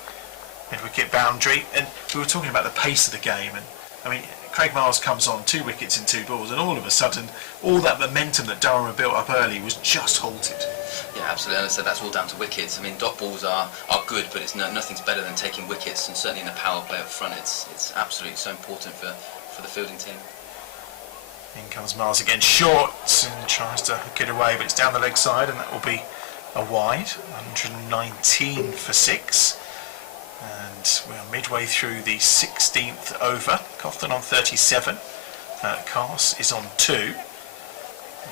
mid-wicket boundary, and we were talking about the pace of the game, and I mean Craig Miles comes on 2 wickets in 2 balls, and all of a sudden all that momentum that Durham had built up early was just halted. Yeah, absolutely, and I said that's all down to wickets. I mean, dot balls are good, but it's nothing's better than taking wickets, and certainly in the power play up front it's absolutely so important for the fielding team. In comes Miles again, short, and tries to hook it away, but it's down the leg side, and that will be a wide. 119 for 6. And we're midway through the 16th over. Cawthon on 37. Cars is on 2. And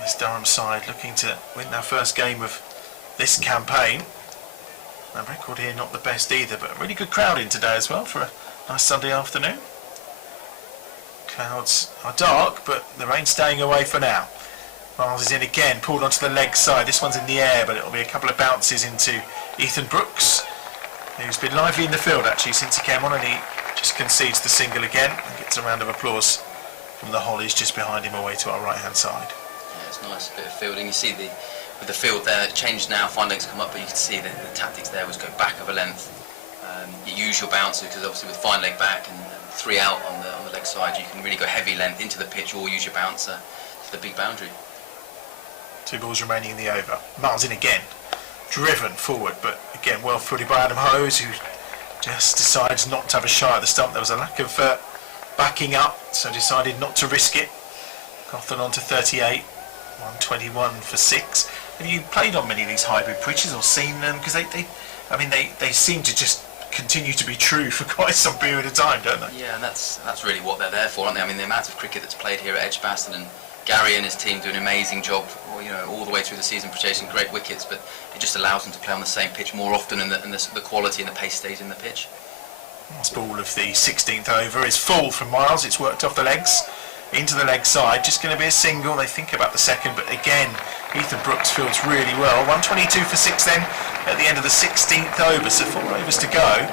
this Durham side looking to win their first game of this campaign. The record here not the best either, but a really good crowd in today as well for a nice Sunday afternoon. Clouds are dark, but the rain's staying away for now. Miles is in again, pulled onto the leg side. This one's in the air, but it'll be a couple of bounces into Ethan Brooks, who's been lively in the field actually since he came on, and he just concedes the single again and gets a round of applause from the Hollies just behind him away to our right hand side. Yeah, it's a nice bit of fielding. You see with the field there, it changed now, fine legs come up, but you can see the tactics there was go back of a length. You use your bouncer, because obviously with fine leg back and 3 out on the leg side, you can really go heavy length into the pitch or use your bouncer to the big boundary. 2 balls remaining in the over. Miles in again, driven forward, but again well footed by Adam Hose, who just decides not to have a shot at the stump. There was a lack of backing up, so decided not to risk it. Cawthon on to 38, 121 for 6. Have you played on many of these hybrid pitches or seen them? Because they seem to just continue to be true for quite some period of time, don't they? Yeah, and that's really what they're there for, aren't they? I mean, the amount of cricket that's played here at Edgbaston, and Gary and his team do an amazing job, all the way through the season, producing great wickets, but it just allows them to play on the same pitch more often, and the quality and the pace stays in the pitch. Last ball of the 16th over is full from Miles. It's worked off the legs into the leg side. Just going to be a single. They think about the second, but again, Ethan Brooks fields really well. 122 for 6 then at the end of the 16th over. So 4 overs to go.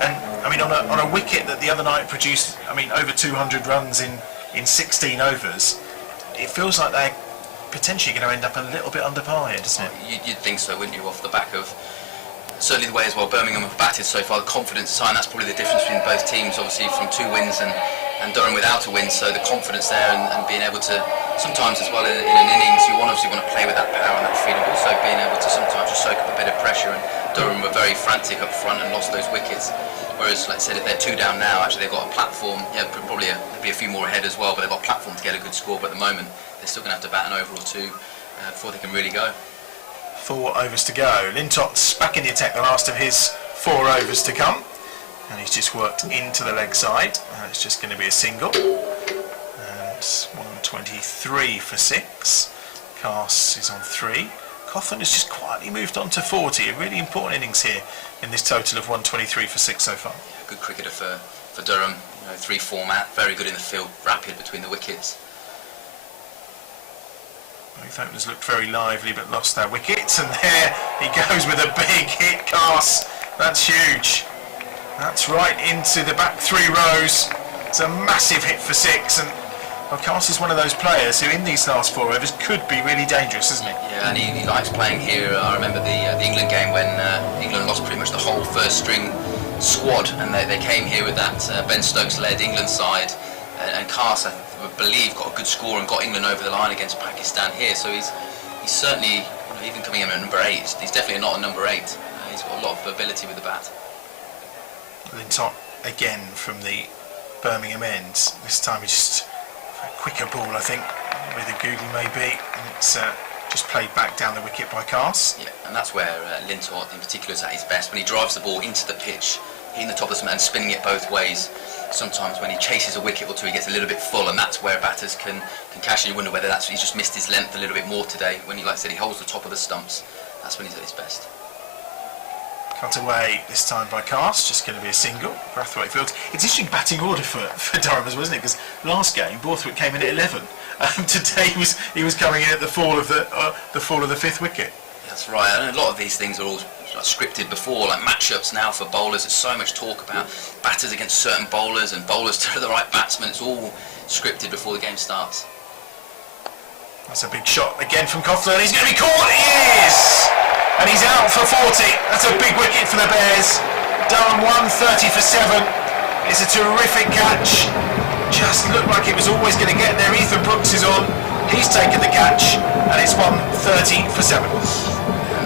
And I mean, on a wicket that the other night produced, over 200 runs in 16 overs, it feels like they're potentially going to end up a little bit under par here, doesn't it? You'd think so, wouldn't you, off the back of certainly the way as well Birmingham have batted so far, the confidence side, and that's probably the difference between both teams, obviously from 2 wins and Durham without a win, so the confidence there and being able to, sometimes as well in an innings, you obviously want to play with that power and that freedom, but also being able to sometimes just soak up a bit of pressure, and Durham were very frantic up front and lost those wickets. Whereas, like I said, if they're 2 down now, actually they've got a platform, probably there'll be a few more ahead as well, but they've got a platform to get a good score, but at the moment they're still going to have to bat an over or 2 before they can really go. 4 overs to go. Lintot's back in the attack, the last of his 4 overs to come. And he's just worked into the leg side. And it's just going to be a single. And 123 for 6. Cass is on 3. Cawthon has just quietly moved on to 40. A really important innings here in this total of 123 for 6 so far. Yeah, good cricketer for Durham. 3 format, very good in the field, rapid between the wickets. Both openers looked very lively but lost their wickets, and there he goes with a big hit, Cass. That's huge. That's right into the back 3 rows. It's a massive hit for 6, and Cass is one of those players who in these last 4 overs could be really dangerous, isn't he? Yeah, and he likes playing here. I remember the England game when England lost pretty much the whole first string squad, and they came here with that Ben Stokes-led England side, and Cass, I believe, got a good score and got England over the line against Pakistan here. So he's certainly, even coming in at number 8, he's definitely not a number 8. He's got a lot of ability with the bat. Lintott again from the Birmingham ends. This time it's just a quicker ball, I think, with a googly maybe, and it's just played back down the wicket by Cass. Yeah, and that's where Lintott in particular is at his best, when he drives the ball into the pitch, hitting the top of the cement and spinning it both ways. Sometimes when he chases a wicket or 2, he gets a little bit full, and that's where batters can cash it. You wonder whether he's just missed his length a little bit more today. When he, like I said, he holds the top of the stumps, that's when he's at his best. Cut away this time by Cass, just going to be a single. Brathwaite fields. It's interesting batting order for Durham, wasn't it? Because last game Borthwick came in at 11. Today he was coming in at the fall of the 5th wicket. That's right, and a lot of these things are all scripted before, like matchups now for bowlers. There's so much talk about batters against certain bowlers and bowlers to the right batsman. It's all scripted before the game starts. That's a big shot again from Cawthon. He's going to be caught. He is! And he's out for 40. That's a big wicket for the Bears. Durham 130 for 7. It's a terrific catch. Just looked like it was always going to get there. Ethan Brooks is on. He's taken the catch, and it's 130 for 7.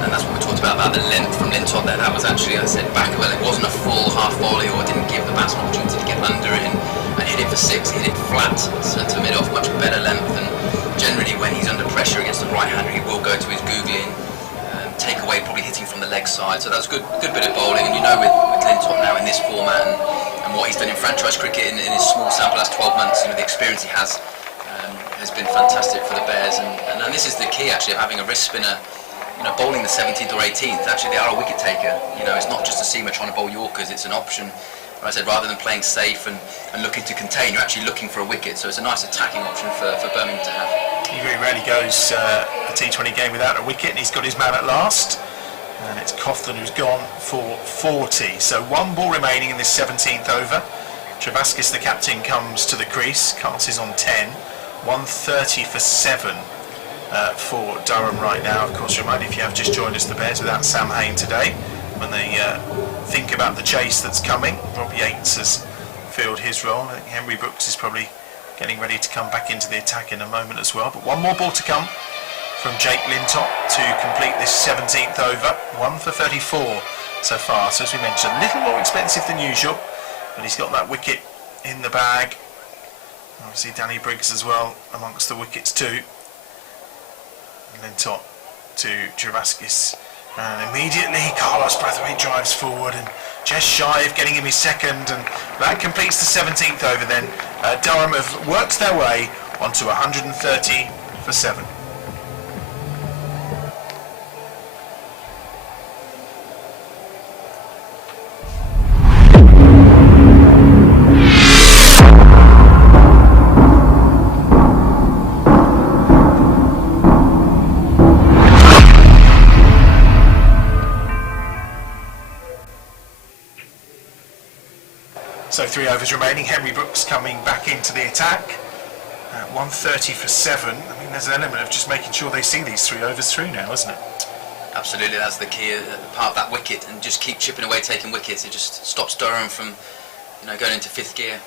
And that's what we talked about the length from Lintott there. That was actually, I said, back well. It wasn't a full half volley, or it didn't give the batsman an opportunity to get under it and hit it for 6. He hit it flat, so to mid off, much better length. And generally, when he's under pressure against the right-hander, he will go to his googly and take away, probably hitting from the leg side. So that's a good bit of bowling. And with Lintott now in this format and what he's done in franchise cricket in his small sample last 12 months, the experience he has been fantastic for the Bears. And this is the key actually of having a wrist spinner, bowling the 17th or 18th. Actually, they are a wicket taker. It's not just a seamer trying to bowl Yorkers. It's an option. Like I said, rather than playing safe and looking to contain, you're actually looking for a wicket. So it's a nice attacking option for Birmingham to have. He very rarely goes a T20 game without a wicket, and he's got his man at last. And it's Cawthon who's gone for 40. So 1 ball remaining in this 17th over. Travaskis, the captain, comes to the crease. Cass is on 10. 130 for 7 for Durham right now. Of course, remind you, if you have just joined us, the Bears without Sam Hain today. When they think about the chase that's coming, Robbie Yates has filled his role. I think Henry Brooks is probably getting ready to come back into the attack in a moment as well. But 1 more ball to come from Jake Lintott to complete this 17th over. 1 for 34 so far. So as we mentioned, a little more expensive than usual, but he's got that wicket in the bag. Obviously Danny Briggs as well amongst the wickets too. And then top to Javaskis. And immediately Carlos Brathwaite drives forward and just shy of getting him his second, and that completes the 17th over then. Durham have worked their way onto 130 for 7. So 3 overs remaining. Henry Brooks coming back into the attack. 130 for 7. I mean, there's an element of just making sure they see these 3 overs through now, isn't it? Absolutely, that's the key part of that wicket, and just keep chipping away, taking wickets. It just stops Durham from, going into 5th gear.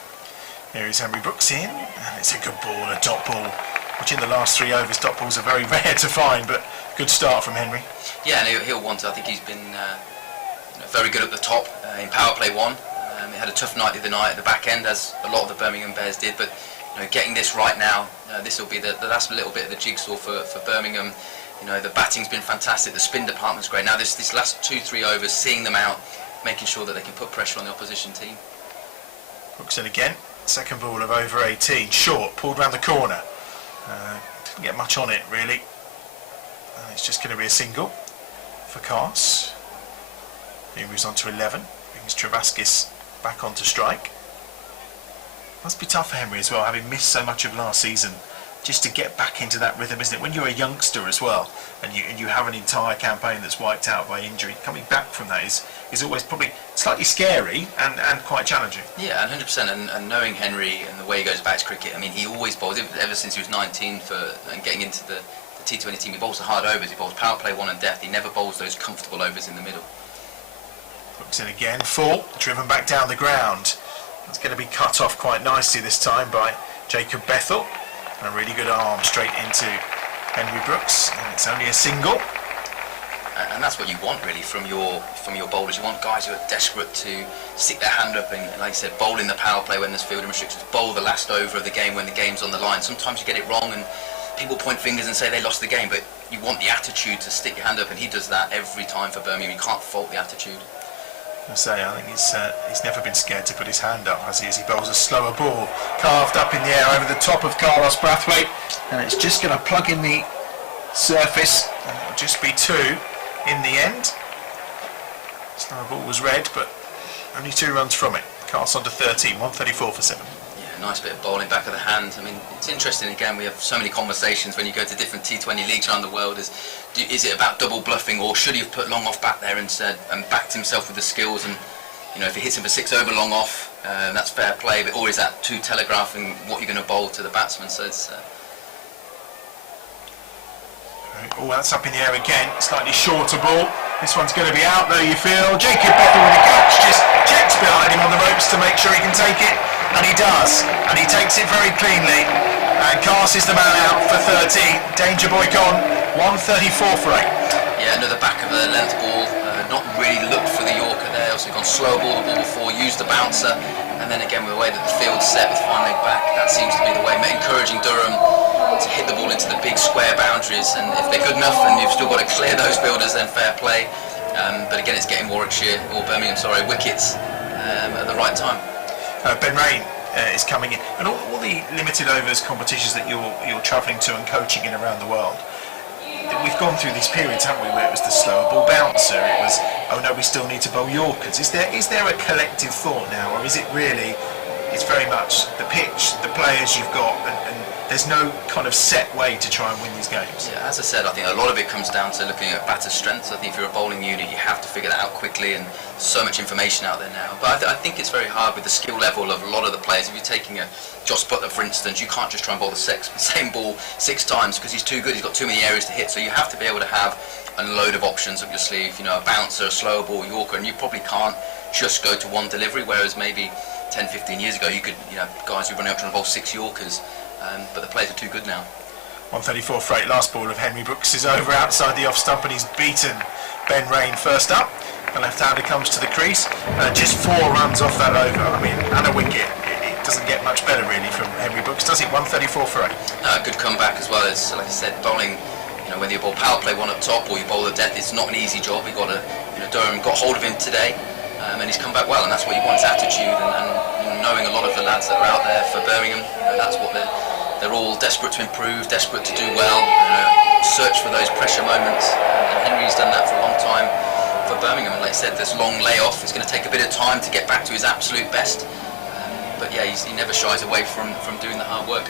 Here is Henry Brooks in, and it's a good ball, a dot ball, which in the last 3 overs, dot balls are very rare to find, but good start from Henry. Yeah, and he'll want to. I think he's been very good at the top in power play 1. He had a tough night the other night at the back end, as a lot of the Birmingham Bears did, but getting this right now, this will be the last little bit of the jigsaw for Birmingham. The batting's been fantastic, the spin department's great. Now this last 2-3 overs, seeing them out, making sure that they can put pressure on the opposition team. Brooks in again, second ball of over 18, short, pulled round the corner. Didn't get much on it really. It's just going to be a single for Cars. He moves on to 11, brings Travaskis back onto strike. Must be tough for Henry as well, having missed so much of last season, just to get back into that rhythm, isn't it? When you're a youngster as well, and you have an entire campaign that's wiped out by injury, coming back from that is always probably slightly scary and quite challenging. Yeah, 100%. And knowing Henry and the way he goes back to cricket, I mean, he always bowls, ever since he was 19 and getting into the T20 team, he bowls the hard overs, he bowls power play 1 and death, he never bowls those comfortable overs in the middle. Brooks in again, full, driven back down the ground. It's going to be cut off quite nicely this time by Jacob Bethel. And a really good arm straight into Henry Brooks, and it's only a single. And that's what you want really from your bowlers. You want guys who are desperate to stick their hand up and, like I said, bowl in the power play when there's fielding restrictions, bowl the last over of the game when the game's on the line. Sometimes you get it wrong and people point fingers and say they lost the game, but you want the attitude to stick your hand up, and he does that every time for Birmingham. You can't fault the attitude. I think he's never been scared to put his hand up, has he, as he bowls a slower ball, carved up in the air over the top of Carlos Brathwaite, and it's just going to plug in the surface, and it'll just be 2 in the end. Slower ball was red, but only 2 runs from it. Carlos on to 13, 134 for 7. Yeah, nice bit of bowling back of the hand. I mean, it's interesting, again, we have so many conversations when you go to different T20 leagues around the world. Is it about double bluffing, or should he have put long off back there and backed himself with the skills, and if he hits him for 6 over long off, that's fair play, but or is that too telegraphing what you're going to bowl to the batsman? So it's oh, that's up in the air again, slightly shorter ball. This one's going to be out though, you feel. Jacob Bethel with a catch, just checks behind him on the ropes to make sure he can take it, and he does, and he takes it very cleanly. And Cars is the man out for 13. Danger boy gone, 134 for 8. Yeah, another back of the length ball, not really looked for the Yorker there, also gone slow ball the ball before, used the bouncer, and then again with the way that the field's set with fine leg back, that seems to be the way, encouraging Durham to hit the ball into the big square boundaries, and if they're good enough and you've still got to clear those fielders, then fair play. But again, it's getting Warwickshire, or Birmingham, sorry, wickets at the right time. Ben Rain is coming in, and all the limited overs competitions that you're travelling to and coaching in around the world, we've gone through these periods, haven't we, where it was the slower ball bouncer, it was, oh no, we still need to bowl Yorkers. Is there a collective thought now, or is it really, it's very much the pitch, the players you've got, and there's no kind of set way to try and win these games? Yeah, as I said, I think a lot of it comes down to looking at batter strengths. I think if you're a bowling unit, you have to figure that out quickly, and so much information out there now. But I think it's very hard with the skill level of a lot of the players. If you're taking a Joss Butler, for instance, you can't just try and bowl the same ball 6 times because he's too good, he's got too many areas to hit. So you have to be able to have a load of options up your sleeve, a bouncer, a slower ball, Yorker, and you probably can't just go to one delivery, whereas maybe 10, 15 years ago, you could, guys who run out trying to bowl 6 Yorkers. But the players are too good now. 134 for 8. Last ball of Henry Brooks is over outside the off stump, and he's beaten Ben Rain first up. The left-hander comes to the crease. Just 4 runs off that over. I mean, and a wicket. It doesn't get much better really from Henry Brooks, does it? 134 for 8. Good comeback as well. As like I said, bowling. Whether you bowl power play one up top or you bowl the death, it's not an easy job. We got Durham got hold of him today, and he's come back well, and that's what you want, his attitude, and knowing a lot of the lads that are out there for Birmingham, that's what they're all desperate to improve, desperate to do well, search for those pressure moments, and Henry's done that for a long time for Birmingham. And like I said, this long layoff is going to take a bit of time to get back to his absolute best, but yeah, he never shies away from doing the hard work.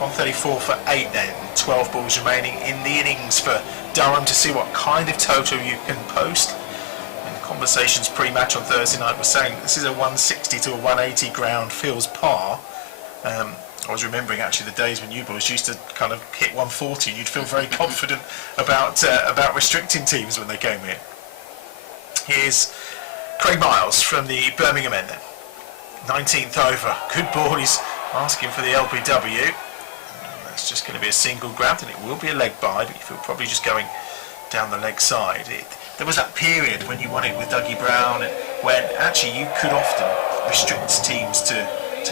134 for 8 then, 12 balls remaining in the innings for Durham to see what kind of total you can post. In the conversations pre-match on Thursday night were saying this is a 160 to a 180 ground, feels par. I was remembering actually the days when you boys used to kind of hit 140 and you'd feel very confident about restricting teams when they came here. Here's Craig Miles from the Birmingham end then. 19th over, good ball, he's asking for the LBW. It's just going to be a single grab, and it will be a leg by, but you feel probably just going down the leg side. There was that period when you won it with Dougie Brown, when actually you could often restrict teams to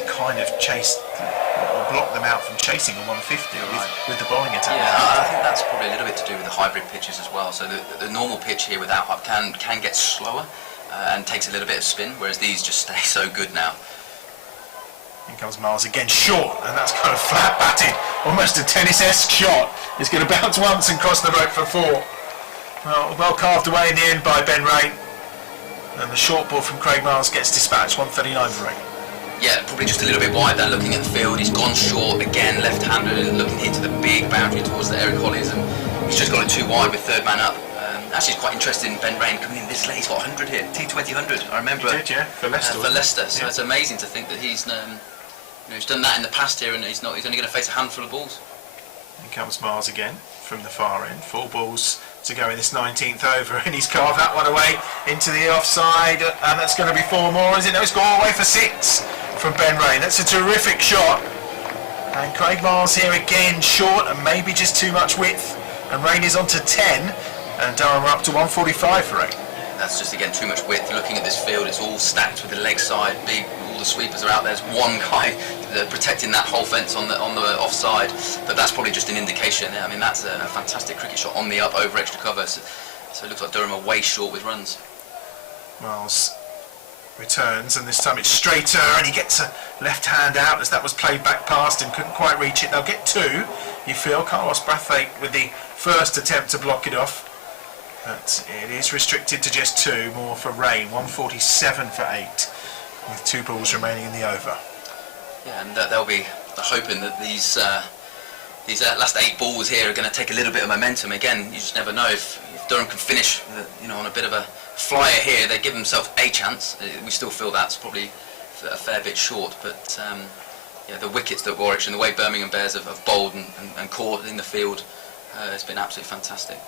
kind of chase or block them out from chasing a 150 with the bowling attack. Yeah, I think that's probably a little bit to do with the hybrid pitches as well. So the normal pitch here without hop can get slower and takes a little bit of spin, whereas these just stay so good now. Here comes Miles again, short, and that's kind of flat batted, almost a tennis-esque shot. It's going to bounce once and cross the rope for 4. Well carved away in the end by Ben Rain, and the short ball from Craig Miles gets dispatched, 139 for 8. Yeah, probably just a little bit wide there, looking at the field. He's gone short again, left-handed, looking into the big boundary towards the Eric Hollies, and he's just got it too wide with third man up. Actually, it's quite interesting, Ben Rain coming in this late. He's got 100 here, T20 100. I remember. He did, yeah, for Leicester. So it's amazing to think that he's done that in the past here, and he's only going to face a handful of balls. Here comes Miles again from the far end. 4 balls to go in this 19th over, and he's carved that one away into the offside, and that's going to be 4 more, is it? No, it's gone all the way for 6 from Ben Rain. That's a terrific shot. And Craig Miles here again, short and maybe just too much width. And Rain is on to 10, and Durham are up to 145 for 8. That's just again too much width. Looking at this field, it's all stacked with the leg side, big. All the sweepers are out there. There's one guy protecting that whole fence on the offside, but that's probably just an indication. I mean, that's a fantastic cricket shot on the up over extra cover. So it looks like Durham are way short with runs. Miles returns, and this time it's straighter, and he gets a left hand out as that was played back past and couldn't quite reach it. They'll get 2, you feel. Carlos Brathwaite with the first attempt to block it off, but it is restricted to just 2 more for Rain. 147 for 8 with 2 balls remaining in the over. Yeah, and they'll be hoping that these last 8 balls here are going to take a little bit of momentum. Again, you just never know if Durham can finish on a bit of a flyer here. They give themselves a chance. We still feel that's probably a fair bit short, but yeah, the wickets that Warwickshire and the way Birmingham Bears have bowled and caught in the field has been absolutely fantastic.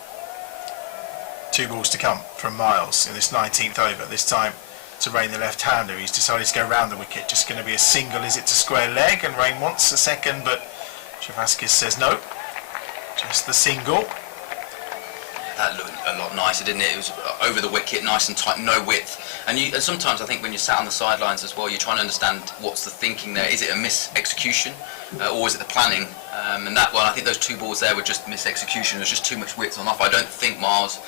2 balls to come from Miles in this 19th over. This time to Rain, the left-hander. He's decided to go round the wicket. Just going to be a single, is it, to square leg? And Rain wants a second, but Travaskis says no. Just the single. That looked a lot nicer, didn't it? It was over the wicket, nice and tight, no width. And sometimes I think when you're sat on the sidelines as well, you're trying to understand what's the thinking there. Is it a mis-execution or is it the planning? And that one, I think those 2 balls there were just mis-execution. There was just too much width on off. I don't think Miles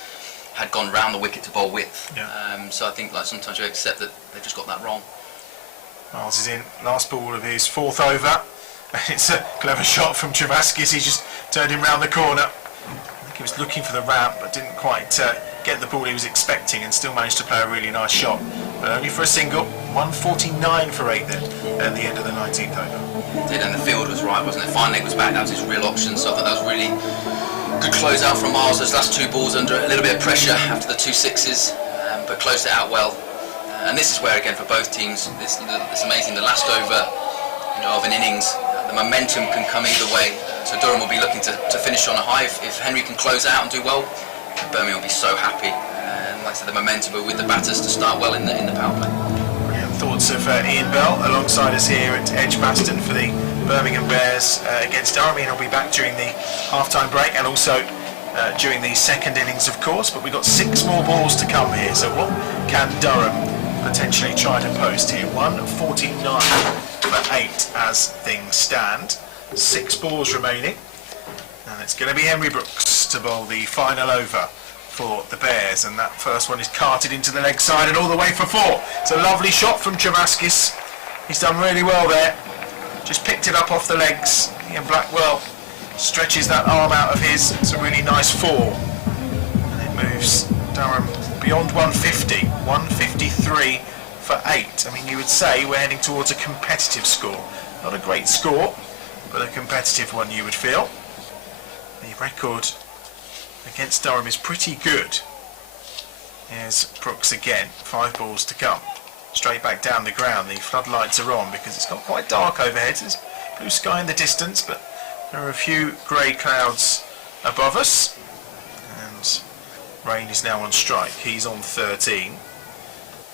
had gone round the wicket to bowl width. Yeah. So I think sometimes you accept that they've just got that wrong. Miles is in, last ball of his 4th over. It's a clever shot from Travaskis. He just turned him round the corner. I think he was looking for the ramp, but didn't quite get the ball he was expecting, and still managed to play a really nice shot. But only for a single. 149 for 8 then at the end of the 19th over. Did, and the field was right, wasn't it? Fine leg was back. That was his real option. So I thought that was really good close out from Miles. Those last 2 balls under a little bit of pressure after the 2 6s, but closed it out well. And this is where, again, for both teams, it's amazing. The last over, of an innings, the momentum can come either way. So Durham will be looking to finish on a high. If Henry can close out and do well, Birmingham will be so happy. And like I said, the momentum with the batters to start well in the power play. Brilliant thoughts of Ian Bell alongside us here at Edgbaston for the Birmingham Bears against Durham. Ian will be back during the half-time break and also during the second innings, of course. But we've got 6 more balls to come here. So what can Durham potentially try to post here? 149 for 8 as things stand. 6 balls remaining, and it's going to be Henry Brooks to bowl the final over for the Bears, and that first one is carted into the leg side and all the way for 4. It's a lovely shot from Travaskis. He's done really well there. Just picked it up off the legs. Ian Blackwell stretches that arm out of his. It's a really nice 4. And it moves Durham beyond 150. 153 for 8. I mean, you would say we're heading towards a competitive score. Not a great score, but a competitive one, you would feel. The record against Durham is pretty good. Here's Brooks again. 5 balls to come. Straight back down the ground. The floodlights are on because it's got quite dark overhead. There's blue sky in the distance, but there are a few grey clouds above us. And rain is now on strike. He's on 13.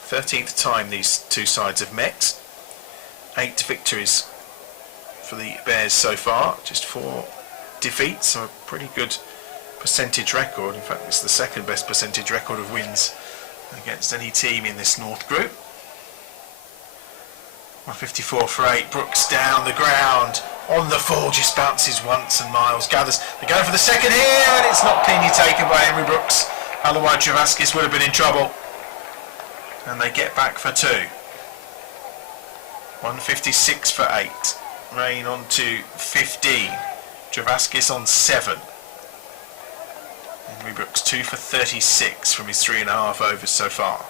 13th time these two sides have met. 8 victories for the Bears so far. Just 4 defeats, so a pretty good percentage record. In fact, it's the second best percentage record of wins against any team in this North group. 154 for 8. Brooks down the ground on the 4, just bounces once and Miles gathers. They're going for the second here, and it's not cleanly taken by Henry Brooks. Otherwise Travaskis would have been in trouble, and they get back for 2. 156 for 8. Rain on to 15. Travaskis on 7. Henry Brooks 2 for 36 from his 3.5 overs so far.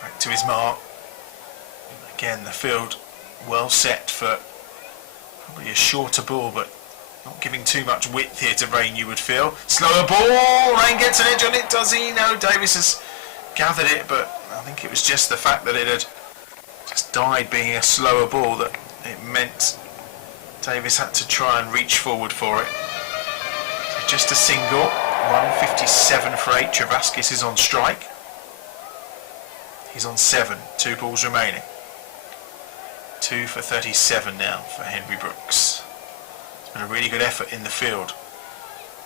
Back to his mark. Again, the field well set for probably a shorter ball, but not giving too much width here to Rain, you would feel. Slower ball. Rain gets an edge on it, does he? No, Davis has gathered it, but I think it was just the fact that it had just died being a slower ball that it meant Davis had to try and reach forward for it. So just a single. 157 for 8. Travaskis is on strike. He's on 7. 2 balls remaining. 2 for 37 now for Henry Brooks. It's been a really good effort in the field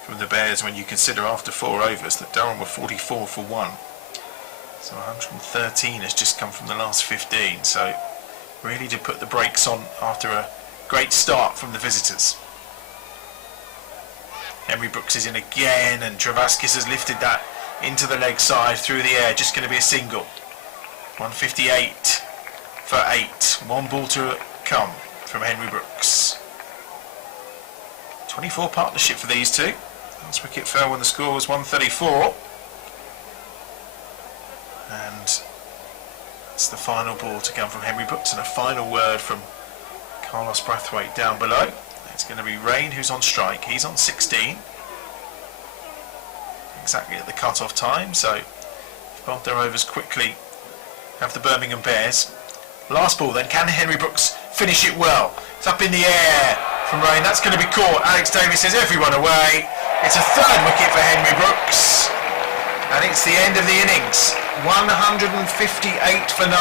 from the Bears when you consider after 4 overs that Durham were 44 for 1. So 113 has just come from the last 15. So really to put the brakes on after a great start from the visitors. Henry Brooks is in again, and Travaskis has lifted that into the leg side through the air. Just going to be a single. 158 for 8. 1 ball to come from Henry Brooks. 24 partnership for these two. Last wicket fell when the score was 134. And it's the final ball to come from Henry Brooks, and a final word from Carlos Brathwaite down below. It's going to be Rain who's on strike. He's on 16. Exactly at the cut-off time, so both their overs quickly have the Birmingham Bears. Last ball then, can Henry Brooks finish it well? It's up in the air from Rain. That's going to be caught. Alex Davis says everyone away. It's a 3rd wicket for Henry Brooks, and it's the end of the innings. 158 for 9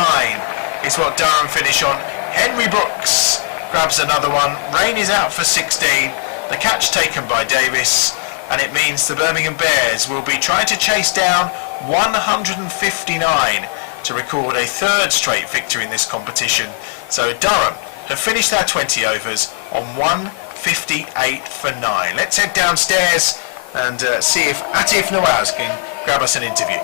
is what Durham finish on. Henry Brooks grabs another one. Rain is out for 16. The catch taken by Davis, and it means the Birmingham Bears will be trying to chase down 159 to record a 3rd straight victory in this competition. So Durham have finished their 20 overs on 158 for 9. Let's head downstairs and see if Atif Nawaz can grab us an interview.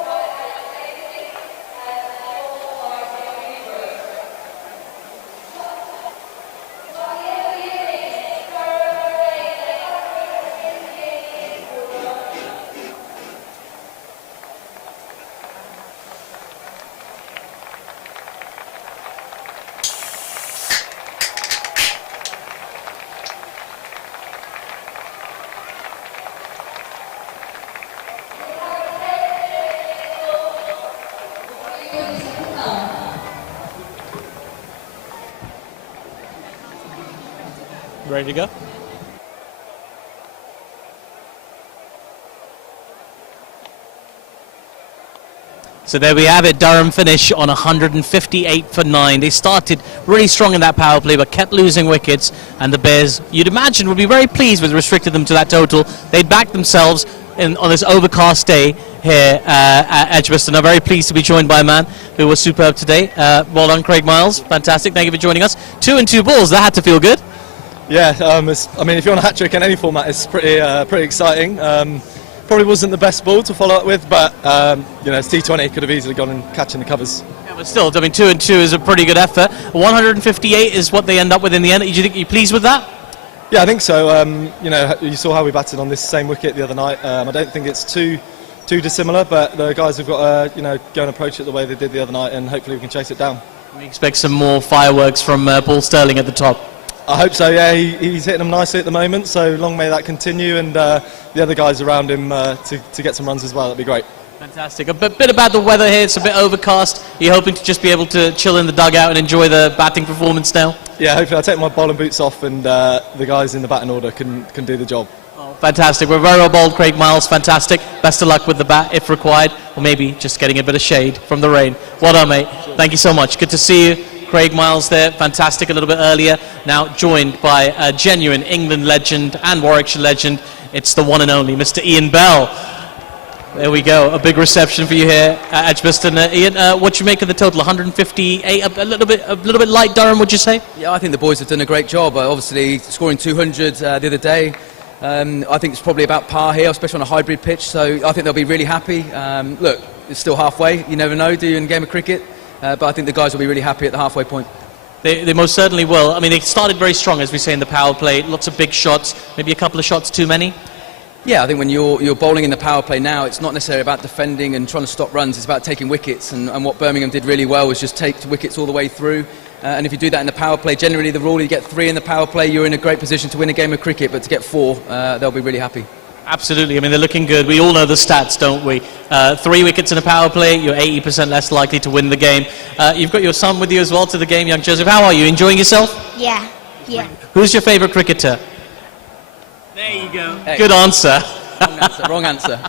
Ready to go? So there we have it, Durham finish on 158 for 9. They started really strong in that power play but kept losing wickets, and the Bears, you'd imagine, would be very pleased with restricted them to that total. They'd backed themselves on this overcast day here at Edgbaston. I'm very pleased to be joined by a man who was superb today. Well done, Craig Miles. Fantastic. Thank you for joining us. 2 and 2 balls. That had to feel good. Yeah, I mean, if you want a hat-trick in any format, it's pretty exciting. Probably wasn't the best ball to follow up with, but you know, it's T20, could have easily gone and catching the covers. Yeah, but still, I mean, 2 and 2 is a pretty good effort. 158 is what they end up with in the end. Do you think you're pleased with that? Yeah, I think so. You know, you saw how we batted on this same wicket the other night. I don't think it's too dissimilar, but the guys have got to, you know, go and approach it the way they did the other night, and hopefully we can chase it down. We expect some more fireworks from Paul Sterling at the top. I hope so, yeah, he's hitting them nicely at the moment, so long may that continue, and the other guys around him to get some runs as well. That'd be great. Fantastic. A bit about the weather here. It's a bit overcast. Are you hoping to just be able to chill in the dugout and enjoy the batting performance now? Yeah, hopefully I'll take my bowling boots off and the guys in the batting order can do the job. Oh, fantastic. We're very well bowled, Craig Miles. Fantastic. Best of luck with the bat if required, or maybe just getting a bit of shade from the rain. Well done, mate. Thank you so much. Good to see you. Craig Miles there, fantastic, a little bit earlier. Now joined by a genuine England legend and Warwickshire legend. It's the one and only Mr. Ian Bell. There we go, a big reception for you here at Edgbaston. Ian, what do you make of the total? 158, a little bit light, Durham, would you say? Yeah, I think the boys have done a great job. Obviously, scoring 200 the other day. I think it's probably about par here, especially on a hybrid pitch. So I think they'll be really happy. Look, it's still halfway. You never know, do you, in a game of cricket? But I think the guys will be really happy at the halfway point. They most certainly will. I mean, they started very strong, as we say, in the power play. Lots of big shots, maybe a couple of shots too many. Yeah, I think when you're bowling in the power play now, it's not necessarily about defending and trying to stop runs. It's about taking wickets. And what Birmingham did really well was just take wickets all the way through. And if you do that in the power play, generally the rule, you get 3 in the power play, you're in a great position to win a game of cricket. But to get 4, they'll be really happy. Absolutely. I mean, they're looking good. We all know the stats, don't we? 3 wickets in a power play, you're 80% less likely to win the game. You've got your son with you as well to the game, young Joseph. How are you? Enjoying yourself? Yeah. Who's your favourite cricketer? There you go. Hey. Good answer. Wrong answer.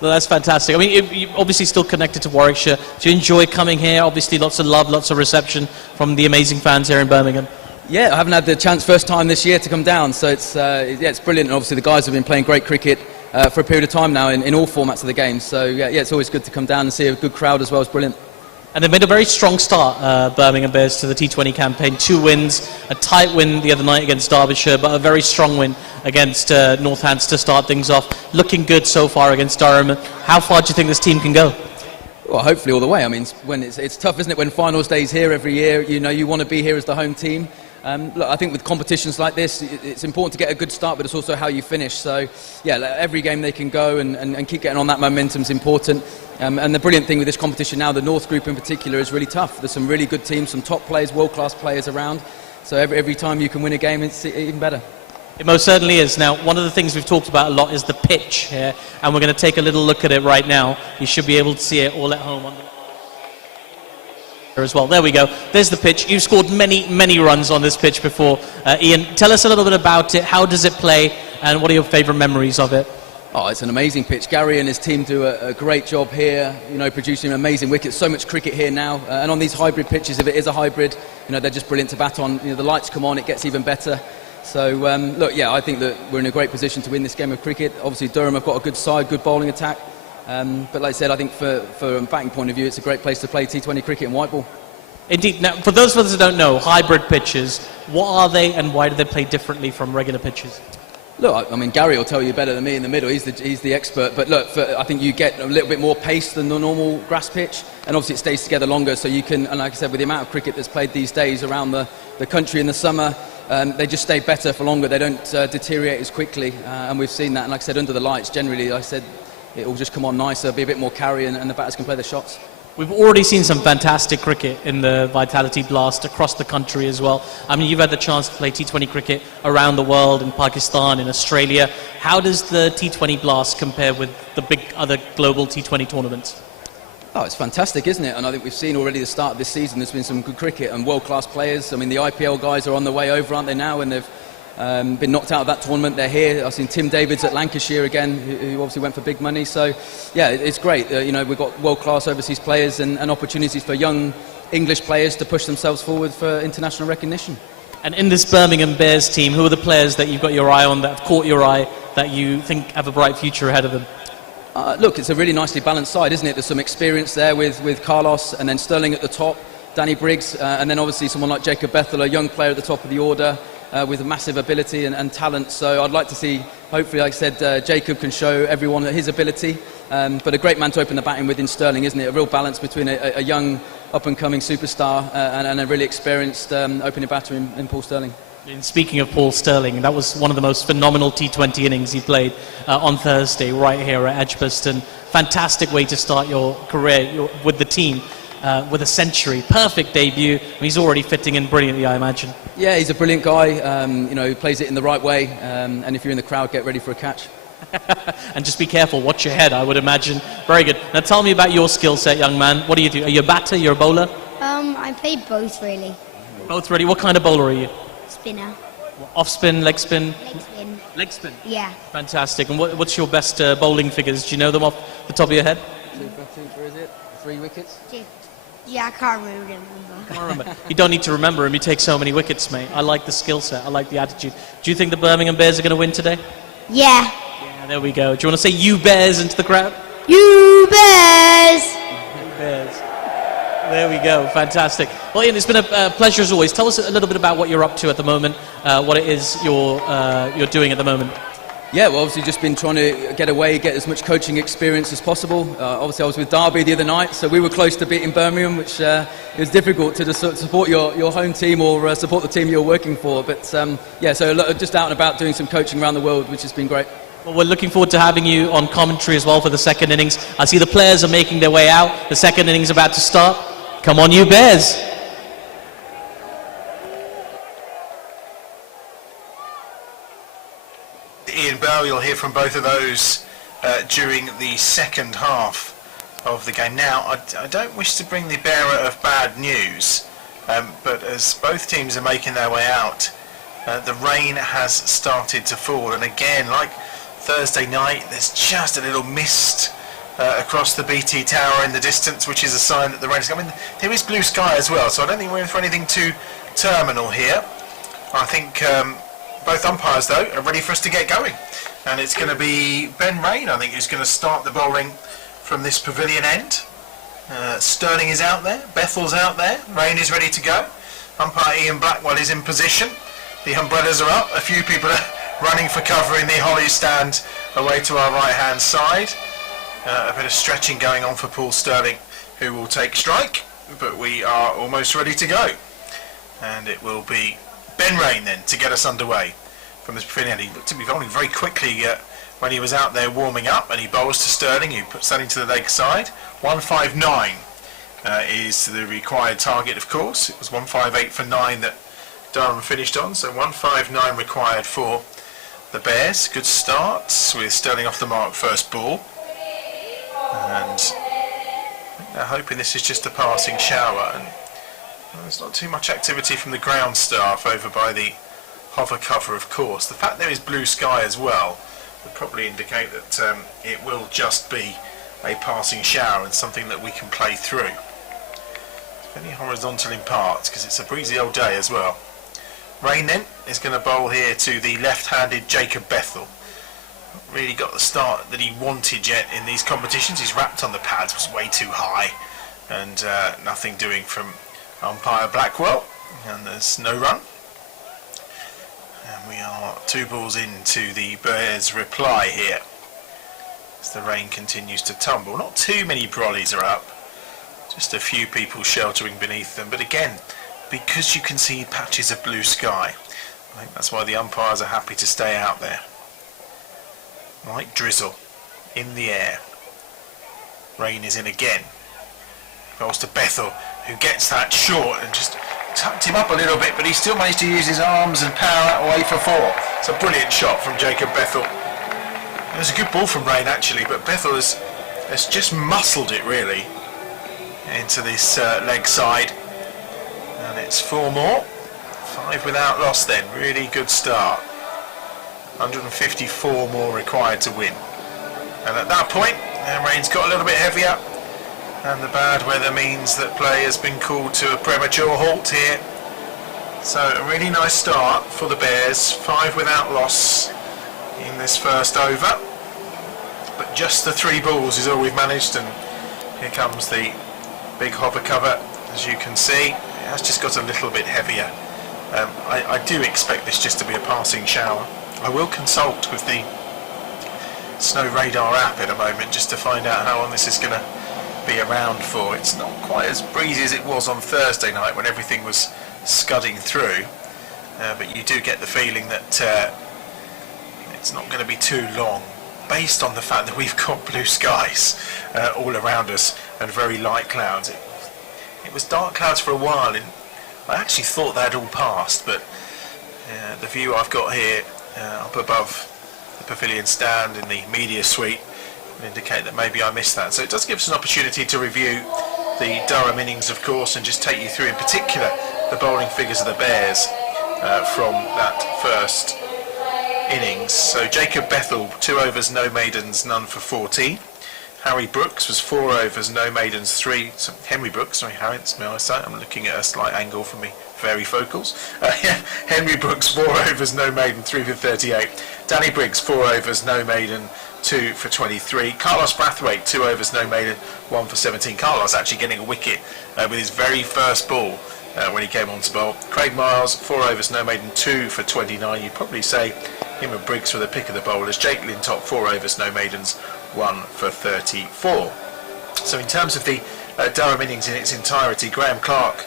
Well, that's fantastic. I mean, you're obviously still connected to Warwickshire. Do you enjoy coming here? Obviously, lots of love, lots of reception from the amazing fans here in Birmingham. Yeah, I haven't had the chance first time this year to come down, so it's brilliant. And obviously the guys have been playing great cricket for a period of time now in all formats of the game. So yeah, it's always good to come down and see a good crowd as well. It's brilliant. And they've made a very strong start, Birmingham Bears, to the T20 campaign. 2 wins, a tight win the other night against Derbyshire, but a very strong win against Northants to start things off. Looking good so far against Durham. How far do you think this team can go? Well, hopefully all the way. I mean, when it's tough, isn't it, when finals day's here every year? You know, you want to be here as the home team. Look, I think with competitions like this, it's important to get a good start, but it's also how you finish. So, yeah, every game they can go and keep getting on that momentum is important. And the brilliant thing with this competition now, the North Group in particular, is really tough. There's some really good teams, some top players, world-class players around. So every time you can win a game, it's even better. It most certainly is. Now, one of the things we've talked about a lot is the pitch here, and we're going to take a little look at it right now. You should be able to see it all at home on as well. There we go. There's the pitch. You've scored many runs on this pitch before. Ian, tell us a little bit about it. How does it play, and what are your favourite memories of it? Oh, it's an amazing pitch. Gary and his team do a great job here, you know, producing amazing wickets. So much cricket here now, and on these hybrid pitches, if it is a hybrid, you know, they're just brilliant to bat on. You know, the lights come on, it gets even better. So, look, yeah, I think that we're in a great position to win this game of cricket. Obviously, Durham have got a good side, good bowling attack. But like I said, I think for a batting point of view, it's a great place to play T20 cricket and white ball. Indeed. Now, for those of us who don't know, hybrid pitches, what are they and why do they play differently from regular pitches? Look, I mean, Gary will tell you better than me in the middle. He's the expert. But look, I think you get a little bit more pace than the normal grass pitch, and obviously it stays together longer. So you can, and like I said, with the amount of cricket that's played these days around the country in the summer, they just stay better for longer. They don't deteriorate as quickly, and we've seen that. And like I said, under the lights, generally, like I said, it will just come on nicer, be a bit more carry, and the batters can play their shots. We've already seen some fantastic cricket in the Vitality Blast across the country as well. I mean, you've had the chance to play T20 cricket around the world, in Pakistan, in Australia. How does the T20 Blast compare with the big other global T20 tournaments? Oh, it's fantastic, isn't it? And I think we've seen already the start of this season, there's been some good cricket and world-class players. I mean, the IPL guys are on the way over, aren't they now? And they've been knocked out of that tournament. They're here. I've seen Tim Davids at Lancashire again, who obviously went for big money. So, yeah, it's great. We've got world-class overseas players and opportunities for young English players to push themselves forward for international recognition. And in this Birmingham Bears team, who are the players that you've got your eye on, that have caught your eye, that you think have a bright future ahead of them? Look, it's a really nicely balanced side, isn't it? There's some experience there with Carlos, and then Sterling at the top, Danny Briggs, and then obviously someone like Jacob Bethel, a young player at the top of the order with massive ability and talent. So I'd like to see, hopefully, like I said, Jacob can show everyone his ability. But a great man to open the batting with in Sterling, isn't it? A real balance between a young, up-and-coming superstar and a really experienced opening batter in Paul Sterling. And speaking of Paul Sterling, that was one of the most phenomenal T20 innings he played on Thursday right here at Edgbaston. Fantastic way to start your career with the team. With a century, perfect debut. He's already fitting in brilliantly, I imagine. Yeah, he's a brilliant guy. He plays it in the right way. And if you're in the crowd, get ready for a catch. And just be careful, watch your head, I would imagine. Very good. Now tell me about your skill set, young man. What do you do? Are you a batter? You're a bowler? I play both, really. Both really. What kind of bowler are you? Spinner. Off spin, leg spin? Leg spin. Leg spin? Yeah. Fantastic. And what's your best bowling figures? Do you know them off the top of your head? 2 for 2, is it? 3 wickets? Yeah, I can't remember. Can't remember. You don't need to remember him. You take so many wickets, mate. I like the skill set. I like the attitude. Do you think the Birmingham Bears are going to win today? Yeah. Yeah, there we go. Do you want to say "you Bears" into the crowd? You Bears! You Bears. There we go. Fantastic. Well, Ian, it's been a pleasure as always. Tell us a little bit about what you're up to at the moment, what it is you're doing at the moment. Yeah, well, obviously just been trying to get away, get as much coaching experience as possible. Obviously I was with Derby the other night, so we were close to beating Birmingham, which it was difficult to just support your home team or support the team you're working for. But so just out and about doing some coaching around the world, which has been great. Well, we're looking forward to having you on commentary as well for the second innings. I see the players are making their way out. The second innings about to start. Come on, you Bears! Ian Bell, you'll hear from both of those during the second half of the game. Now, I don't wish to bring the bearer of bad news, but as both teams are making their way out, the rain has started to fall, and again, like Thursday night, there's just a little mist across the BT Tower in the distance, which is a sign that the rain is coming. There is blue sky as well, so I don't think we're in for anything too terminal here. I think both umpires, though, are ready for us to get going. And it's going to be Ben Rain, I think, who's going to start the bowling from this pavilion end. Sterling is out there, Bethel's out there, Rain is ready to go. Umpire Ian Blackwell is in position. The umbrellas are up, a few people are running for cover in the holly stand away to our right-hand side. A bit of stretching going on for Paul Sterling, who will take strike, but we are almost ready to go. And it will be Ben Rain then to get us underway from this pavilion. He looked to be bowling very quickly when he was out there warming up, and he bowls to Sterling, who puts that into the leg side. 159 is the required target, of course. It was 158 for 9 that Durham finished on, so 159 required for the Bears. Good starts with Sterling off the mark first ball, and they're hoping this is just a passing shower. And there's not too much activity from the ground staff over by the hover cover, of course. The fact there is blue sky as well would probably indicate that it will just be a passing shower and something that we can play through. It's very horizontal in parts because it's a breezy old day as well. Rain then is going to bowl here to the left-handed Jacob Bethel. Not really got the start that he wanted yet in these competitions. He's wrapped on the pads, was way too high, and nothing doing from umpire Blackwell, and there's no run. And we are 2 balls into the Bears' reply here as the rain continues to tumble. Not too many brollies are up, just a few people sheltering beneath them, but again, because you can see patches of blue sky, I think that's why the umpires are happy to stay out there. Light drizzle in the air. Rain is in again. Goes to Bethel, who gets that short and just tucked him up a little bit, but he still managed to use his arms and power that away for 4. It's a brilliant shot from Jacob Bethel. It was a good ball from Rain actually, but Bethel has just muscled it really into this leg side. And it's 4 more 5 without loss then, really good start. 154 more required to win. And at that point, rain's got a little bit heavier, and the bad weather means that play has been called to a premature halt here. So a really nice start for the Bears, 5 without loss in this first over. But just the 3 balls is all we've managed, and here comes the big hover cover. As you can see, it has just got a little bit heavier. I do expect this just to be a passing shower. I will consult with the snow radar app in a moment just to find out how long this is going to be around for. It's not quite as breezy as it was on Thursday night when everything was scudding through, but you do get the feeling that it's not going to be too long, based on the fact that we've got blue skies all around us and very light clouds. It was dark clouds for a while, and I actually thought they'd all passed, but the view I've got here up above the pavilion stand in the media suite would indicate that maybe I missed that. So it does give us an opportunity to review the Durham innings, of course, and just take you through in particular the bowling figures of the Bears from that first innings. So Jacob Bethel, 2 overs, no maidens, none for 14. Harry Brooks was 4 overs, no maidens, 3. So Henry Brooks, sorry, Harry, it's my eyesight. I'm looking at a slight angle for me varifocals. Henry Brooks, 4 overs, no maiden, 3 for 38. Danny Briggs, 4 overs, no maiden, 2 for 23. Carlos Brathwaite, 2 overs, no maiden, 1 for 17. Carlos actually getting a wicket with his very first ball when he came on to bowl. Craig Miles, 4 overs, no maiden, 2 for 29. You'd probably say him and Briggs were the pick of the bowlers. Jake Lintop, 4 overs, no maidens, 1 for 34. So in terms of the Durham innings in its entirety, Graham Clark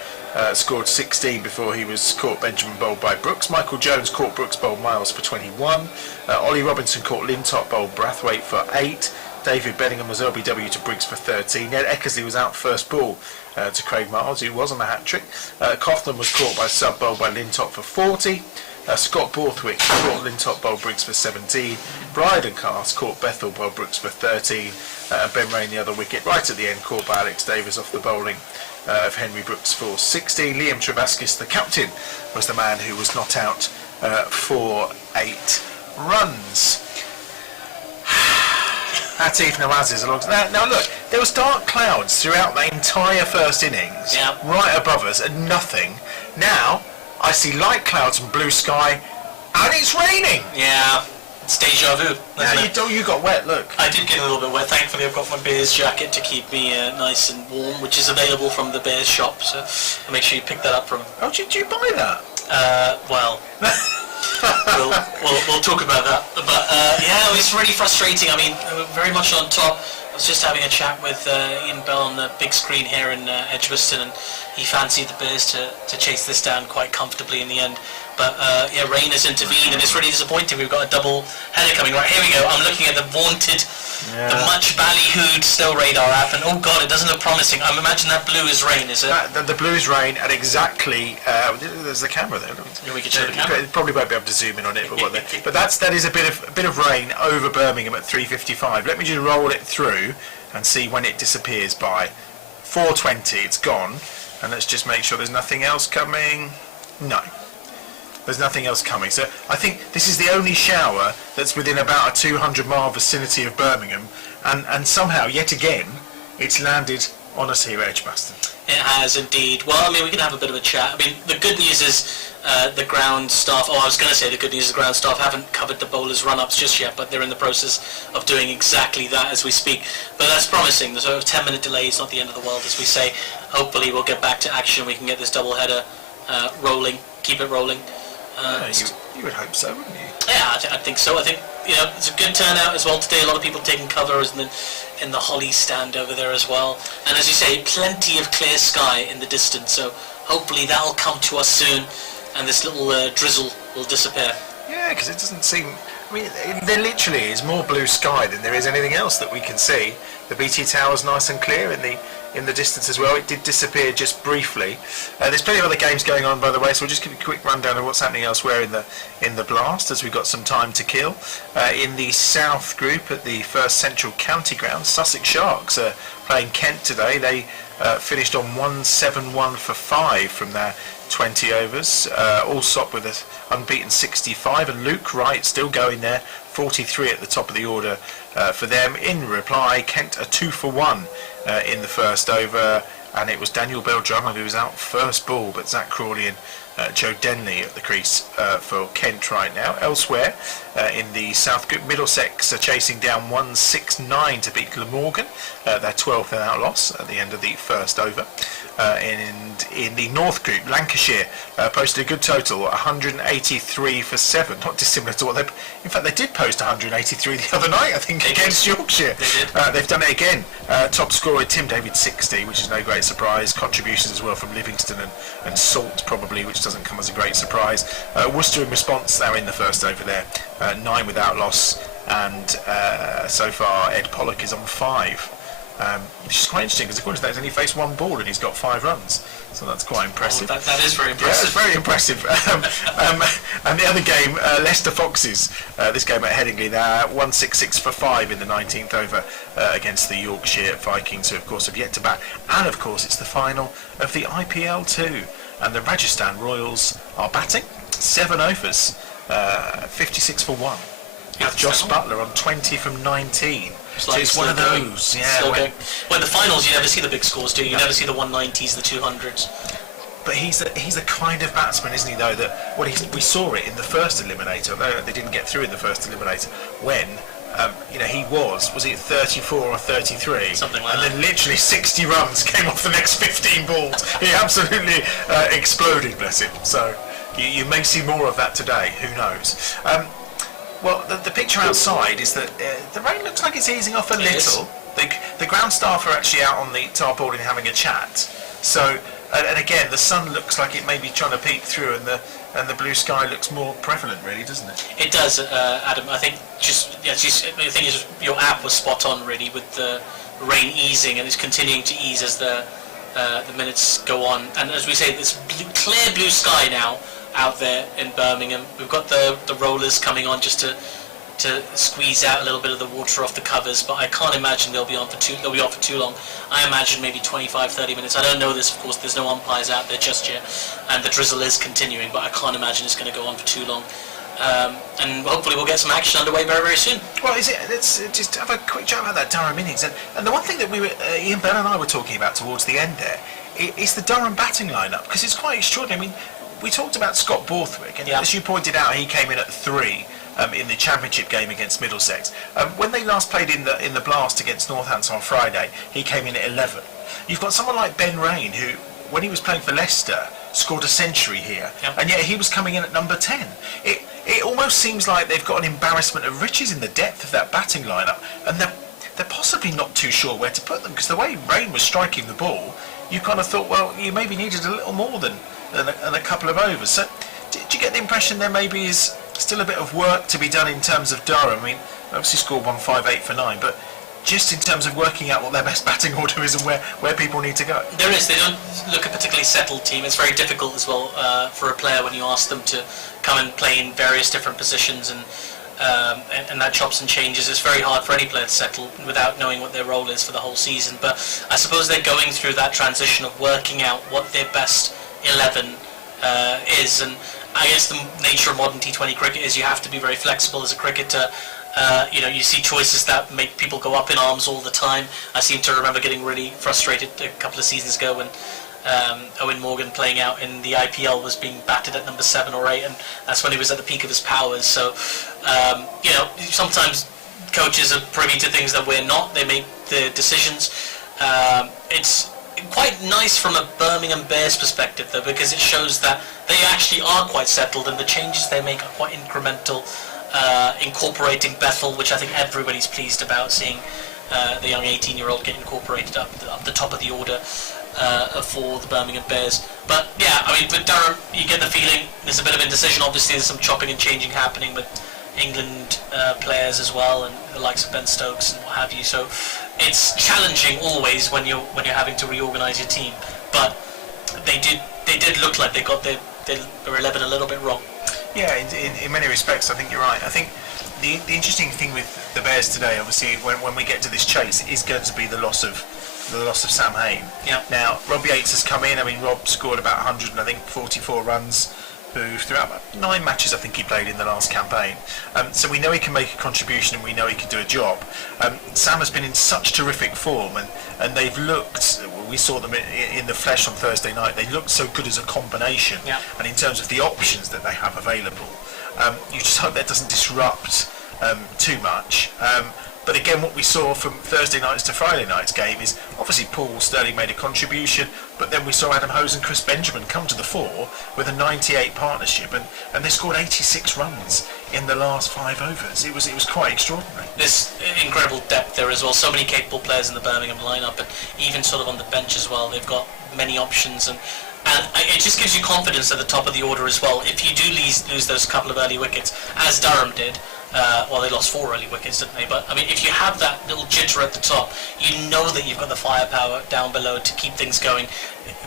scored 16 before he was caught Benjamin bowled by Brooks. Michael Jones caught Brooks bowled Miles for 21. Ollie Robinson caught Lintop bowled Brathwaite for 8. David Bellingham was LBW to Briggs for 13. Ed Eckersley was out first ball to Craig Miles, who was on the hat-trick. Coughlin was caught by sub bowled by Lintop for 40. Scott Borthwick caught Lintop bowled Briggs for 17. Bryden Cast caught Bethel bowled Brooks for 13. And Ben Rain, the other wicket, right at the end, caught by Alex Davis off the bowling of Henry Brooks for 16. Liam Travaskis, the captain, was the man who was not out for 8 runs. Atif Nawaz is along. Now look, there was dark clouds throughout the entire first innings, right above us, and nothing. Now I see light clouds and blue sky, and it's raining. Yeah, it's deja vu. You got wet. Look, I did get a little bit wet. Thankfully, I've got my Bears jacket to keep me nice and warm, which is available from the Bears shop. So I'll make sure you pick that up from. Oh, did you buy that? Well. we'll talk about that, but yeah, it was really frustrating. I mean, very much on top. I was just having a chat with Ian Bell on the big screen here in Edgbaston, and he fancied the Bears to chase this down quite comfortably in the end. But yeah, rain has intervened, and it's really disappointing. We've got a double header coming. Right, here we go. I'm looking at the vaunted, the much ballyhooed Snow Radar app, and oh god, it doesn't look promising. I imagine that blue is rain, is it? The blue is rain at exactly. There's the camera there. We can show the camera. Probably won't be able to zoom in on it, but that is a bit of rain over Birmingham at 3:55. Let me just roll it through and see when it disappears by 4:20. It's gone, and let's just make sure there's nothing else coming. No. There's nothing else coming. So I think this is the only shower that's within about a 200-mile vicinity of Birmingham, and somehow, yet again, it's landed on us here at Edgbaston. It has indeed. Well, I mean, we can have a bit of a chat. I mean, the good news is the ground staff, I was going to say the good news is the ground staff haven't covered the bowlers' run-ups just yet, but they're in the process of doing exactly that as we speak. But that's promising. The sort of 10-minute delay is not the end of the world, as we say. Hopefully we'll get back to action. We can get this double-header rolling, keep it rolling. You would hope so, wouldn't you? Yeah, I think so. I think it's a good turnout as well today. A lot of people taking cover in the holly stand over there as well. And as you say, plenty of clear sky in the distance. So hopefully that'll come to us soon, and this little drizzle will disappear. Yeah, because it doesn't seem. I mean, there literally is more blue sky than there is anything else that we can see. The BT Tower's nice and clear in the distance as well. It did disappear just briefly. There's plenty of other games going on, by the way, so we'll just give you a quick rundown of what's happening elsewhere in the Blast, as we've got some time to kill. In the South Group at the First Central County Ground, Sussex Sharks are playing Kent today. They finished on 171 for 5 from their 20 overs. Allsop with an unbeaten 65, and Luke Wright still going there, 43 at the top of the order for them. In reply, Kent a 2 for 1 in the first over, and it was Daniel Bell-Drummond who was out first ball, but Zach Crawley and Joe Denley at the crease for Kent right now. Elsewhere in the South Group, Middlesex are chasing down 169 to beat Glamorgan, their 12th without loss at the end of the first over. And in the North Group, Lancashire posted a good total, 183 for 7, not dissimilar to what in fact they did post 183 the other night, I think, against Yorkshire. They've done it again. Top scorer Tim David 60, which is no great surprise. Contributions as well from Livingston and Salt probably, which doesn't come as a great surprise. Worcester in response, they're in the first over there, 9 without loss, and so far Ed Pollock is on 5. Which is quite interesting because according to that he's only faced 1 ball and he's got 5 runs, so that's quite impressive. Oh, that is very impressive. Yeah, it's very impressive. And the other game, Leicester Foxes, this game at Headingley, they're 166 for 5 in the 19th over against the Yorkshire Vikings, who of course have yet to bat, and of course it's the final of the IPL 2, and the Rajasthan Royals are batting 7 overs, 56 for 1. With Josh Butler on 20 from 19. So it's one of those, When the finals, you never see the big scores, do you? You never see the 190s, the 200s. But he's the kind of batsman, isn't he? Though that we saw it in the first eliminator. Although they didn't get through in the first eliminator, when he was it 34 or 33, something like and that. then literally 60 runs came off the next 15 balls. He absolutely exploded, bless him. So you may see more of that today. Who knows? Well, the picture outside is that the rain looks like it's easing off a little. The ground staff are actually out on the tarpaulin having a chat. So, and again, the sun looks like it may be trying to peek through, and the blue sky looks more prevalent, really, doesn't it? It does, Adam. I think the thing is, your app was spot on, really, with the rain easing, and it's continuing to ease as the minutes go on. And as we say, this clear blue sky now out there in Birmingham. We've got the rollers coming on just to squeeze out a little bit of the water off the covers, but I can't imagine they'll be on for too long. I imagine maybe 25-30 minutes. I don't know this, of course. There's no umpires out there just yet, and the drizzle is continuing, but I can't imagine it's going to go on for too long. And hopefully we'll get some action underway very, very soon. Well, let's just have a quick chat about that Durham innings, and the one thing that Ian Bell and I were talking about towards the end there is the Durham batting lineup, because it's quite extraordinary. I mean, we talked about Scott Borthwick, and as you pointed out, he came in at 3 in the championship game against Middlesex. When they last played in the Blast against Northampton on Friday, he came in at 11. You've got someone like Ben Rain, who, when he was playing for Leicester, scored a century here, and yet he was coming in at number 10. It almost seems like they've got an embarrassment of riches in the depth of that batting lineup, and they're possibly not too sure where to put them, because the way Rain was striking the ball, you kind of thought, well, you maybe needed a little more than a couple of overs. So did you get the impression there maybe is still a bit of work to be done in terms of Durham? I mean, obviously scored 158 for 9, but just in terms of working out what their best batting order is and where people need to go. There is. They don't look a particularly settled team. It's very difficult as well for a player when you ask them to come and play in various different positions and that chops and changes. It's very hard for any player to settle without knowing what their role is for the whole season. But I suppose they're going through that transition of working out what their best 11 is, and I guess the nature of modern T20 cricket is you have to be very flexible as a cricketer. You see choices that make people go up in arms all the time. I seem to remember getting really frustrated a couple of seasons ago when Owen Morgan, playing out in the IPL, was being batted at number 7 or 8, and that's when he was at the peak of his powers. So sometimes coaches are privy to things that we're not. They make the decisions. It's quite nice from a Birmingham Bears perspective, though, because it shows that they actually are quite settled, and the changes they make are quite incremental, incorporating Bethel, which I think everybody's pleased about, seeing the young 18-year-old get incorporated up the top of the order for the Birmingham Bears. But yeah, I mean, with Durham, you get the feeling there's a bit of indecision. Obviously, there's some chopping and changing happening with England players as well, and the likes of Ben Stokes and what have you. So it's challenging always when you're having to reorganise your team. But they did look like they got their 11 a little bit wrong. Yeah, in many respects, I think you're right. I think the interesting thing with the Bears today, obviously, when we get to this chase, is going to be the loss of the loss of Sam Hain. Yeah. Now, Rob Yates has come in. I mean, Rob scored about 144 runs throughout about 9 matches I think he played in the last campaign. So we know he can make a contribution and we know he can do a job. Sam has been in such terrific form and they've looked, we saw them in the flesh on Thursday night, they looked so good as a combination. Yeah. And in terms of the options that they have available, you just hope that doesn't disrupt too much. But again, what we saw from Thursday night's to Friday night's game is obviously Paul Sterling made a contribution, but then we saw Adam Hose and Chris Benjamin come to the fore with a 98 partnership, and they scored 86 runs in the last 5 overs. It was quite extraordinary. There's incredible depth there as well. So many capable players in the Birmingham lineup, and even sort of on the bench as well. They've got many options, and it just gives you confidence at the top of the order as well. If you do lose those couple of early wickets, as Durham did. Well, they lost 4 early wickets, didn't they? But I mean, if you have that little jitter at the top, you know that you've got the firepower down below to keep things going.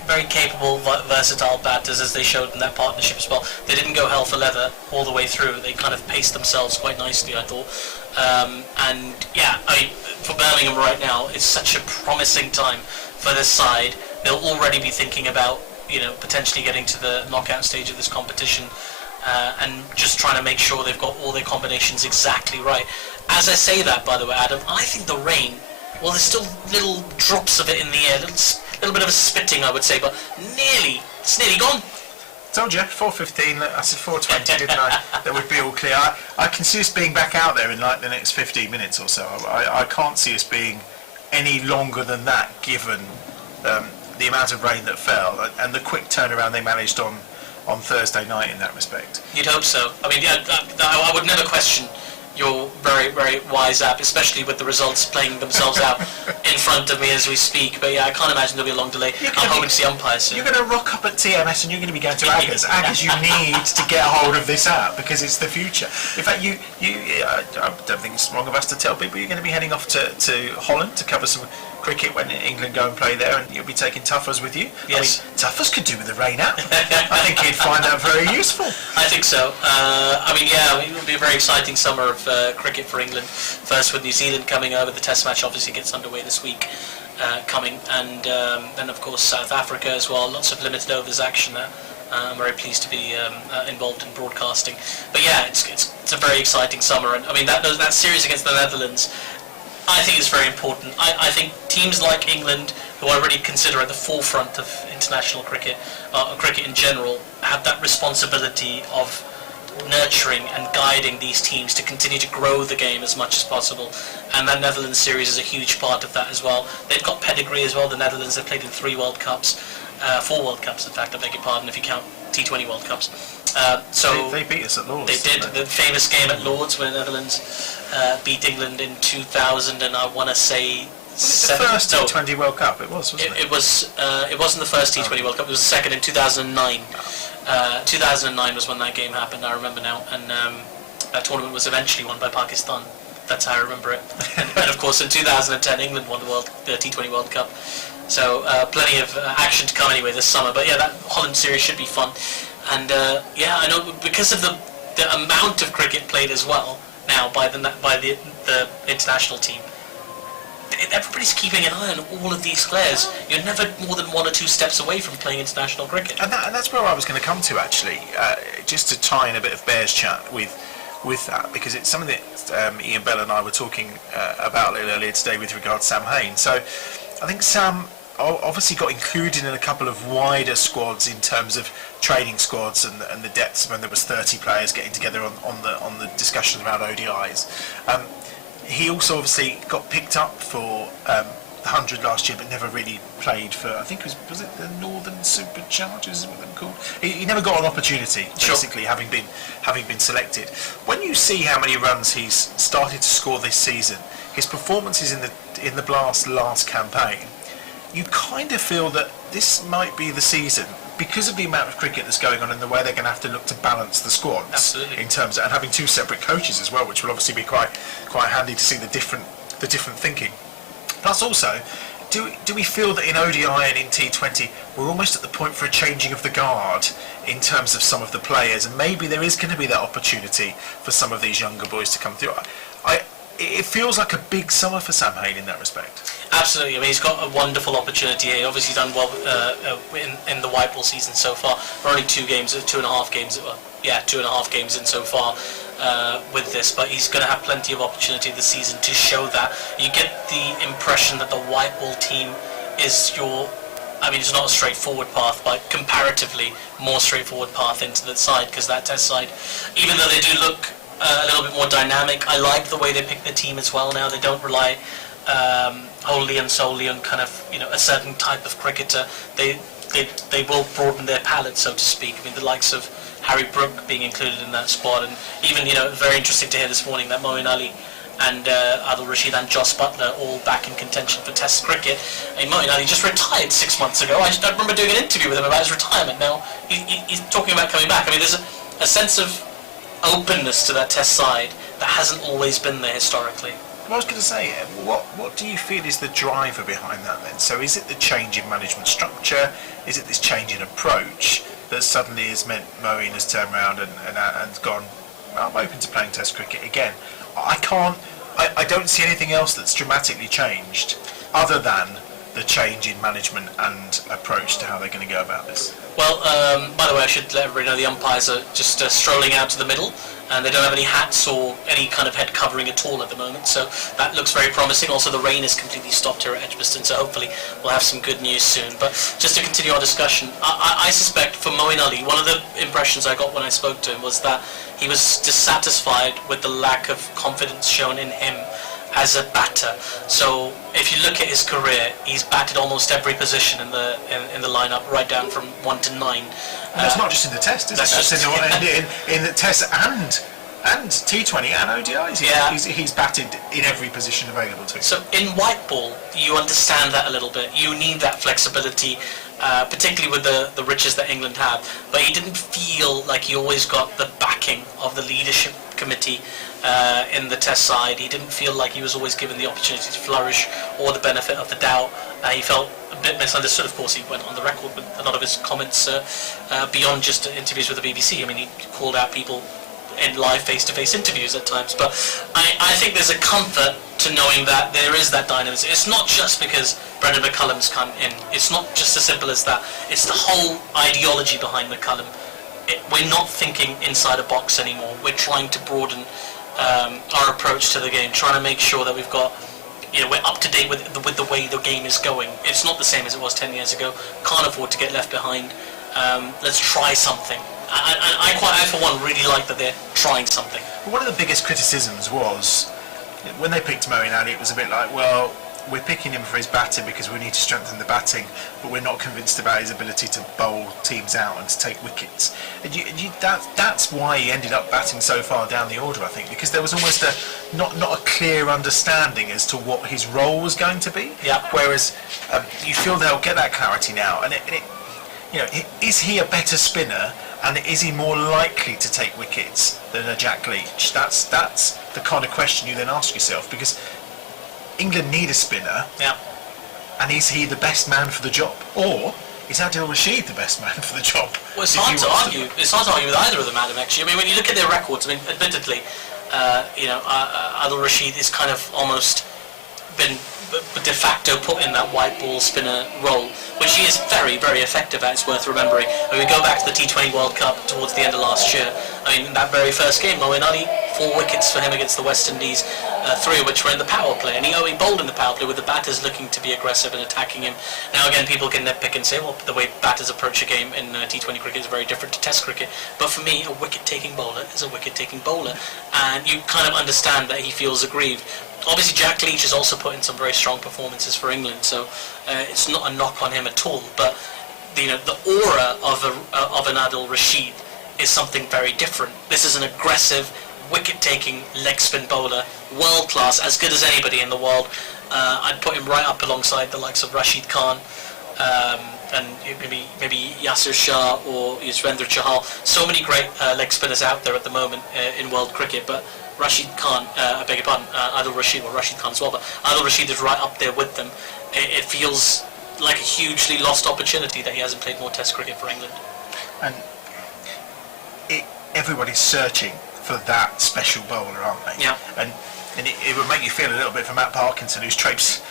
Very capable, versatile batters, as they showed in that partnership as well. They didn't go hell for leather all the way through. They kind of paced themselves quite nicely, I thought. And yeah, for Birmingham right now, it's such a promising time for this side. They'll already be thinking about, potentially getting to the knockout stage of this competition. And just trying to make sure they've got all their combinations exactly right. As I say that, by the way, Adam, I think the rain, well, there's still little drops of it in the air, little bit of a spitting, I would say, but it's nearly gone. Told you, 4:15, I said 4:20, didn't I? That would be all clear. I can see us being back out there in like the next 15 minutes or so. I can't see us being any longer than that, given the amount of rain that fell and the quick turnaround they managed on Thursday night in that respect. You'd hope so. I mean, I would never question your very, very wise app, especially with the results playing themselves out in front of me as we speak. But yeah, I can't imagine there'll be a long delay. I'm hoping to see umpires soon. You're going to rock up at TMS and you're going to be going to Aggers. Aggers, you need to get hold of this app because it's the future. In fact, I don't think it's wrong of us to tell people you're going to be heading off to Holland to cover some cricket when England go and play there, and you'll be taking Tuffers with you. Yes. I mean, Tuffers could do with the rain app. I think he'd find that very useful. I think so. It'll be a very exciting summer of cricket for England. First with New Zealand coming over, the Test match obviously gets underway this week coming, and then of course South Africa as well. Lots of limited overs action there. I'm very pleased to be involved in broadcasting. But yeah, it's a very exciting summer, and I mean that series against the Netherlands, I think is very important. I think teams like England, who I already consider at the forefront of international cricket, cricket in general, have that responsibility of nurturing and guiding these teams to continue to grow the game as much as possible. And that Netherlands series is a huge part of that as well. They've got pedigree as well. The Netherlands have played in 3 World Cups, 4 World Cups in fact, I beg your pardon, if you count T20 World Cups. So they beat us at Lords. They did. The famous game at Lords where the Netherlands beat England in 2000, and I want to say the first T20 World Cup. It was, wasn't it? It wasn't the first T20 World Cup. It was the second in 2009. 2009 was when that game happened. I remember now, and that tournament was eventually won by Pakistan. That's how I remember it. and of course, in 2010, England won the T20 World Cup. So plenty of action to come anyway this summer. But yeah, that Holland series should be fun. And I know because of the amount of cricket played as well now by the international team, everybody's keeping an eye on all of these players. You're never more than 1 or 2 steps away from playing international cricket. And that's where I was going to come to actually, just to tie in a bit of Bears chat with that, because it's something that Ian Bell and I were talking about a little earlier today with regard to Sam Hain. So I think Sam obviously got included in a couple of wider squads in terms of training squads and the depths when there was 30 players getting together on the discussions around ODIs. He also obviously got picked up for the 100 last year, but never really played for, I think was it the Northern Superchargers, is what they're called. He never got an opportunity, basically, having been selected. When you see how many runs he's started to score this season, his performances in the last campaign, you kind of feel that this might be the season, because of the amount of cricket that's going on and the way they're going to have to look to balance the squads. Absolutely. In terms of, and having 2 separate coaches as well, which will obviously be quite handy to see the different thinking. Plus also, do we feel that in ODI and in T20 we're almost at the point for a changing of the guard in terms of some of the players, and maybe there is going to be that opportunity for some of these younger boys to come through? It feels like a big summer for Sam Hain in that respect. Absolutely. I mean, he's got a wonderful opportunity here. Obviously, he's done well in the white ball season so far. We're only 2.5 games. Well, yeah, 2.5 games in so far with this. But he's going to have plenty of opportunity this season to show that. You get the impression that the white ball team is your. I mean, it's not a straightforward path, but comparatively more straightforward path into the side, because that test side, even though they do look a little bit more dynamic, I like the way they pick the team as well now. They don't rely wholly and solely on kind of, you know, a certain type of cricketer. They will broaden their palette, so to speak. I mean, the likes of Harry Brook being included in that squad, and even, you know, very interesting to hear this morning that Moeen Ali and Adil Rashid and Jos Buttler all back in contention for Test cricket. I mean, Moeen Ali just retired 6 months ago. I remember doing an interview with him about his retirement. Now he's talking about coming back. I mean, there's a sense of openness to that Test side that hasn't always been there historically. I was going to say, what do you feel is the driver behind that then? So is it the change in management structure? Is it this change in approach that suddenly has meant Moeen has turned around and gone, well, I'm open to playing Test cricket again? I don't see anything else that's dramatically changed other than the change in management and approach to how they're going to go about this. Well, by the way, I should let everybody know the umpires are just strolling out to the middle, and they don't have any hats or any kind of head covering at all at the moment, so that looks very promising. Also, the rain is completely stopped here at Edgbaston, so hopefully we'll have some good news soon. But just to continue our discussion, I suspect for Moeen Ali, one of the impressions I got when I spoke to him was that he was dissatisfied with the lack of confidence shown in him as a batter. So if you look at his career, he's batted almost every position in the lineup, right down from 1 to 9. And that's not just in the Test, is it? That's in the Test and T20 and ODIs. Yeah. He's batted in every position available to him. So in white ball, you understand that a little bit. You need that flexibility, particularly with the riches that England have. But he didn't feel like he always got the backing of the leadership committee in the Test side. He didn't feel like he was always given the opportunity to flourish or the benefit of the doubt. He felt a bit misunderstood. Of course, he went on the record with a lot of his comments beyond just interviews with the BBC. I mean, he called out people in live face-to-face interviews at times, but I think there's a comfort to knowing that there is that dynamism. It's not just because Brendan McCullum's come in. It's not just as simple as that. It's the whole ideology behind McCullum. We're not thinking inside a box anymore. We're trying to broaden our approach to the game, trying to make sure that we've got, you know, we're up to date with the way the game is going. It's not the same as it was 10 years ago. Can't afford to get left behind. Let's try something. I for one really like that they're trying something. But one of the biggest criticisms was when they picked Moeen Ali, it was a bit like, well, we're picking him for his batting because we need to strengthen the batting, but we're not convinced about his ability to bowl teams out and to take wickets. And that's why he ended up batting so far down the order, I think, because there was almost not a clear understanding as to what his role was going to be. Yeah. Whereas you feel they'll get that clarity now, and you know, is he a better spinner? And is he more likely to take wickets than a Jack Leach? That's the kind of question you then ask yourself, because England need a spinner. Yeah. And is he the best man for the job, or is Adil Rashid the best man for the job? Well, it's hard to argue. It's hard to argue with either of them, Adam. Actually, I mean, when you look at their records, I mean, admittedly, you know, Adil Rashid is kind of almost been de facto put in that white ball spinner role, which he is very, very effective at. It's worth remembering. When we go back to the T20 World Cup towards the end of last year, I mean, in that very first game, Moeen Ali, 4 wickets for him against the West Indies, 3 of which were in the power play, and he bowled in the power play with the batters looking to be aggressive and attacking him. Now again, people can nitpick and say, well, the way batters approach a game in T20 cricket is very different to Test cricket, but for me, a wicket-taking bowler is a wicket-taking bowler, and you kind of understand that he feels aggrieved. Obviously, Jack Leach has also put in some very strong performances for England, so it's not a knock on him at all. But you know, the aura of an Adil Rashid is something very different. This is an aggressive, wicket-taking leg spin bowler, world class, as good as anybody in the world. I'd put him right up alongside the likes of Rashid Khan and maybe Yasir Shah or Yuzvendra Chahal. So many great leg spinners out there at the moment in world cricket, but Rashid Khan, I beg your pardon, Adil Rashid, or Rashid Khan as well, but Adil Rashid is right up there with them. It feels like a hugely lost opportunity that he hasn't played more Test cricket for England. And everybody's searching for that special bowler, aren't they? Yeah. And it would make you feel a little bit for Matt Parkinson, who's traipsed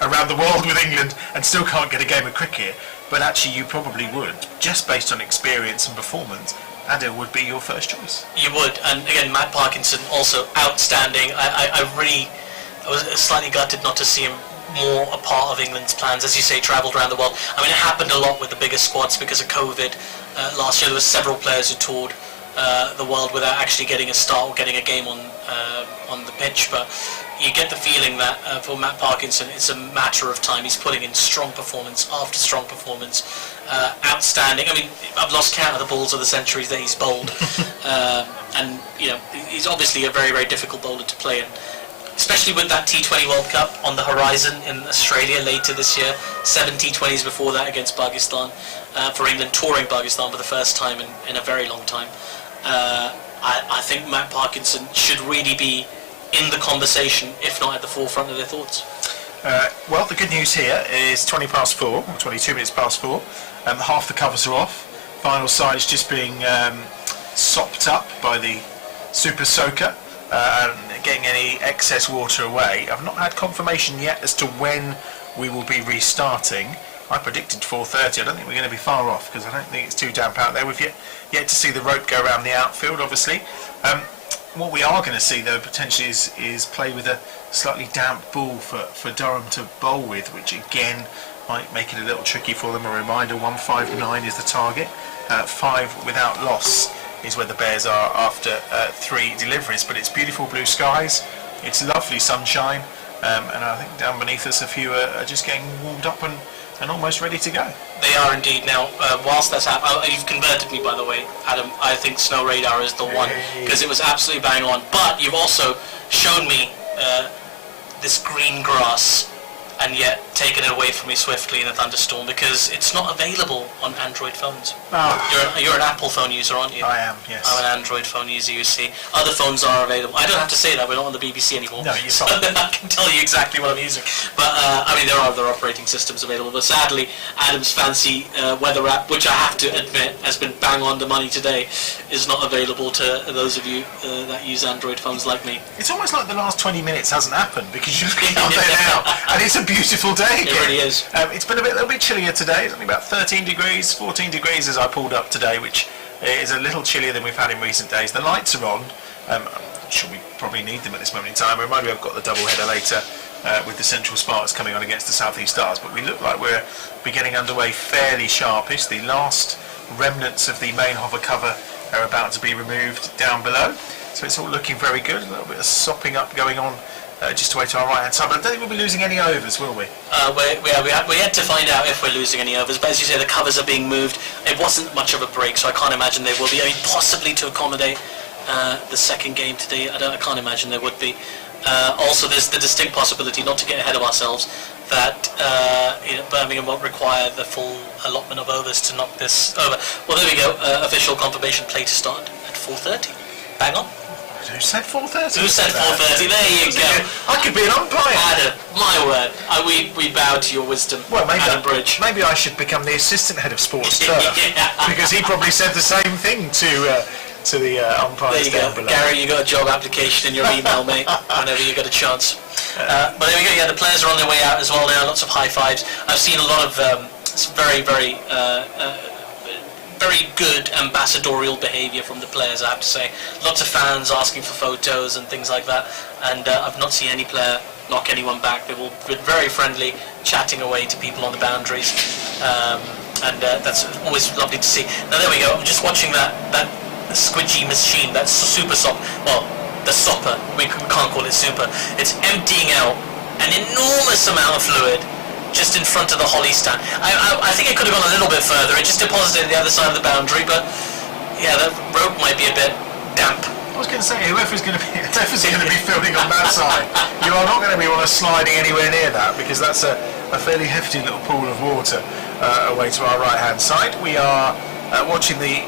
around the world with England and still can't get a game of cricket, but actually you probably would, just based on experience and performance. Adil would be your first choice. You would, and again, Matt Parkinson also outstanding. I was slightly gutted not to see him more a part of England's plans. As you say, travelled around the world. I mean, it happened a lot with the bigger squads because of COVID. Last year there were several players who toured the world without actually getting a start or getting a game on the pitch, but you get the feeling that for Matt Parkinson it's a matter of time. He's putting in strong performance after strong performance. Outstanding. I mean, I've lost count of the balls of the centuries that he's bowled, and you know, he's obviously a very, very difficult bowler to play in, especially with that T20 World Cup on the horizon in Australia later this year. 7 T20s before that against Pakistan, for England, touring Pakistan for the first time in a very long time. I think Matt Parkinson should really be in the conversation, if not at the forefront of their thoughts. Well, the good news here is 20 past 4, or 22 minutes past 4. Half the covers are off. Final side is just being sopped up by the Super Soaker, getting any excess water away. I've not had confirmation yet as to when we will be restarting. I predicted 4:30. I don't think we're going to be far off because I don't think it's too damp out there. We've yet to see the rope go around the outfield, obviously. What we are going to see, though, potentially is play with a slightly damp ball for Durham to bowl with, which again might make it a little tricky for them. A reminder, 159 is the target. 5 without loss is where the Bears are after 3 deliveries. But it's beautiful blue skies, it's lovely sunshine, and I think down beneath us a few are just getting warmed up and almost ready to go. They are indeed. Now, whilst that's happening, you've converted me, by the way, Adam. I think Snow Radar is the one, because it was absolutely bang on. But you've also shown me this green grass, and yet taken it away from me swiftly in a thunderstorm, because it's not available on Android phones. Oh. You're an Apple phone user, aren't you? I am, yes. I'm an Android phone user, you see. Other phones are available. I don't have to say that, we're not on the BBC anymore. No, you're so I can tell you exactly what I'm using. But, I mean, there are other operating systems available, but sadly, Adam's fancy weather app, which I have to admit has been bang on the money today, is not available to those of you that use Android phones like me. It's almost like the last 20 minutes hasn't happened, because you're looking out there now, and it's a beautiful day again. It really is. It's been a little bit chillier today. It's only about 13 degrees, 14 degrees as I pulled up today, which is a little chillier than we've had in recent days. The lights are on. I'm sure we probably need them at this moment in time. Remind me, I've got the double header later with the Central Sparks coming on against the South East Stars, but we look like we're getting underway fairly sharpish. The last remnants of the main hover cover are about to be removed down below, so it's all looking very good. A little bit of sopping up going on just away to our right hand side, but I don't think we'll be losing any overs, will we? We had to find out if we're losing any overs, but as you say, the covers are being moved. It wasn't much of a break, so I can't imagine there will be. I mean, possibly to accommodate the second game today, I can't imagine there would be. Also, there's the distinct possibility, not to get ahead of ourselves, that Birmingham won't require the full allotment of overs to knock this over. Well, there we go. Official confirmation, play to start at 4:30. Bang on. Who said 4:30? Who said 4:30? There you go. I could be an umpire. Adam, my word. We bow to your wisdom. Well, Adam Bridge. Maybe I should become the assistant head of sports turf, because he probably said the same thing to the umpires down below. Gary, you got a job application in your email, mate, whenever you get a chance. But there we go. Yeah, the players are on their way out as well now. Lots of high fives. I've seen a lot of very, very very good ambassadorial behaviour from the players, I have to say. Lots of fans asking for photos and things like that, and I've not seen any player knock anyone back. They've all been very friendly, chatting away to people on the boundaries, and that's always lovely to see. Now there we go, I'm just watching that squidgy machine, that super sop, well, the sopper, we can't call it super. It's emptying out an enormous amount of fluid just in front of the holly stand. I think it could have gone a little bit further. It just deposited at the other side of the boundary, but yeah, the rope might be a bit damp. I was going to say, whoever's going to be fielding on that side, you are not going to be on a sliding anywhere near that, because that's a fairly hefty little pool of water away to our right hand side. We are watching the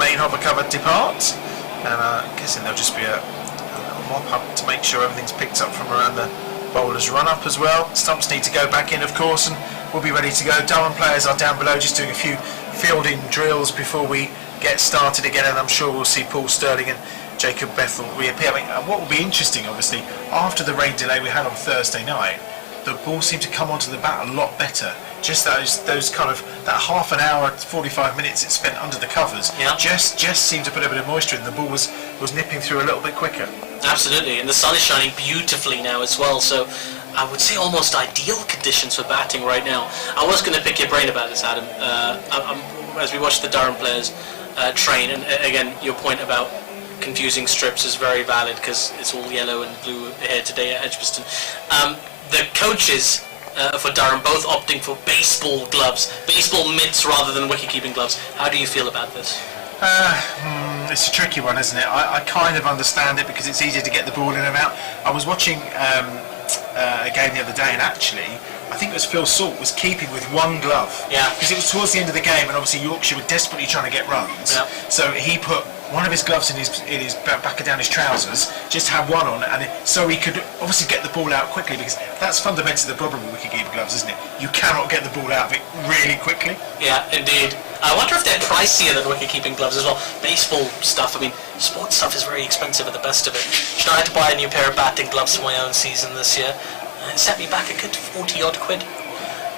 main hover cover depart, and I'm guessing there'll just be a little mop up to make sure everything's picked up from around the bowler's run up as well. Stumps need to go back in, of course, and we'll be ready to go. Durham players are down below just doing a few fielding drills before we get started again, and I'm sure we'll see Paul Sterling and Jacob Bethel reappear. I mean, what will be interesting, obviously, after the rain delay we had on Thursday night, the ball seemed to come onto the bat a lot better. Just those kind of that half an hour, 45 minutes it spent under the covers, just seemed to put a bit of moisture in. The ball was nipping through a little bit quicker. Absolutely, and the sun is shining beautifully now as well, so I would say almost ideal conditions for batting right now. I was going to pick your brain about this, Adam, as we watch the Durham players train, and again, your point about confusing strips is very valid because it's all yellow and blue here today at Edgbaston. The coaches for Durham both opting for baseball gloves, baseball mitts rather than wicket-keeping gloves. How do you feel about this? It's a tricky one, isn't it? I kind of understand it because it's easier to get the ball in and out. I was watching a game the other day, and actually I think it was Phil Salt was keeping with one glove. Yeah. Because it was towards the end of the game, and obviously Yorkshire were desperately trying to get runs. Yeah. So he put one of his gloves in his back down his trousers, just had one on, and so he could obviously get the ball out quickly, because that's fundamentally the problem with wicket-keeper gloves, isn't it? You cannot get the ball out of it really quickly. Yeah, indeed. I wonder if they're pricier than wicket-keeping gloves as well. Baseball stuff, I mean, sports stuff is very expensive at the best of it. I had to buy a new pair of batting gloves for my own season this year. It set me back a good 40-odd quid.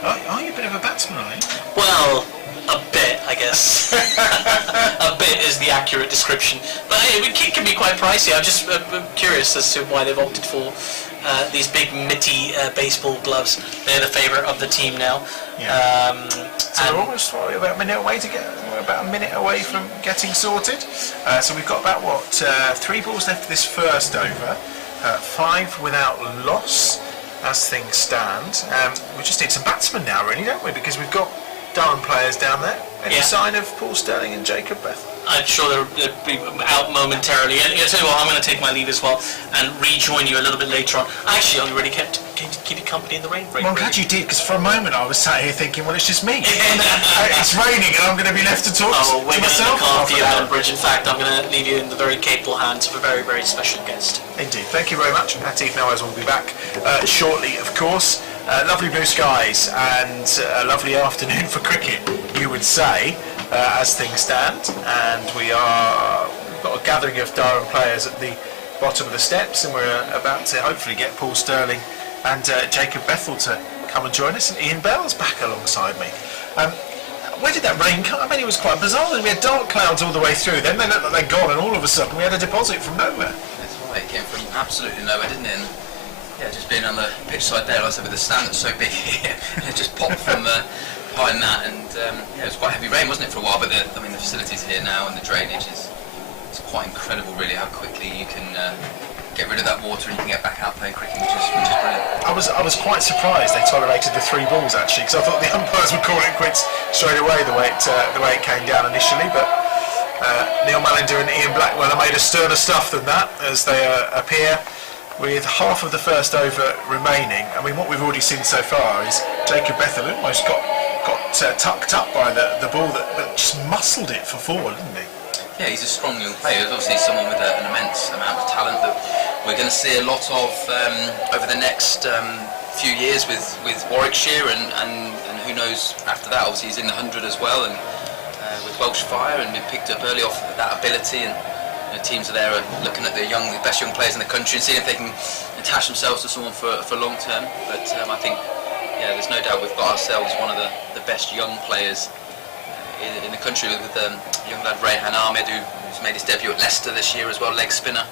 Are you a bit of a batsman, are you? Well, a bit, I guess. A bit is the accurate description. But hey, it can be quite pricey. I'm just curious as to why they've opted for these big mitty baseball gloves. They're the favourite of the team now. Yeah. So we're almost about a minute away we're about a minute away from getting sorted. So we've got about 3 balls left this first over, 5 without loss as things stand. We just need some batsmen now, really, don't we? Because we've got Durham players down there. Any sign of Paul Sterling and Jacob Beth? I'm sure they'll be out momentarily. And I'll tell you what, I'm going to take my leave as well and rejoin you a little bit later on. I actually only really came to keep you company in the rain break. Well, I'm glad you did, because for a moment I was sat here thinking, well, it's just me. It's raining and I'm going to be left to talk to myself. We're going to look after you, Dunbridge. In fact, I'm going to leave you in the very capable hands of a very, very special guest. Indeed. Thank you very much. Latif Nawaz will be back shortly, of course. Lovely blue skies and a lovely afternoon for cricket, you would say, as things stand. And we've got a gathering of Durham players at the bottom of the steps, and we're about to hopefully get Paul Sterling and Jacob Bethel to come and join us, and Ian Bell's back alongside me. Where did that rain come? I mean, it was quite bizarre. We had dark clouds all the way through, then they looked like they'd gone, and all of a sudden we had a deposit from nowhere. That's right, it came from absolutely nowhere, didn't it? And yeah, just being on the pitch side there, like I said, with the stand that's so big here, it just popped from behind that, and yeah, it was quite heavy rain, wasn't it, for a while? But the facilities here now and the drainage is quite incredible, really, how quickly you can get rid of that water and you can get back out playing cricket, which is brilliant. I was quite surprised they tolerated the 3 balls actually, because I thought the umpires would call it quits straight away the way it came down initially, but Neil Mallender and Ian Blackwell have made a sterner stuff than that as they appear with half of the first over remaining. I mean, what we've already seen so far is Jacob Bethel almost got tucked up by the ball that just muscled it for 4, didn't he? Yeah, he's a strong young player. He's obviously someone with an immense amount of talent that we're going to see a lot of over the next few years with Warwickshire and who knows after that. Obviously he's in the 100 as well, and with Warwickshire, and been picked up early off that ability, and teams are there looking at the best young players in the country and seeing if they can attach themselves to someone for long term. But I think, yeah, there's no doubt we've got ourselves one of the best young players in the country, with young lad Rayhan Ahmed, who's made his debut at Leicester this year as well, leg spinner.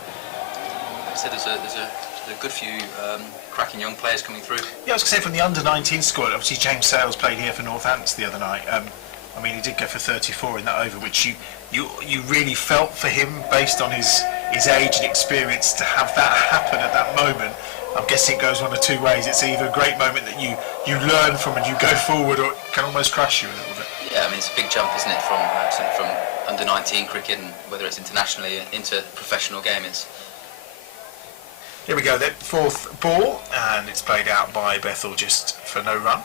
Like I said, there's a good few cracking young players coming through. Yeah, I was going to say, from the under-19 squad, obviously James Sales played here for Northampton the other night. I mean, he did go for 34 in that over, which you really felt for him based on his age and experience to have that happen at that moment. I'm guessing it goes one of 2 ways. It's either a great moment that you learn from and you go forward, or it can almost crash you a little bit. Yeah, I mean, it's a big jump, isn't it, from under-19 cricket, and whether it's internationally into professional game. Here we go then, 4th ball, and it's played out by Bethel just for no run.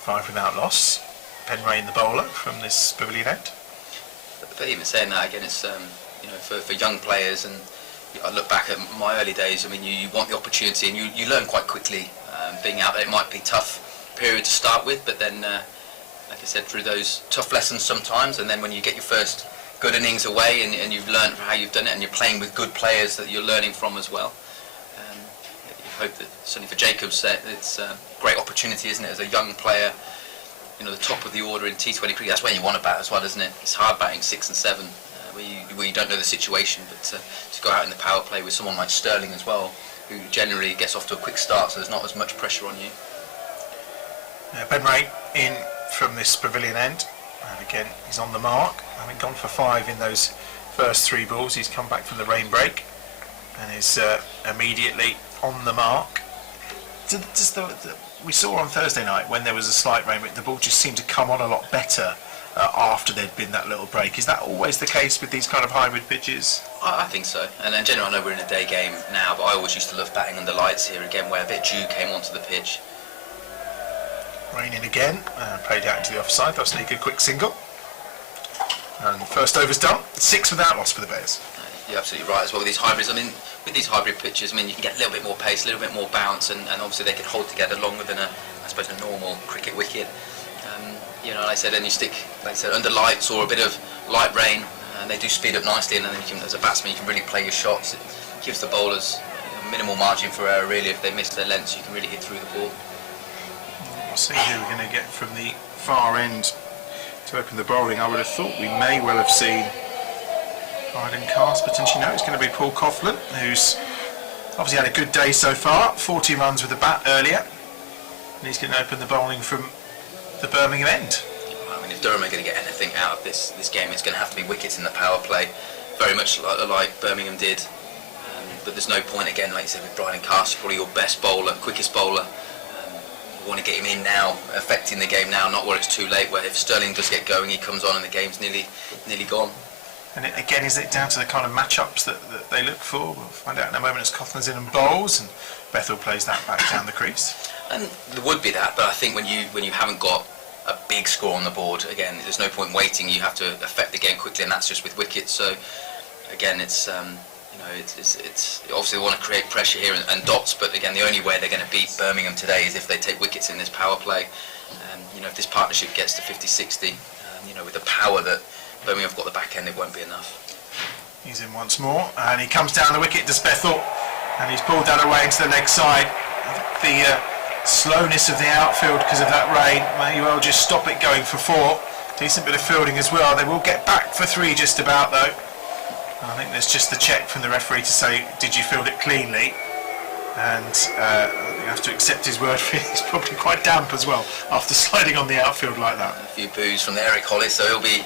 5 without loss. Penrain the bowler from this pavilion end. But even saying that, again, it's for young players, and I look back at my early days. I mean, you want the opportunity, and you learn quite quickly. Being out there, it might be a tough period to start with, but then, like I said, through those tough lessons sometimes, and then when you get your first good innings away, and you've learned how you've done it, and you're playing with good players that you're learning from as well, hope that, certainly for Jacobs, it's a great opportunity, isn't it, as a young player, you know, the top of the order in T20 cricket. That's where you want to bat as well, isn't it? It's hard batting 6 and 7, where you don't know the situation, but to go out in the power play with someone like Sterling as well, who generally gets off to a quick start, so there's not as much pressure on you. Ben Ray in from this pavilion end, and again he's on the mark, having gone for 5 in those first 3 balls. He's come back from the rain break and is immediately on the mark. We saw on Thursday night, when there was a slight rain break, the ball just seemed to come on a lot better after there'd been that little break. Is that always the case with these kind of hybrid pitches? I think so, and then generally I know we're in a day game now, but I always used to love batting under lights here again, where a bit of dew came onto the pitch. Raining again, played out into the offside. They'll sneak a quick single. And the first over's done. 6 without loss for the Bears. You're absolutely right as well with these hybrids. I mean, with these hybrid pitches, I mean, you can get a little bit more pace, a little bit more bounce, and obviously they can hold together longer than I suppose a normal cricket wicket. You know, like I said, then you stick, like I said, under lights or a bit of light rain, and they do speed up nicely, and then you can, as a batsman, you can really play your shots. It gives the bowlers minimal margin for error, really. If they miss their lengths, you can really hit through the ball. We'll see who we're going to get from the far end to open the bowling. I would have thought we may well have seen Bryden Cast potentially. No, it's going to be Paul Coughlin, who's obviously had a good day so far. 40 runs with the bat earlier, and he's going to open the bowling from the Birmingham end. I mean, if Durham are going to get anything out of this game, it's going to have to be wickets in the power play, very much like Birmingham did. But there's no point, again, like you said, with Bryden Cast, probably your best bowler, quickest bowler. You want to get him in now, affecting the game now, not where it's too late, where if Sterling does get going, he comes on and the game's nearly gone. And again, is it down to the kind of matchups that they look for? We'll find out in a moment as Coughlin's in and bowls, and Bethel plays that back down the crease. And there would be that, but I think when you haven't got a big score on the board, again, there's no point waiting. You have to affect the game quickly, and that's just with wickets. So again, it's you know, it's obviously they want to create pressure here and dots, but again, the only way they're going to beat Birmingham today is if they take wickets in this power play. You know, if this partnership gets to 50-60, you know, with the power that Birmingham have got the back end, it won't be enough. He's in once more, and he comes down the wicket, does Bethel, and he's pulled that away into the leg side. I think the slowness of the outfield because of that rain may well just stop it going for 4. Decent bit of fielding as well. They will get back for 3 just about though. And I think there's just the check from the referee to say, did you field it cleanly? And you have to accept his word for it. It's probably quite damp as well after sliding on the outfield like that. A few boos from Eric Hollis, so he'll be,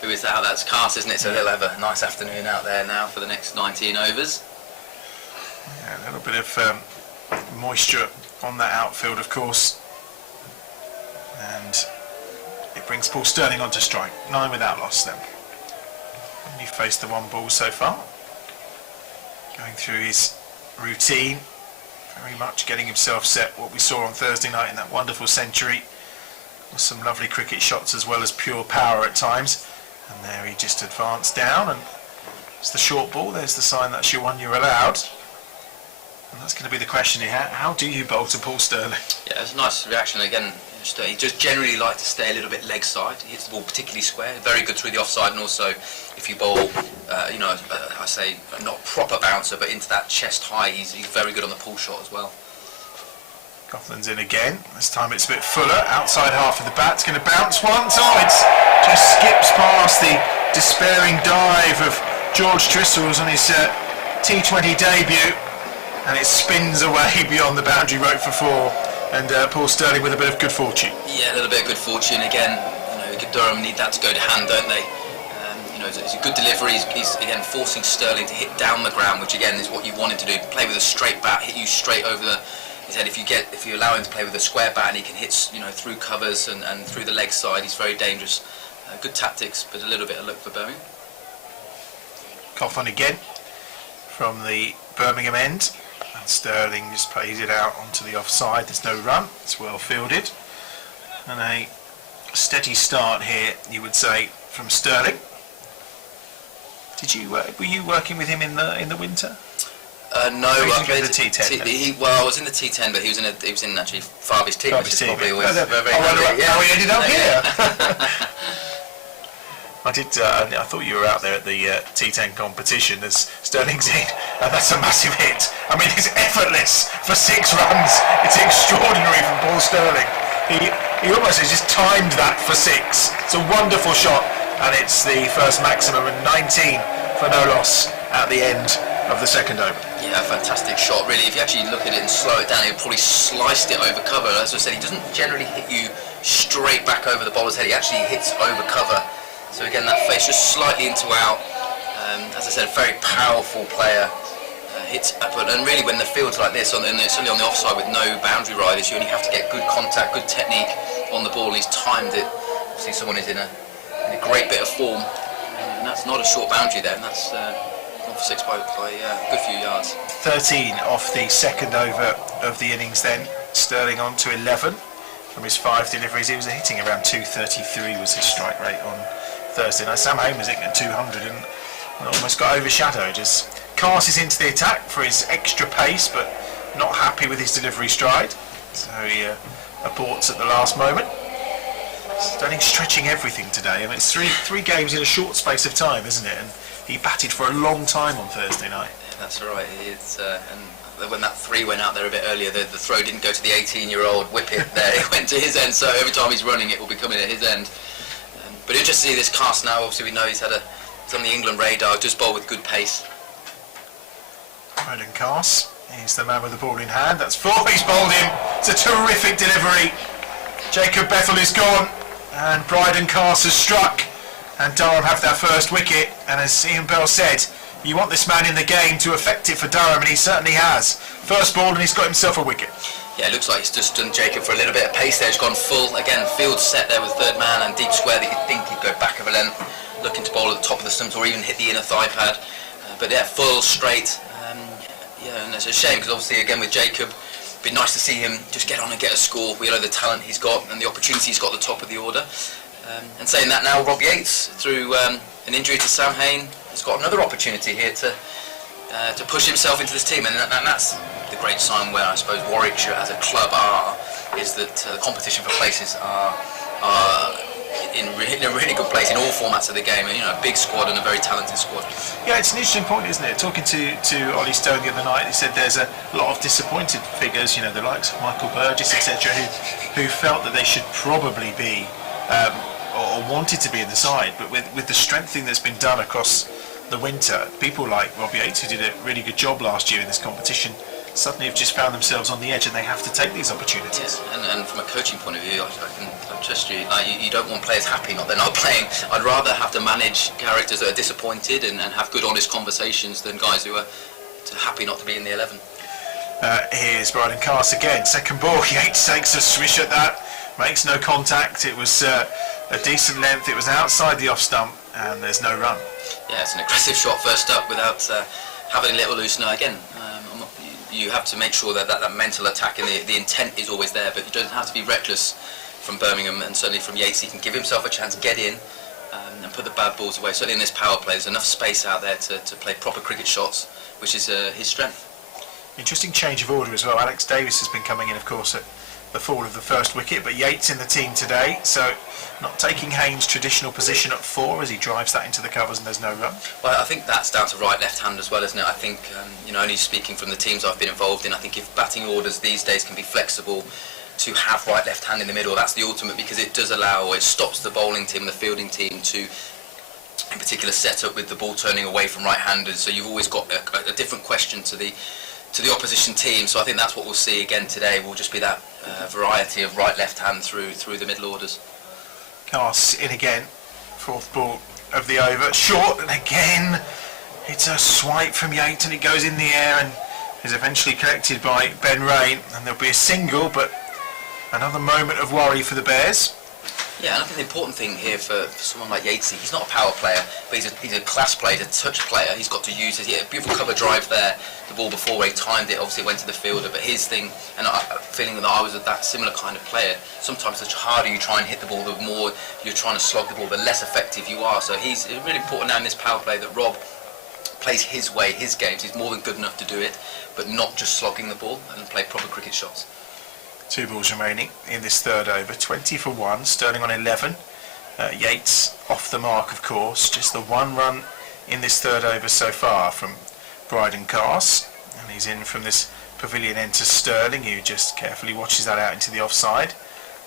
who is that? That's Cast, isn't it? So they'll have a nice afternoon out there now for the next 19 overs. Yeah, a little bit of moisture on that outfield, of course, and it brings Paul Sterling onto strike. 9 without loss then. And he faced the 1 ball so far, going through his routine, very much getting himself set. What we saw on Thursday night in that wonderful century, with some lovely cricket shots as well as pure power at times. And there he just advanced down, and it's the short ball. There's the sign that's your one you're allowed. And that's going to be the question here. How do you bowl to Paul Sterling? Yeah, it's a nice reaction again. He just generally like to stay a little bit leg side. He hits the ball particularly square, very good through the offside, and also if you bowl, you know, I say not proper bouncer, but into that chest high, he's very good on the pull shot as well. Coughlin's in again. This time it's a bit fuller. Outside half of the bat. It's going to bounce once. Oh, it just skips past the despairing dive of George Tristles on his T20 debut, and it spins away beyond the boundary rope for 4. And Paul Sterling with a bit of good fortune. Yeah, a little bit of good fortune again. You know, Durham need that to go to hand, don't they? You know, it's a good delivery. He's again forcing Sterling to hit down the ground, which again is what you want him to do. Play with a straight bat, hit you straight over his head. If you allow him to play with a square bat and he can hit, you know, through covers and through the leg side, he's very dangerous. Good tactics, but a little bit of luck for Birmingham. Coughlin again from the Birmingham end. And Sterling just plays it out onto the offside. There's no run. It's well fielded. And a steady start here, you would say, from Sterling. Did you were you working with him in the winter? No, I played the T10. Well, I was in the T10, but he was in actually Farby's team, which is probably always very how he ended up here. I did. I thought you were out there at the T10 competition as Sterling's in, and that's a massive hit. I mean, it's effortless for 6 runs. It's extraordinary from Paul Sterling. He almost has just timed that for 6. It's a wonderful shot, and it's the first maximum and 19 for no loss at the end of the second over. Yeah, fantastic shot, really. If you actually look at it and slow it down, he'll probably sliced it over cover. As I said, he doesn't generally hit you straight back over the bowler's head. He actually hits over cover. So again, that face just slightly into out. As I said, a very powerful player. Hits upward, and really when the field's like this, and certainly on the offside with no boundary riders, you only have to get good contact, good technique on the ball, and he's timed it. Obviously someone is in a great bit of form, and that's not a short boundary there, and that's gone for 6 by a good few yards. 13 off the second over of the innings then, Sterling on to 11 from his 5 deliveries. He was hitting around 233 was his strike rate on Thursday night. Sam Hain was hitting at 200 and almost got overshadowed as Carse is into the attack for his extra pace, but not happy with his delivery stride, so he aborts at the last moment. Sterling stretching everything today. I mean, it's three games in a short space of time, isn't it? And he batted for a long time on Thursday night. Yeah, that's right. It's and when that 3 went out there a bit earlier, the throw didn't go to the 18-year-old whippet there. It went to his end, so every time he's running, it will be coming at his end. But interesting to see this Carse now. Obviously, we know he's on the England radar. Just bowl with good pace. Brendan Carse, he's the man with the ball in hand. That's 4, he's bowled him. It's a terrific delivery. Jacob Bethel is gone, and Bryden Carse has struck, and Durham have their first wicket. And as Ian Bell said, you want this man in the game to affect it for Durham, and he certainly has. First ball, and he's got himself a wicket. Yeah, it looks like he's just done Jacob for a little bit of pace there. He's gone full. Again, field set there with third man and deep square that you'd think he'd go back of a length, looking to bowl at the top of the stumps or even hit the inner thigh pad. But yeah, full, straight. Yeah, and it's a shame because obviously again with Jacob, it'd be nice to see him just get on and get a score. We know the talent he's got and the opportunity he's got at the top of the order. And saying that now, Rob Yates, through an injury to Sam Hain, has got another opportunity here to push himself into this team, and that's the great sign where I suppose Warwickshire as a club is that the competition for places are in a really good place in all formats of the game, and a big squad and a very talented squad. Yeah, it's an interesting point, isn't it? Talking to Ollie Stone the other night, he said there's a lot of disappointed figures, the likes of Michael Burgess, etc., who felt that they should probably be or wanted to be in the side, but with the strengthening that's been done across the winter, people like Rob Yates, who did a really good job last year in this competition, suddenly have just found themselves on the edge, and they have to take these opportunities. Yeah, and from a coaching point of view, I can trust you. You don't want players happy, not they're not playing. I'd rather have to manage characters that are disappointed and have good, honest conversations than guys who are happy not to be in the 11. Here's Bryden Carse again. Second ball, Yates takes a swish at that, makes no contact. It was a decent length. It was outside the off stump, and there's no run. Yeah, it's an aggressive shot first up without having a little loosener. Again, you have to make sure that mental attack and the intent is always there, but you don't have to be reckless from Birmingham, and certainly from Yates. He can give himself a chance, get in and put the bad balls away. Certainly in this power play, there's enough space out there to play proper cricket shots, which is his strength. Interesting change of order as well. Alex Davis has been coming in, of course, at the fall of the first wicket, but Yates in the team today, so not taking Hain's traditional position at 4 as he drives that into the covers and there's no run. Well, I think that's down to right left hand as well, isn't it? I think only speaking from the teams I've been involved in, I think if batting orders these days can be flexible to have right left hand in the middle, that's the ultimate, because it does allow, or it stops the bowling team, the fielding team to in particular set up with the ball turning away from right handers, so you've always got a different question to the opposition team. So I think that's what we'll see again today, will just be that variety of right left hand through the middle orders. Carse in again, 4th ball of the over, short, and again it's a swipe from Yates and it goes in the air and is eventually collected by Ben Rain, and there'll be a single, but another moment of worry for the Bears. Yeah, and I think the important thing here for someone like Yatesy, he's not a power player, but he's a class player, he's a touch player. He's got to use his beautiful cover drive there, the ball before where he timed it, obviously it went to the fielder, but his thing, and feeling that I was that similar kind of player, sometimes the harder you try and hit the ball, the more you're trying to slog the ball, the less effective you are. So it's really important now in this power play that Rob plays his way, his games. He's more than good enough to do it, but not just slogging the ball, and play proper cricket shots. 2 balls remaining in this third over, 20 for 1, Sterling on 11. Yates off the mark, of course. Just the one run in this third over so far from Bryden Carse, and he's in from this pavilion end to Sterling, who just carefully watches that out into the offside,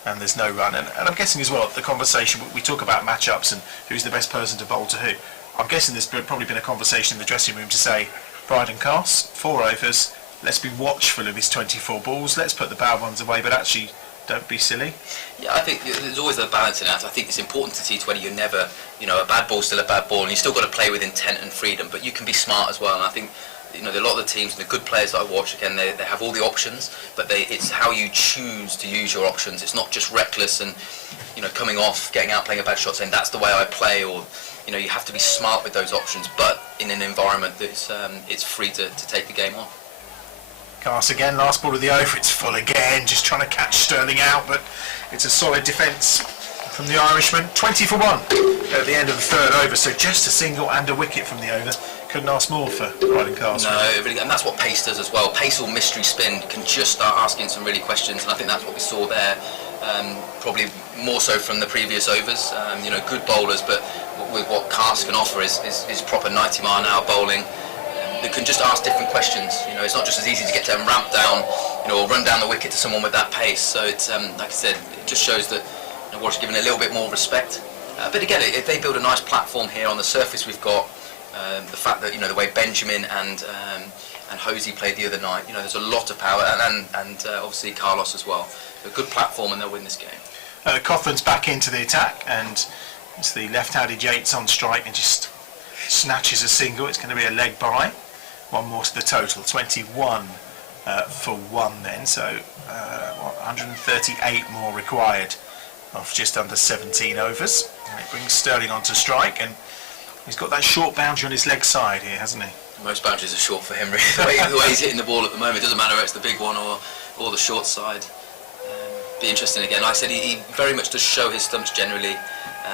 and there's no run. And I'm guessing as well, the conversation, we talk about matchups and who's the best person to bowl to who. I'm guessing there's probably been a conversation in the dressing room to say, Bryden Carse, 4 overs, let's be watchful of his 24 balls, let's put the bad ones away, but actually don't be silly. Yeah, I think there's always a balancing act. I think it's important to T20. You're never, a bad ball's still a bad ball, and you still got to play with intent and freedom, but you can be smart as well. And I think, a lot of the teams, the good players that I watch, again, they have all the options, but it's how you choose to use your options. It's not just reckless and, coming off, getting out, playing a bad shot, saying that's the way I play, or, you have to be smart with those options, but in an environment that's it's free to take the game on. Carse again, last ball of the over, it's full again, just trying to catch Sterling out, but it's a solid defence from the Irishman. 20 for 1 at the end of the third over, so just a single and a wicket from the over. Couldn't ask more for Bryden Carse. No, really, and that's what pace does as well. Pace or mystery spin can just start asking some really questions, and I think that's what we saw there. Probably more so from the previous overs. Good bowlers, but with what Carse can offer is proper 90-mile-an-hour bowling. That can just ask different questions. It's not just as easy to get them ramped down, or run down the wicket to someone with that pace. So it's like I said, it just shows that Warwickshire given a little bit more respect. But again, if they build a nice platform here on the surface, we've got the fact that the way Benjamin and Hosey played the other night. There's a lot of power, and obviously Carlos as well. A good platform, and they'll win this game. Coughlin's back into the attack, and it's the left-handed Yates on strike, and just snatches a single. It's going to be a leg by. One more to the total, 21 for 1 then, so 138 more required of just under 17 overs. And it brings Sterling onto strike, and he's got that short boundary on his leg side here, hasn't he? Most boundaries are short for him, really. The way he's hitting the ball at the moment, it doesn't matter if it's the big one or the short side. Be interesting again. Like I said, he very much does show his stumps generally,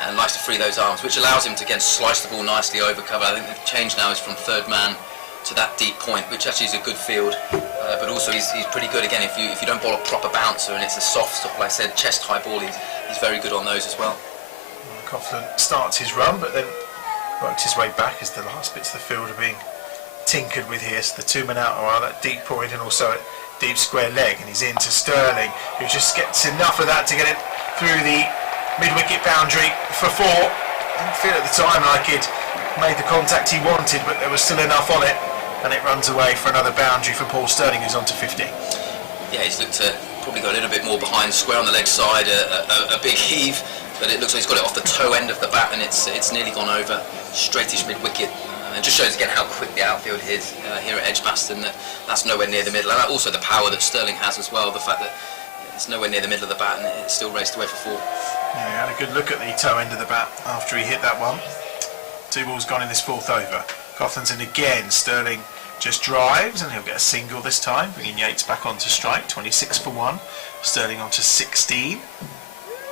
and likes to free those arms, which allows him to again slice the ball nicely over cover. I think the change now is from third man to that deep point, which actually is a good field, but also he's pretty good again if you don't bowl a proper bouncer and it's a soft stuff, like I said, chest high ball, he's very good on those as well. Coughlin starts his run, but then works his way back as the last bits of the field are being tinkered with here. So the 2 men out are that deep point and also a deep square leg, and he's into Sterling, who just gets enough of that to get it through the mid-wicket boundary for 4. I didn't feel at the time like he'd made the contact he wanted, but there was still enough on it, and it runs away for another boundary for Paul Sterling, who's on to 50. Yeah, he's looked to probably go a little bit more behind square on the leg side, a big heave, but it looks like he's got it off the toe end of the bat, and it's nearly gone over, straightish mid-wicket. It just shows again how quick the outfield is here at Edgbaston, that's nowhere near the middle, and also the power that Sterling has as well, the fact that it's nowhere near the middle of the bat and it's still raced away for 4. Yeah, he had a good look at the toe end of the bat after he hit that one. 2 balls gone in this 4th over. Coughlin's in again. Sterling just drives, and he'll get a single this time, bringing Yates back onto strike. 26 for 1. Sterling onto 16,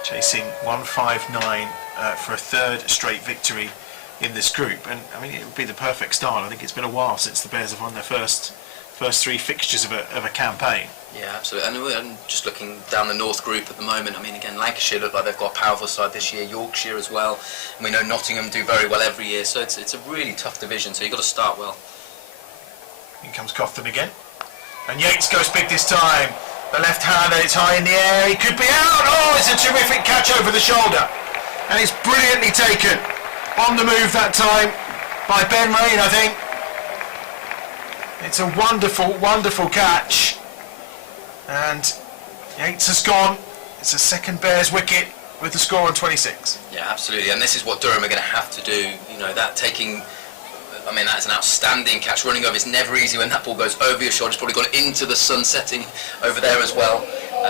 chasing 159 for a 3rd straight victory in this group. And I mean, it would be the perfect start. I think it's been a while since the Bears have won their first 3 fixtures of a campaign. Yeah, absolutely. And just looking down the North group at the moment, I mean, again, Lancashire look like they've got a powerful side this year, Yorkshire as well, and we know Nottingham do very well every year, so it's a really tough division, so you've got to start well. Here comes Coughlin again, and Yates goes big this time. The left-hander, it's high in the air, he could be out. Oh, it's a terrific catch over the shoulder, and it's brilliantly taken. On the move that time by Ben Rain, I think. It's a wonderful, wonderful catch. And Yates has gone. It's a 2nd Bears wicket with the score on 26. Yeah, absolutely. And this is what Durham are going to have to do. That taking, I mean, that's an outstanding catch. Running over, it's never easy when that ball goes over your shoulder. It's probably gone into the sun setting over there as well.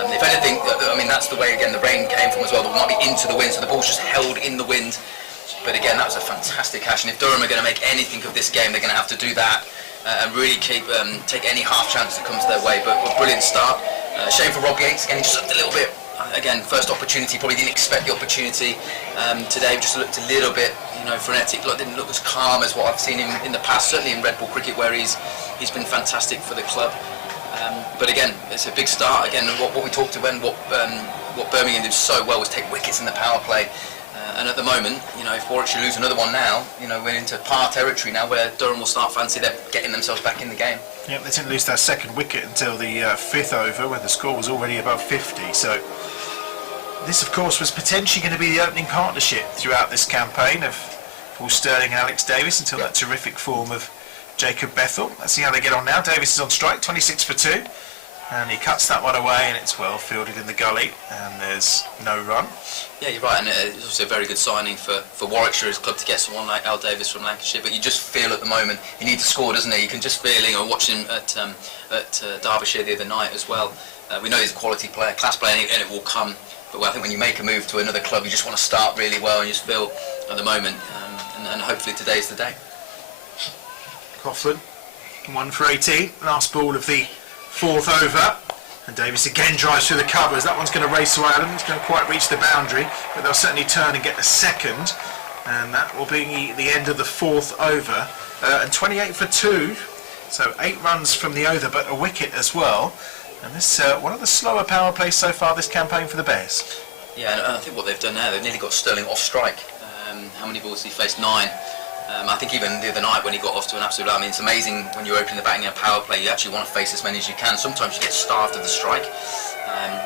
If anything, I mean, that's the way, again, the rain came from as well. It might be into the wind, so the ball's just held in the wind. But again, that was a fantastic catch. And if Durham are going to make anything of this game, they're going to have to do that. And really take any half chance that comes their way. But a brilliant start. Shame for Rob Yates, again, he just looked a little bit, again, first opportunity, probably didn't expect the opportunity. Today just looked a little bit, frenetic, didn't look as calm as what I've seen him in the past, certainly in Red Bull cricket, where he's been fantastic for the club. But again, it's a big start. Again, what we talked about, what Birmingham did so well was take wickets in the power play. And at the moment, you know, if Warwickshire lose another one now, you know, we're into par territory now where Durham will start fancy they're getting themselves back in the game. Yep, they didn't lose their second wicket until the fifth over, where the score was already above 50. So this, of course, was potentially going to be the opening partnership throughout this campaign of Paul Sterling and Alex Davis until that terrific form of Jacob Bethel. Let's see how they get on now. Davis is on strike, 26 for 2. And he cuts that one away, and it's well fielded in the gully, and there's no run. Yeah, you're right, and it's also a very good signing for Warwickshire, his club, to get someone like Al Davis from Lancashire. But you just feel at the moment he needs to score, doesn't he? You can just feel, you know, watching him at Derbyshire the other night as well. We know he's a quality player, class player, and it will come. But I think when you make a move to another club, you just want to start really well, and you just feel at the moment, and hopefully today's the day. Coughlin, 1 for 18, last ball of the fourth over, and Davis again drives through the covers. That one's going to race to Ireland. It's going to quite reach the boundary, but they'll certainly turn and get the second, and that will be the end of the fourth over. And 28 for 2, so 8 runs from the over, but a wicket as well. And this one of the slower power plays so far this campaign for the Bears. Yeah, and I think what they've done now, they've nearly got Sterling off strike. How many balls did he face? 9. I think even the other night when he got off to an absolute, I mean, it's amazing when you're opening the batting in a power play, you actually want to face as many as you can. Sometimes you get starved of the strike,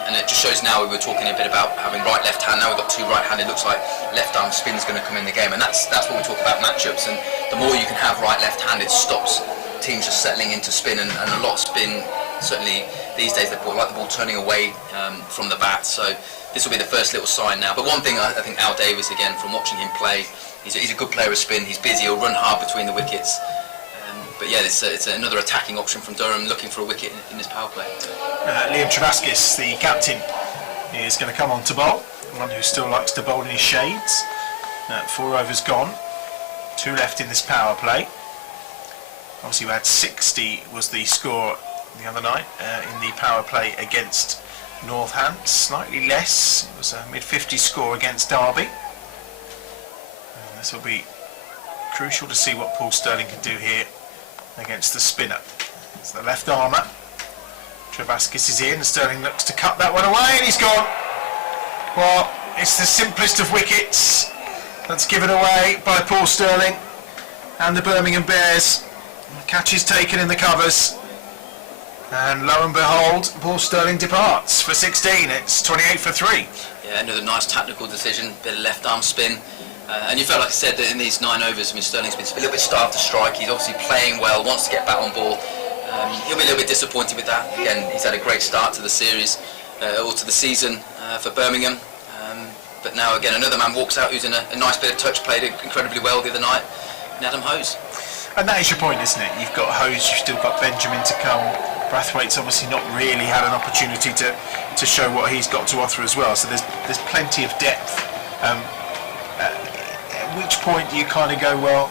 and it just shows now. We were talking a bit about having right, left hand. Now we've got 2 right-handed. Looks like left arm spin's going to come in the game, and that's what we talk about matchups. And the more you can have right, left hand, it stops teams just settling into spin, and a lot of spin. Certainly these days they like the ball turning away from the bat. So this will be the first little sign now. But one thing I think Al Davis, again, from watching him play. He's a good player of spin. He's busy. He'll run hard between the wickets. But yeah, it's another attacking option from Durham, looking for a wicket in this power play. Liam Travaskis, the captain, is going to come on to bowl. One who still likes to bowl in his shades. 4 overs gone. 2 left in this power play. Obviously, we had 60 was the score the other night in the power play against Northants. Slightly less. It was a mid-50s score against Derby. This will be crucial to see what Paul Sterling can do here against the spinner. It's the left armour. Travaskis is in, Sterling looks to cut that one away, and he's gone. Well, it's the simplest of wickets that's given away by Paul Sterling and the Birmingham Bears. The catch is taken in the covers, and lo and behold, Paul Sterling departs for 16. It's 28 for 3. Yeah, another nice tactical decision, bit of left arm spin. And you felt, like I said, that in these 9 overs, I mean, Sterling's been a little bit starved to strike. He's obviously playing well, wants to get back on ball. He'll be a little bit disappointed with that. Again, he's had a great start to the series, or to the season for Birmingham. But now, again, another man walks out who's in a nice bit of touch, played incredibly well the other night, in Adam Hose. And that is your point, isn't it? You've got Hose, you've still got Benjamin to come. Brathwaite's obviously not really had an opportunity to show what he's got to offer as well. So there's plenty of depth. At which point do you kind of go, well,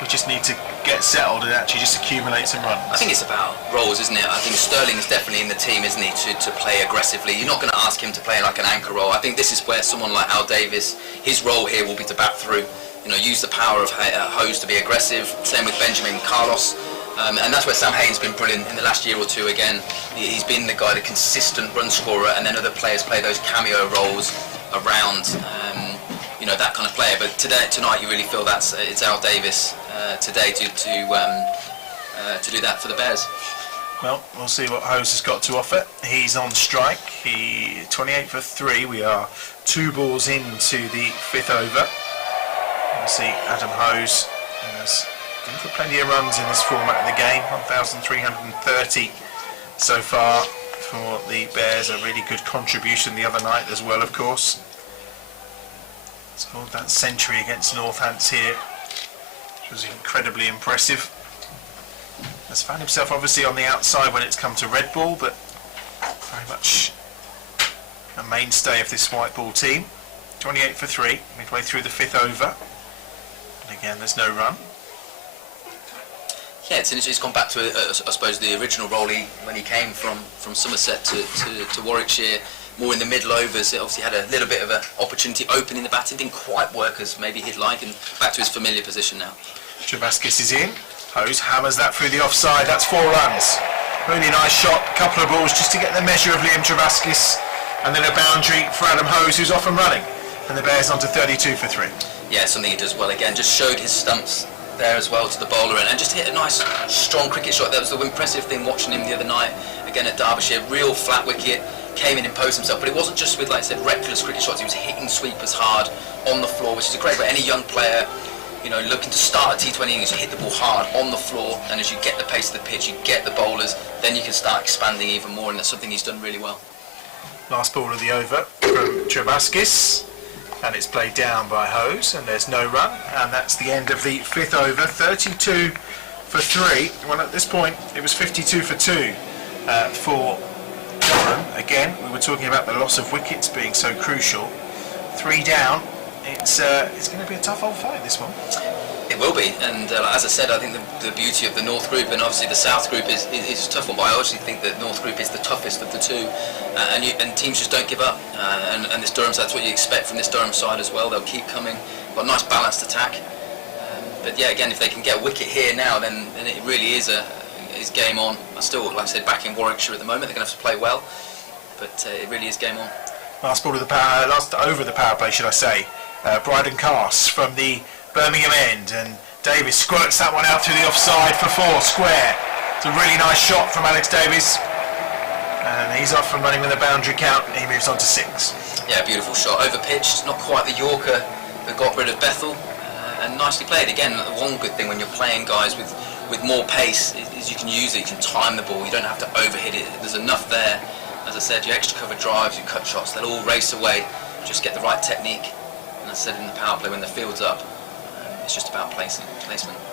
we just need to get settled and actually just accumulate some runs? I think it's about roles, isn't it? I think Sterling is definitely in the team, isn't he, to play aggressively. You're not going to ask him to play like an anchor role. I think this is where someone like Al Davis, his role here will be to bat through. You know, use the power of Hose to be aggressive. Same with Benjamin Carlos. And that's where Sam Hayne's been brilliant in the last year or two again. He's been the guy, the consistent run scorer, and then other players play those cameo roles around, you know, that kind of player. But tonight you really feel it's Al Davis today to do that for the Bears. Well, we'll see what Hose has got to offer. He's on strike. 28 for 3. We are 2 balls into the 5th over. We'll see Adam Hose has gone for plenty of runs in this format of the game. 1,330 so far for the Bears. A really good contribution the other night as well, of course. Scored that century against Northants here, which was incredibly impressive. Has found himself obviously on the outside when it's come to red ball, but very much a mainstay of this white ball team. 28 for 3, midway through the 5th over. And again, there's no run. Yeah, it's gone back to, I suppose, the original role when he came from Somerset to Warwickshire, more in the middle overs. It obviously had a little bit of an opportunity opening the batting, didn't quite work as maybe he'd like, and back to his familiar position now. Travaskis is in. Hose hammers that through the offside. That's 4 runs. Really nice shot. Couple of balls just to get the measure of Liam Travaskis, and then a boundary for Adam Hose, who's off and running. and the Bears on to 32 for 3. Yeah, something he does well again. Just showed his stumps there as well to the bowler, and just hit a nice, strong cricket shot. That was the impressive thing watching him the other night, again at Derbyshire. Real flat wicket, came in, imposed himself, but it wasn't just with, like I said, reckless cricket shots. He was hitting sweepers hard on the floor, which is a great way. Any young player, you know, looking to start a T20 innings, you hit the ball hard on the floor, and as you get the pace of the pitch, you get the bowlers, then you can start expanding even more, and that's something he's done really well. Last ball of the over from Trebaskis, and it's played down by Hose, and there's no run, and that's the end of the 5th over. 32 for 3. Well, at this point it was 52 for 2 for Durham. Again, we were talking about the loss of wickets being so crucial. 3 down. It's going to be a tough old fight, this one. It will be, and as I said, I think the beauty of the North Group, and obviously the South Group is a tough one, but I actually think the North Group is the toughest of the two, and teams just don't give up, and this Durham side, that's what you expect from this Durham side as well. They'll keep coming, got a nice balanced attack, but yeah, again, if they can get a wicket here now, then it really is game on. I still, like I said, back in Warwickshire at the moment, they're going to have to play well, but it really is game on. Last ball of the power, last over the power play, should I say. Bryden Cass from the Birmingham end, and Davies squirts that one out through the offside for 4 square. It's a really nice shot from Alex Davies, and he's off and running with a boundary count. He moves on to 6. Yeah, beautiful shot, over pitched, not quite the Yorker that got rid of Bethel, and nicely played. Again, one good thing when you're playing guys with more pace is you can use it, you can time the ball, you don't have to overhit it. There's enough there. As I said, your extra cover drives, your cut shots, they'll all race away. Just get the right technique. And as I said in the power play, when the field's up, it's just about placement.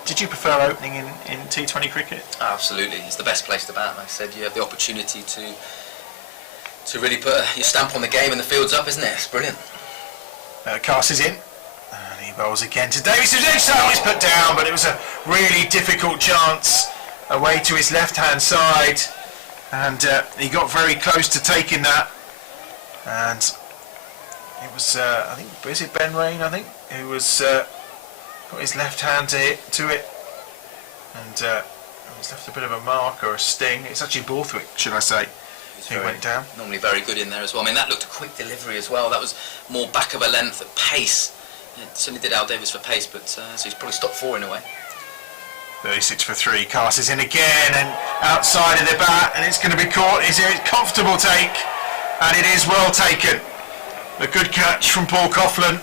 Did you prefer opening in T20 cricket? Absolutely, it's the best place to bat. Like I said, you have the opportunity to really put your stamp on the game, and the field's up, isn't it? It's brilliant. Cass is in, and he bowls again to Davies, who's always put down, but it was a really difficult chance away to his left-hand side, and he got very close to taking that, and it was, I think, is it Ben Rain, I think, who was got his left hand to it, and he's left a bit of a mark or a sting. It's actually Borthwick, should I say, who went down. Normally very good in there as well. I mean, that looked a quick delivery as well. That was more back of a length at pace. It certainly did Al Davies for pace, but so he's probably stopped 4 in a way. 36 for 3. Cass is in again, and outside of the bat, and it's going to be caught. It's a comfortable take, and it is well taken. A good catch from Paul Coughlin,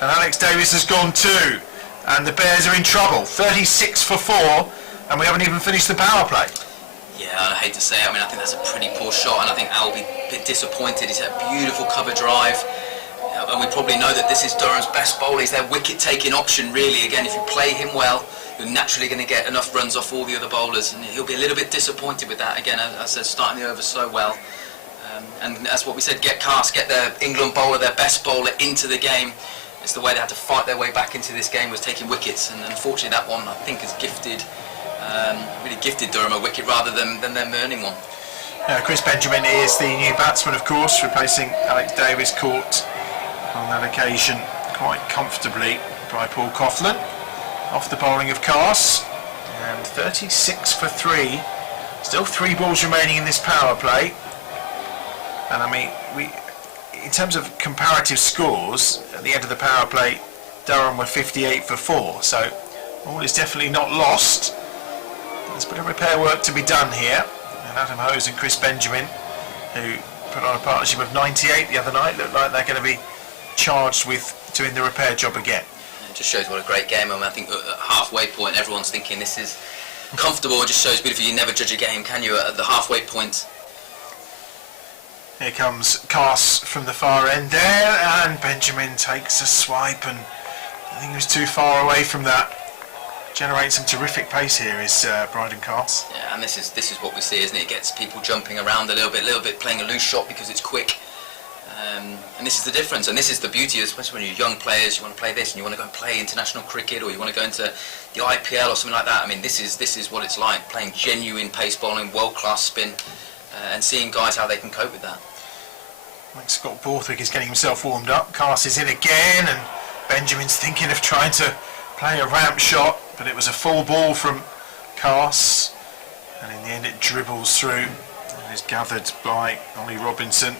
and Alex Davies has gone 2, and the Bears are in trouble. 36 for 4, and we haven't even finished the power play. Yeah, I hate to say it. I mean, I think that's a pretty poor shot, and I think Al will be a bit disappointed. He's had a beautiful cover drive, and we probably know that this is Durham's best bowler. He's their wicket-taking option, really. Again, if you play him well, you're naturally going to get enough runs off all the other bowlers, and he'll be a little bit disappointed with that. Again, as I said, starting the over so well. And that's what we said, get Cass, get their England bowler, their best bowler into the game. It's the way they had to fight their way back into this game, was taking wickets, and unfortunately that one I think has really gifted Durham a wicket rather than them earning one. Chris Benjamin is the new batsman, of course, replacing Alex Davies, caught on that occasion quite comfortably by Paul Coughlin. Off the bowling of Cass, and 36 for 3. Still 3 balls remaining in this power play. And I mean, in terms of comparative scores, at the end of the power play, Durham were 58 for 4, so all is definitely not lost. There's a bit of repair work to be done here, and Adam Hose and Chris Benjamin, who put on a partnership of 98 the other night, look like they're going to be charged with doing the repair job again. It just shows what a great game. I mean, I think at halfway point everyone's thinking this is comfortable. It just shows beautifully you never judge a game, can you, at the halfway point. Here comes Cass from the far end there, and Benjamin takes a swipe, and I think he was too far away from that. Generates some terrific pace here is Bryden Cass. Yeah, and this is what we see, isn't it? It gets people jumping around a little bit playing a loose shot because it's quick. And this is the difference, and this is the beauty, especially when you're young players. You want to play this, and you want to go and play international cricket, or you want to go into the IPL or something like that. I mean, this is what it's like, playing genuine pace bowling, world-class spin. And seeing guys how they can cope with that. Scott Borthwick is getting himself warmed up. Cass is in again, and Benjamin's thinking of trying to play a ramp shot, but it was a full ball from Cass, and in the end it dribbles through and is gathered by Ollie Robinson.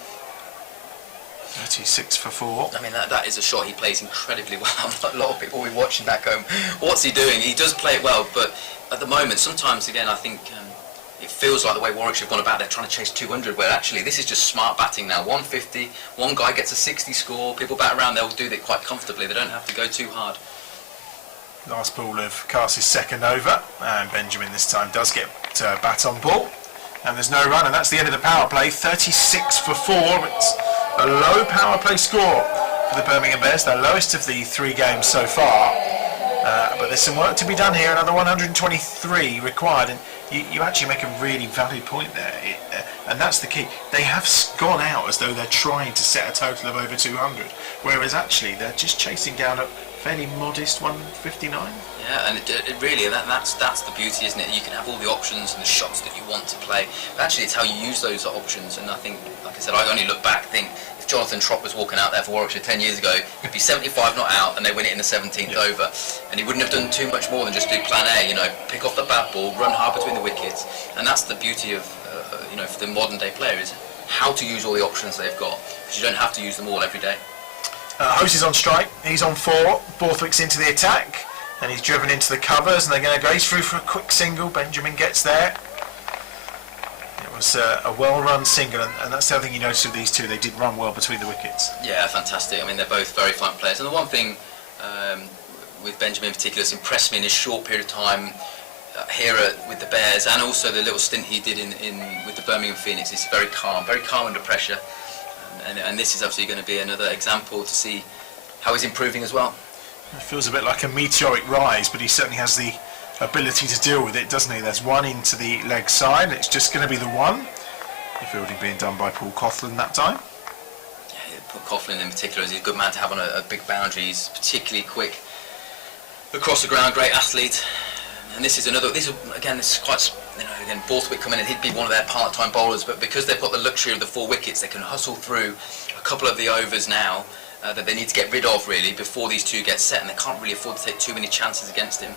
36 for 4. I mean, that is a shot he plays incredibly well. A lot of people will be watching that going, what's he doing? He does play it well, but at the moment, sometimes, again, I think it feels like the way Warwickshire have gone about, they're trying to chase 200, where actually this is just smart batting now. 150, one guy gets a 60 score, people bat around, they'll do it quite comfortably. They don't have to go too hard. Last ball of Cass's second over, and Benjamin this time does get bat on ball. And there's no run, and that's the end of the power play. 36 for 4. It's a low power play score for the Birmingham Bears, their lowest of the 3 games so far. But there's some work to be done here, another 123 required, and you actually make a really valid point there, and that's the key. They have gone out as though they're trying to set a total of over 200, whereas actually they're just chasing down a fairly modest 159. Yeah, and it really, that's the beauty, isn't it? You can have all the options and the shots that you want to play, but actually it's how you use those options. And I think, like I said, I only look back, think if Jonathan Trott was walking out there for Warwickshire 10 years ago, he'd be 75 not out and they win it in the 17th over, and he wouldn't have done too much more than just do plan A, you know, pick off the bat ball, run hard between the wickets. And that's the beauty of you know, for the modern day player, is how to use all the options they've got, because you don't have to use them all every day. Hose is on strike, he's on 4, Borthwick's into the attack, and he's driven into the covers, and they're going to go through for a quick single. Benjamin gets there. It was a well-run single, and that's the other thing you notice with these two, they did run well between the wickets. Yeah, fantastic. I mean, they're both very fine players, and the one thing with Benjamin in particular that's impressed me in his short period of time here with the Bears, and also the little stint he did with the Birmingham Phoenix, is very calm under pressure. And this is obviously going to be another example to see how he's improving as well. It feels a bit like a meteoric rise, but he certainly has the ability to deal with it, doesn't he? There's one into the leg side, it's just going to be the one. The fielding being done by Paul Coughlin that time. Yeah, Paul Coughlin in particular is a good man to have on a big boundary. He's particularly quick across the ground, great athlete. And this is again, this is quite, you know, again, Borthwick come in and he'd be one of their part-time bowlers, but because they've got the luxury of the 4 wickets, they can hustle through a couple of the overs now that they need to get rid of, really, before these two get set, and they can't really afford to take too many chances against him.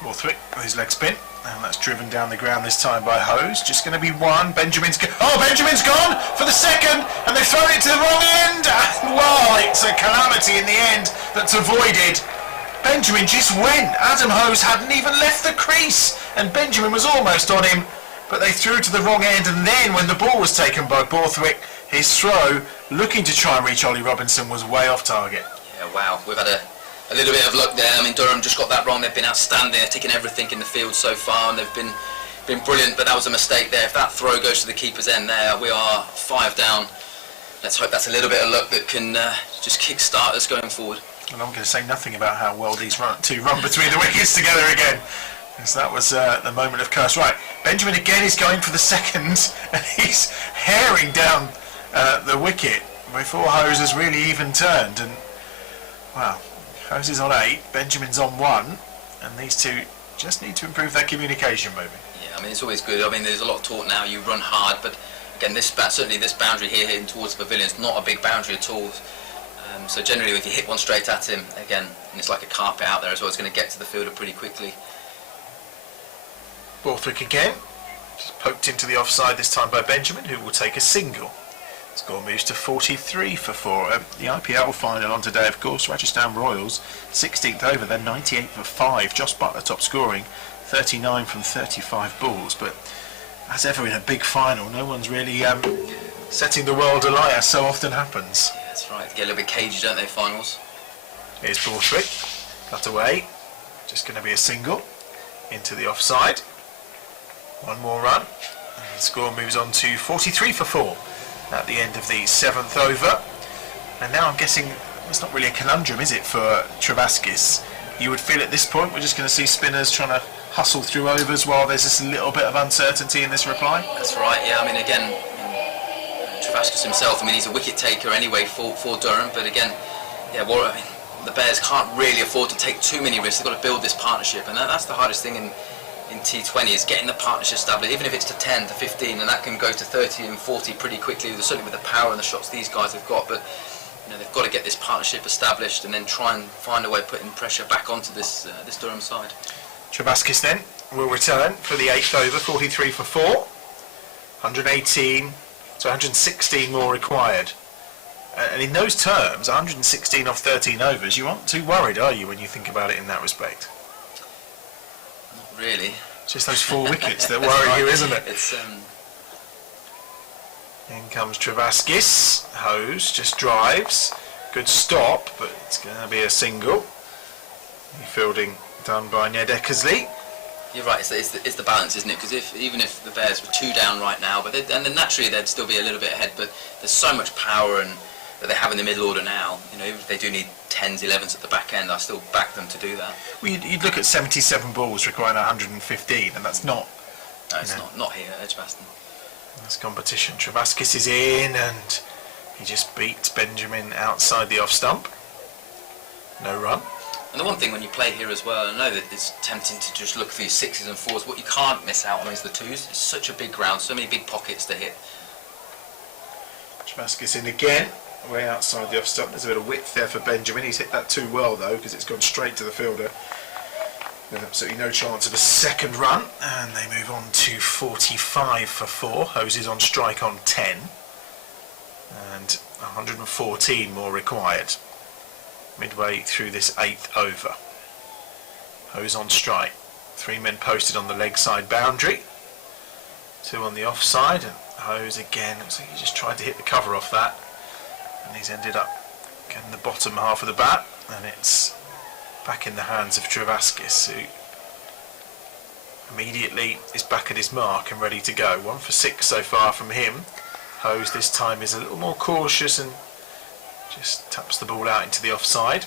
Borthwick with his leg spin, and that's driven down the ground this time by Hose. Just going to be one. Benjamin's gone for the second, and they've thrown it to the wrong end. Well, it's a calamity in the end that's avoided. Benjamin just went. Adam Hose hadn't even left the crease, and Benjamin was almost on him, but they threw to the wrong end, and then when the ball was taken by Borthwick, his throw, looking to try and reach Ollie Robinson, was way off target. Yeah, wow, we've had a little bit of luck there. I mean, Durham just got that wrong. They've been outstanding. They've taken everything in the field so far, and they've been brilliant, but that was a mistake there. If that throw goes to the keeper's end there, we are 5 down. Let's hope that's a little bit of luck that can just kick-start us going forward. And I'm going to say nothing about how well these two run between the wickets together again, because that was the moment of curse. Right, Benjamin again is going for the second, and he's herring down the wicket before Hose has really even turned. And wow, Hose is on 8, Benjamin's on 1, and these two just need to improve their communication maybe. Yeah, I mean, it's always good. I mean, there's a lot of talk now, you run hard, but again, certainly this boundary here heading towards the pavilion is not a big boundary at all. So generally, if you hit one straight at him, again, and it's like a carpet out there as well, it's going to get to the fielder pretty quickly. Borthwick again, just poked into the offside this time by Benjamin, who will take a single. Score moves to 43 for 4. The IPL final on today, of course, Rajasthan Royals, 16th over, they're 98 for 5. Josh Butler top scoring, 39 from 35 balls. But as ever in a big final, no one's really setting the world alight, as so often happens. Yeah, that's right. They get a little bit cagey, don't they, finals? Here's Borthwick, cut away. Just going to be a single into the offside. One more run. And the score moves on to 43 for 4 at the end of the 7th over. And now I'm guessing it's not really a conundrum, is it, for Travaskis? You would feel at this point we're just going to see spinners trying to hustle through overs while there's just a little bit of uncertainty in this reply? That's right, yeah. I mean, again, Travaskis himself, I mean, he's a wicket taker anyway for Durham, but again, yeah, well, I mean, the Bears can't really afford to take too many risks. They've got to build this partnership, and that's the hardest thing in T20, is getting the partnership established, even if it's to 10 to 15, and that can go to 30 and 40 pretty quickly, certainly with the power and the shots these guys have got. But you know, they've got to get this partnership established and then try and find a way of putting pressure back onto this Durham side. Travaskis then will return for the 8th over, 43 for 4. 118, so 116 more required. And in those terms, 116 off 13 overs, you aren't too worried, are you, when you think about it in that respect? Not really. It's just those 4 wickets that worry you, isn't it? It's In comes Travaskis. Hose just drives. Good stop, but it's going to be a single. Fielding done by Ned Eckersley. You're right. It's the balance, isn't it? Because even if the Bears were 2 down right now, and then naturally they'd still be a little bit ahead. But there's so much power that they have in the middle order now. You know, even if they do need 10s, 11s at the back end, I still back them to do that. Well, you'd look at 77 balls requiring 115, and that's not. No, it's not here at Edgbaston. That's competition. Travaskis is in, and he just beats Benjamin outside the off stump. No run. And the one thing when you play here as well, I know that it's tempting to just look for your 6s and 4s. What you can't miss out on is the 2s. It's such a big ground, so many big pockets to hit. Travaskis in again, way outside the off stump. There's a bit of width there for Benjamin. He's hit that too well though, because it's gone straight to the fielder. There's absolutely no chance of a second run, and they move on to 45 for 4. Hose is on strike on 10, and 114 more required. Midway through this 8th over. Hose on strike. 3 men posted on the leg side boundary. 2 on the offside, and Hose again. Looks like he just tried to hit the cover off that, and he's ended up getting the bottom half of the bat, and it's back in the hands of Travaskis, who immediately is back at his mark and ready to go. 1 for 6 so far from him. Hose this time is a little more cautious and just taps the ball out into the offside,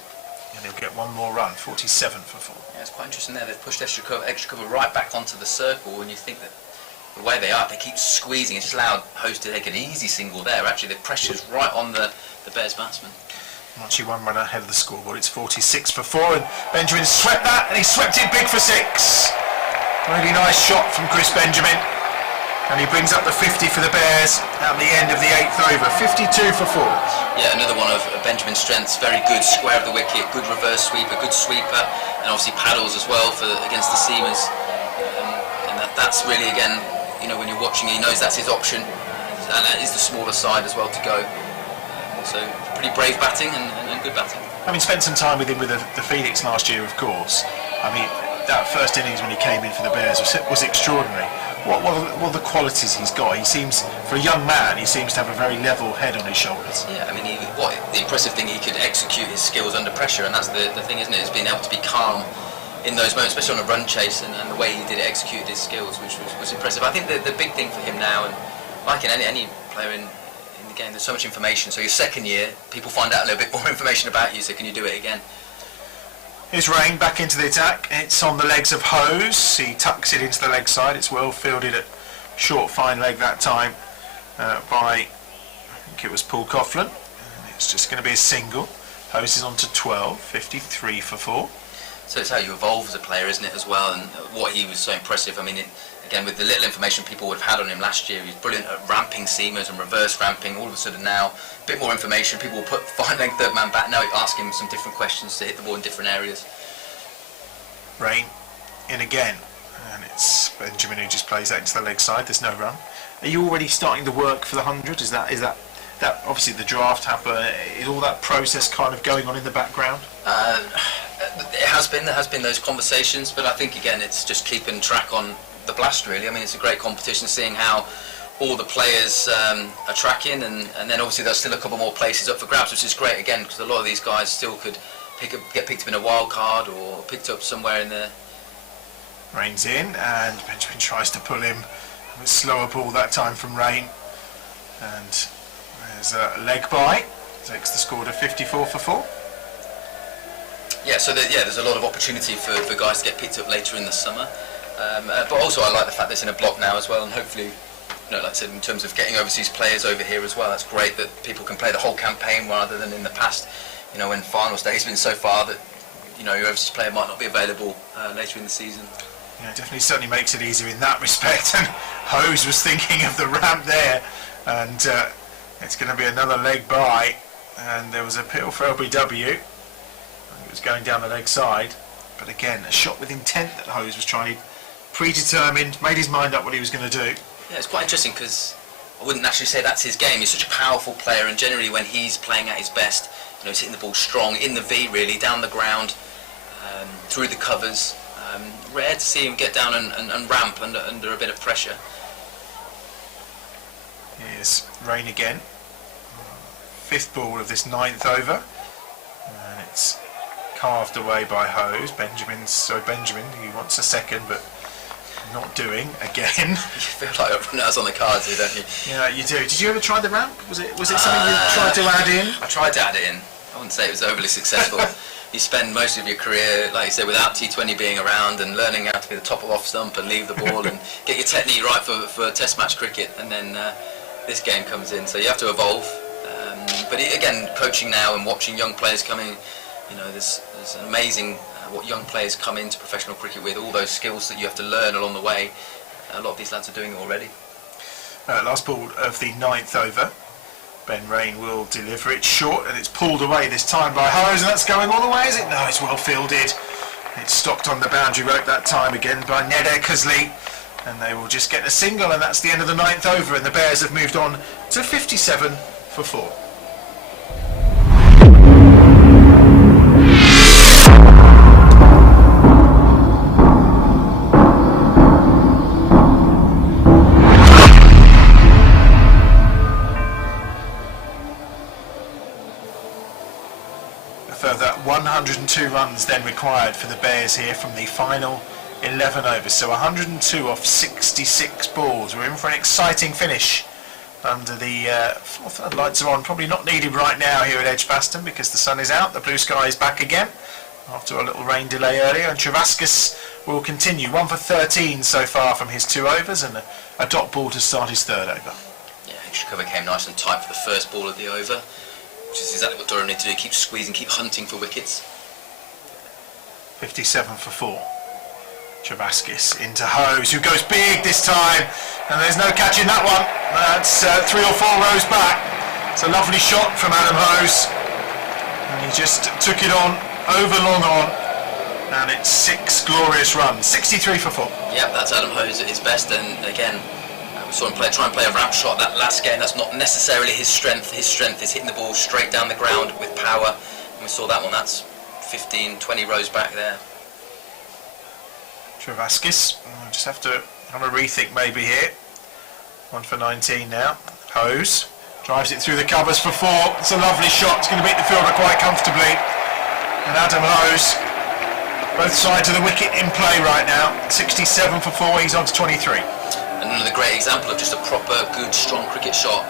and he'll get 1 more run. 47 for 4. Yeah, it's quite interesting there. They've pushed extra cover right back onto the circle, and you think that the way they are, they keep squeezing. It's just allowed Hose to take an easy single there. Actually, the pressure's right on the Bears batsman. Actually 1 run ahead of the scoreboard. It's 46 for 4, and Benjamin swept that, and he swept it big for 6. Really nice shot from Chris Benjamin, and he brings up the 50 for the Bears at the end of the 8th over. 52 for 4. Yeah, another one of Benjamin's strengths. Very good square of the wicket, good reverse sweeper, good sweeper, and obviously paddles as well against the seamers. And that's really, again, you know, when you're watching, he knows that's his option, and that is the smaller side as well to go. So pretty brave batting and good batting. Having spent some time with him with the Phoenix last year, of course, I mean, that first innings when he came in for the Bears was extraordinary. What are the qualities he's got? He seems, for a young man, he seems to have a very level head on his shoulders. Yeah, I mean, the impressive thing, he could execute his skills under pressure, and that's the thing, isn't it? Is being able to be calm in those moments, especially on a run chase, and the way he did it, executed his skills, which was impressive. I think the big thing for him now, and like in any player in the game, there's so much information. So your second year, people find out a little bit more information about you, so can you do it again? Here's Rain back into the attack. It's on the legs of Hose. He tucks it into the leg side. It's well fielded at short fine leg that time by, I think it was Paul Coughlin. And it's just going to be a single. Hose is on to 12, 53 for 4. So it's how you evolve as a player, isn't it, as well, and what he was so impressive. I mean, again, with the little information people would have had on him last year, he was brilliant at ramping seamers and reverse ramping. All of a sudden now, a bit more information, people will put fine leg third man back. Now you ask him some different questions to hit the ball in different areas. Rain in again, and it's Benjamin who just plays that into the leg side. There's no run. Are you already starting to work for the 100? Is that obviously the draft happened? Is all that process kind of going on in the background? It has been. There has been those conversations, but I think again it's just keeping track on the blast, really. I mean, it's a great competition, seeing how all the players are tracking, and then obviously there's still a couple more places up for grabs, which is great again, because a lot of these guys still could get picked up in a wild card or picked up somewhere in there. Rain's in, and Benjamin tries to pull him. A slower ball that time from Rain, and there's a leg by. Takes the score to 54 for 4. Yeah, so there's a lot of opportunity for guys to get picked up later in the summer. But also I like the fact that it's in a block now as well, and hopefully, you know, like I said, in terms of getting overseas players over here as well, that's great that people can play the whole campaign rather than in the past, you know, when finals day has been so far that, you know, your overseas player might not be available later in the season. Yeah, definitely certainly makes it easier in that respect. And Hose was thinking of the ramp there, and it's going to be another leg by, and there was a appeal for LBW. It was going down the leg side, but again, a shot with intent that Hose was trying, predetermined, made his mind up what he was going to do. Yeah, it's quite interesting because I wouldn't naturally say that's his game. He's such a powerful player, and generally when he's playing at his best, he's hitting the ball strong, in the V really, down the ground, through the covers. Rare to see him get down and ramp under a bit of pressure. Here's Rain again. 5th ball of this 9th over. And it's carved away by Hose. Benjamin, he wants a second, but not doing again. You feel like a runner's on the cards here, don't you? Yeah, you do. Did you ever try the ramp? Was it something you tried to add in? I tried to add it in. I wouldn't say it was overly successful. You spend most of your career, like you said, without T20 being around and learning how to be the top of off stump and leave the ball and get your technique right for Test match cricket, and then this game comes in, so you have to evolve. But again, coaching now and watching young players coming, there's an amazing what young players come into professional cricket with, all those skills that you have to learn along the way. A lot of these lads are doing it already. Last ball of the 9th over. Ben Rain will deliver it short, and it's pulled away this time by Hose, and that's going all the way, is it? No, it's well fielded. It's stopped on the boundary rope that time again by Neder Kuzli, and they will just get a single, and that's the end of the 9th over, and the Bears have moved on to 57 for 4. Further 102 runs then required for the Bears here from the final 11 overs. So 102 off 66 balls. We're in for an exciting finish under the lights are on. Probably not needed right now here at Edgbaston because the sun is out. The blue sky is back again after a little rain delay earlier. And Travaskis will continue. 1 for 13 so far from his 2 overs, and a dot ball to start his 3rd over. Yeah, extra cover came nice and tight for the first ball of the over, which is exactly what Durham need to do, keep squeezing, keep hunting for wickets. 57 for 4. Travaskis into Hose, who goes big this time, and there's no catching that one. That's 3 or 4 rows back. It's a lovely shot from Adam Hose, and he just took it on, over long on, and it's 6 glorious runs. 63 for 4. Yep, that's Adam Hose at his best, and again, we saw him try and play a ramp shot that last game. That's not necessarily his strength. His strength is hitting the ball straight down the ground with power. And we saw that one. That's 15, 20 rows back there. Travaskis, we'll just have to have a rethink maybe here. 1 for 19 now. Hose drives it through the covers for 4. It's a lovely shot. It's going to beat the fielder quite comfortably. And Adam Hose, both sides of the wicket in play right now. 67 for 4. He's on to 23. Another great example of just a proper, good, strong cricket shot.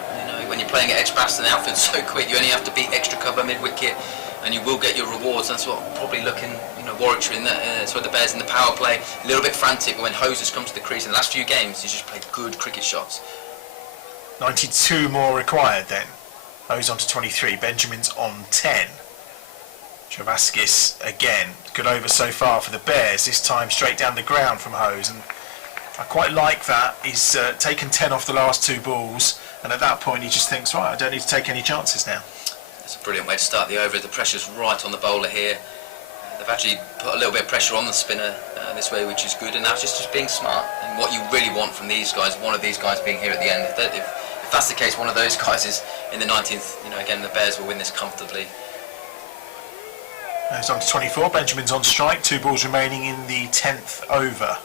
When you're playing at Edgbaston, the outfield's so quick, you only have to beat extra cover mid-wicket, and you will get your rewards. That's what probably looking, Warwickshire that's where the Bears in the power play, a little bit frantic. But when Hose has come to the crease in the last few games, he's just played good cricket shots. 92 more required then. Hose on to 23. Benjamin's on 10. Travaskis again, good over so far for the Bears. This time straight down the ground from Hose, and I quite like that. He's taken 10 off the last 2 balls, and at that point he just thinks, right, I don't need to take any chances now. That's a brilliant way to start the over. The pressure's right on the bowler here. They've actually put a little bit of pressure on the spinner this way, which is good, and that's just being smart. And what you really want from these guys, one of these guys being here at the end, if that's the case, one of those guys is in the 19th, again, the Bears will win this comfortably. He's on to 24. Benjamin's on strike. 2 balls remaining in the 10th over.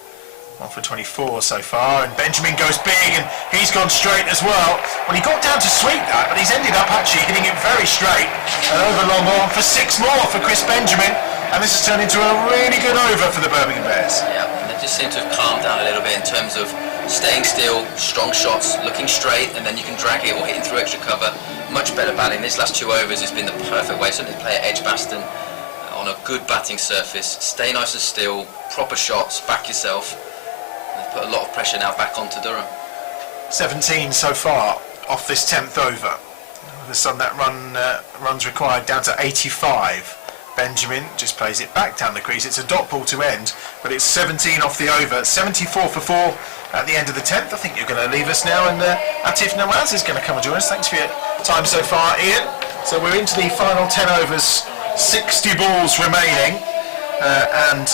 1 for 24 so far, and Benjamin goes big, and he's gone straight as well. Well, he got down to sweep that, but he's ended up actually hitting it very straight and over long on for 6 more for Chris Benjamin, and this has turned into a really good over for the Birmingham Bears. Yeah, and they just seem to have calmed down a little bit in terms of staying still, strong shots, looking straight, and then you can drag it or hitting through extra cover. Much better batting. These last 2 overs has been the perfect way. Certainly play at Edgbaston on a good batting surface. Stay nice and still, proper shots, back yourself. Put a lot of pressure now back onto Durham. 17 so far off this 10th over. The sudden that runs required down to 85. Benjamin just plays it back down the crease. It's a dot ball to end, but it's 17 off the over. 74 for 4 at the end of the 10th. I think you're going to leave us now, and Atif Nawaz is going to come and join us. Thanks for your time so far, Ian. So we're into the final 10 overs, 60 balls remaining, and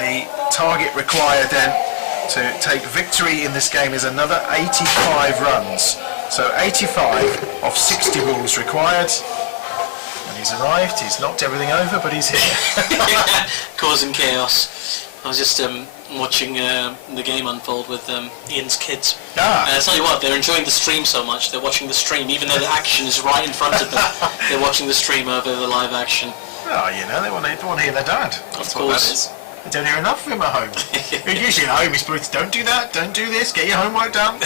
the target required then to take victory in this game is another 85 runs. So 85 of 60 balls required. And he's arrived, he's knocked everything over, but he's here. Causing chaos. I was just watching the game unfold with Ian's kids. I tell you what, they're enjoying the stream so much, they're watching the stream, even though the action is right in front of them. They're watching the stream over the live action. Oh, you know, they want to hear their dad. That's what that is. They don't hear enough of him at home. Usually at home he's supposed to, don't do that, don't do this, get your homework done.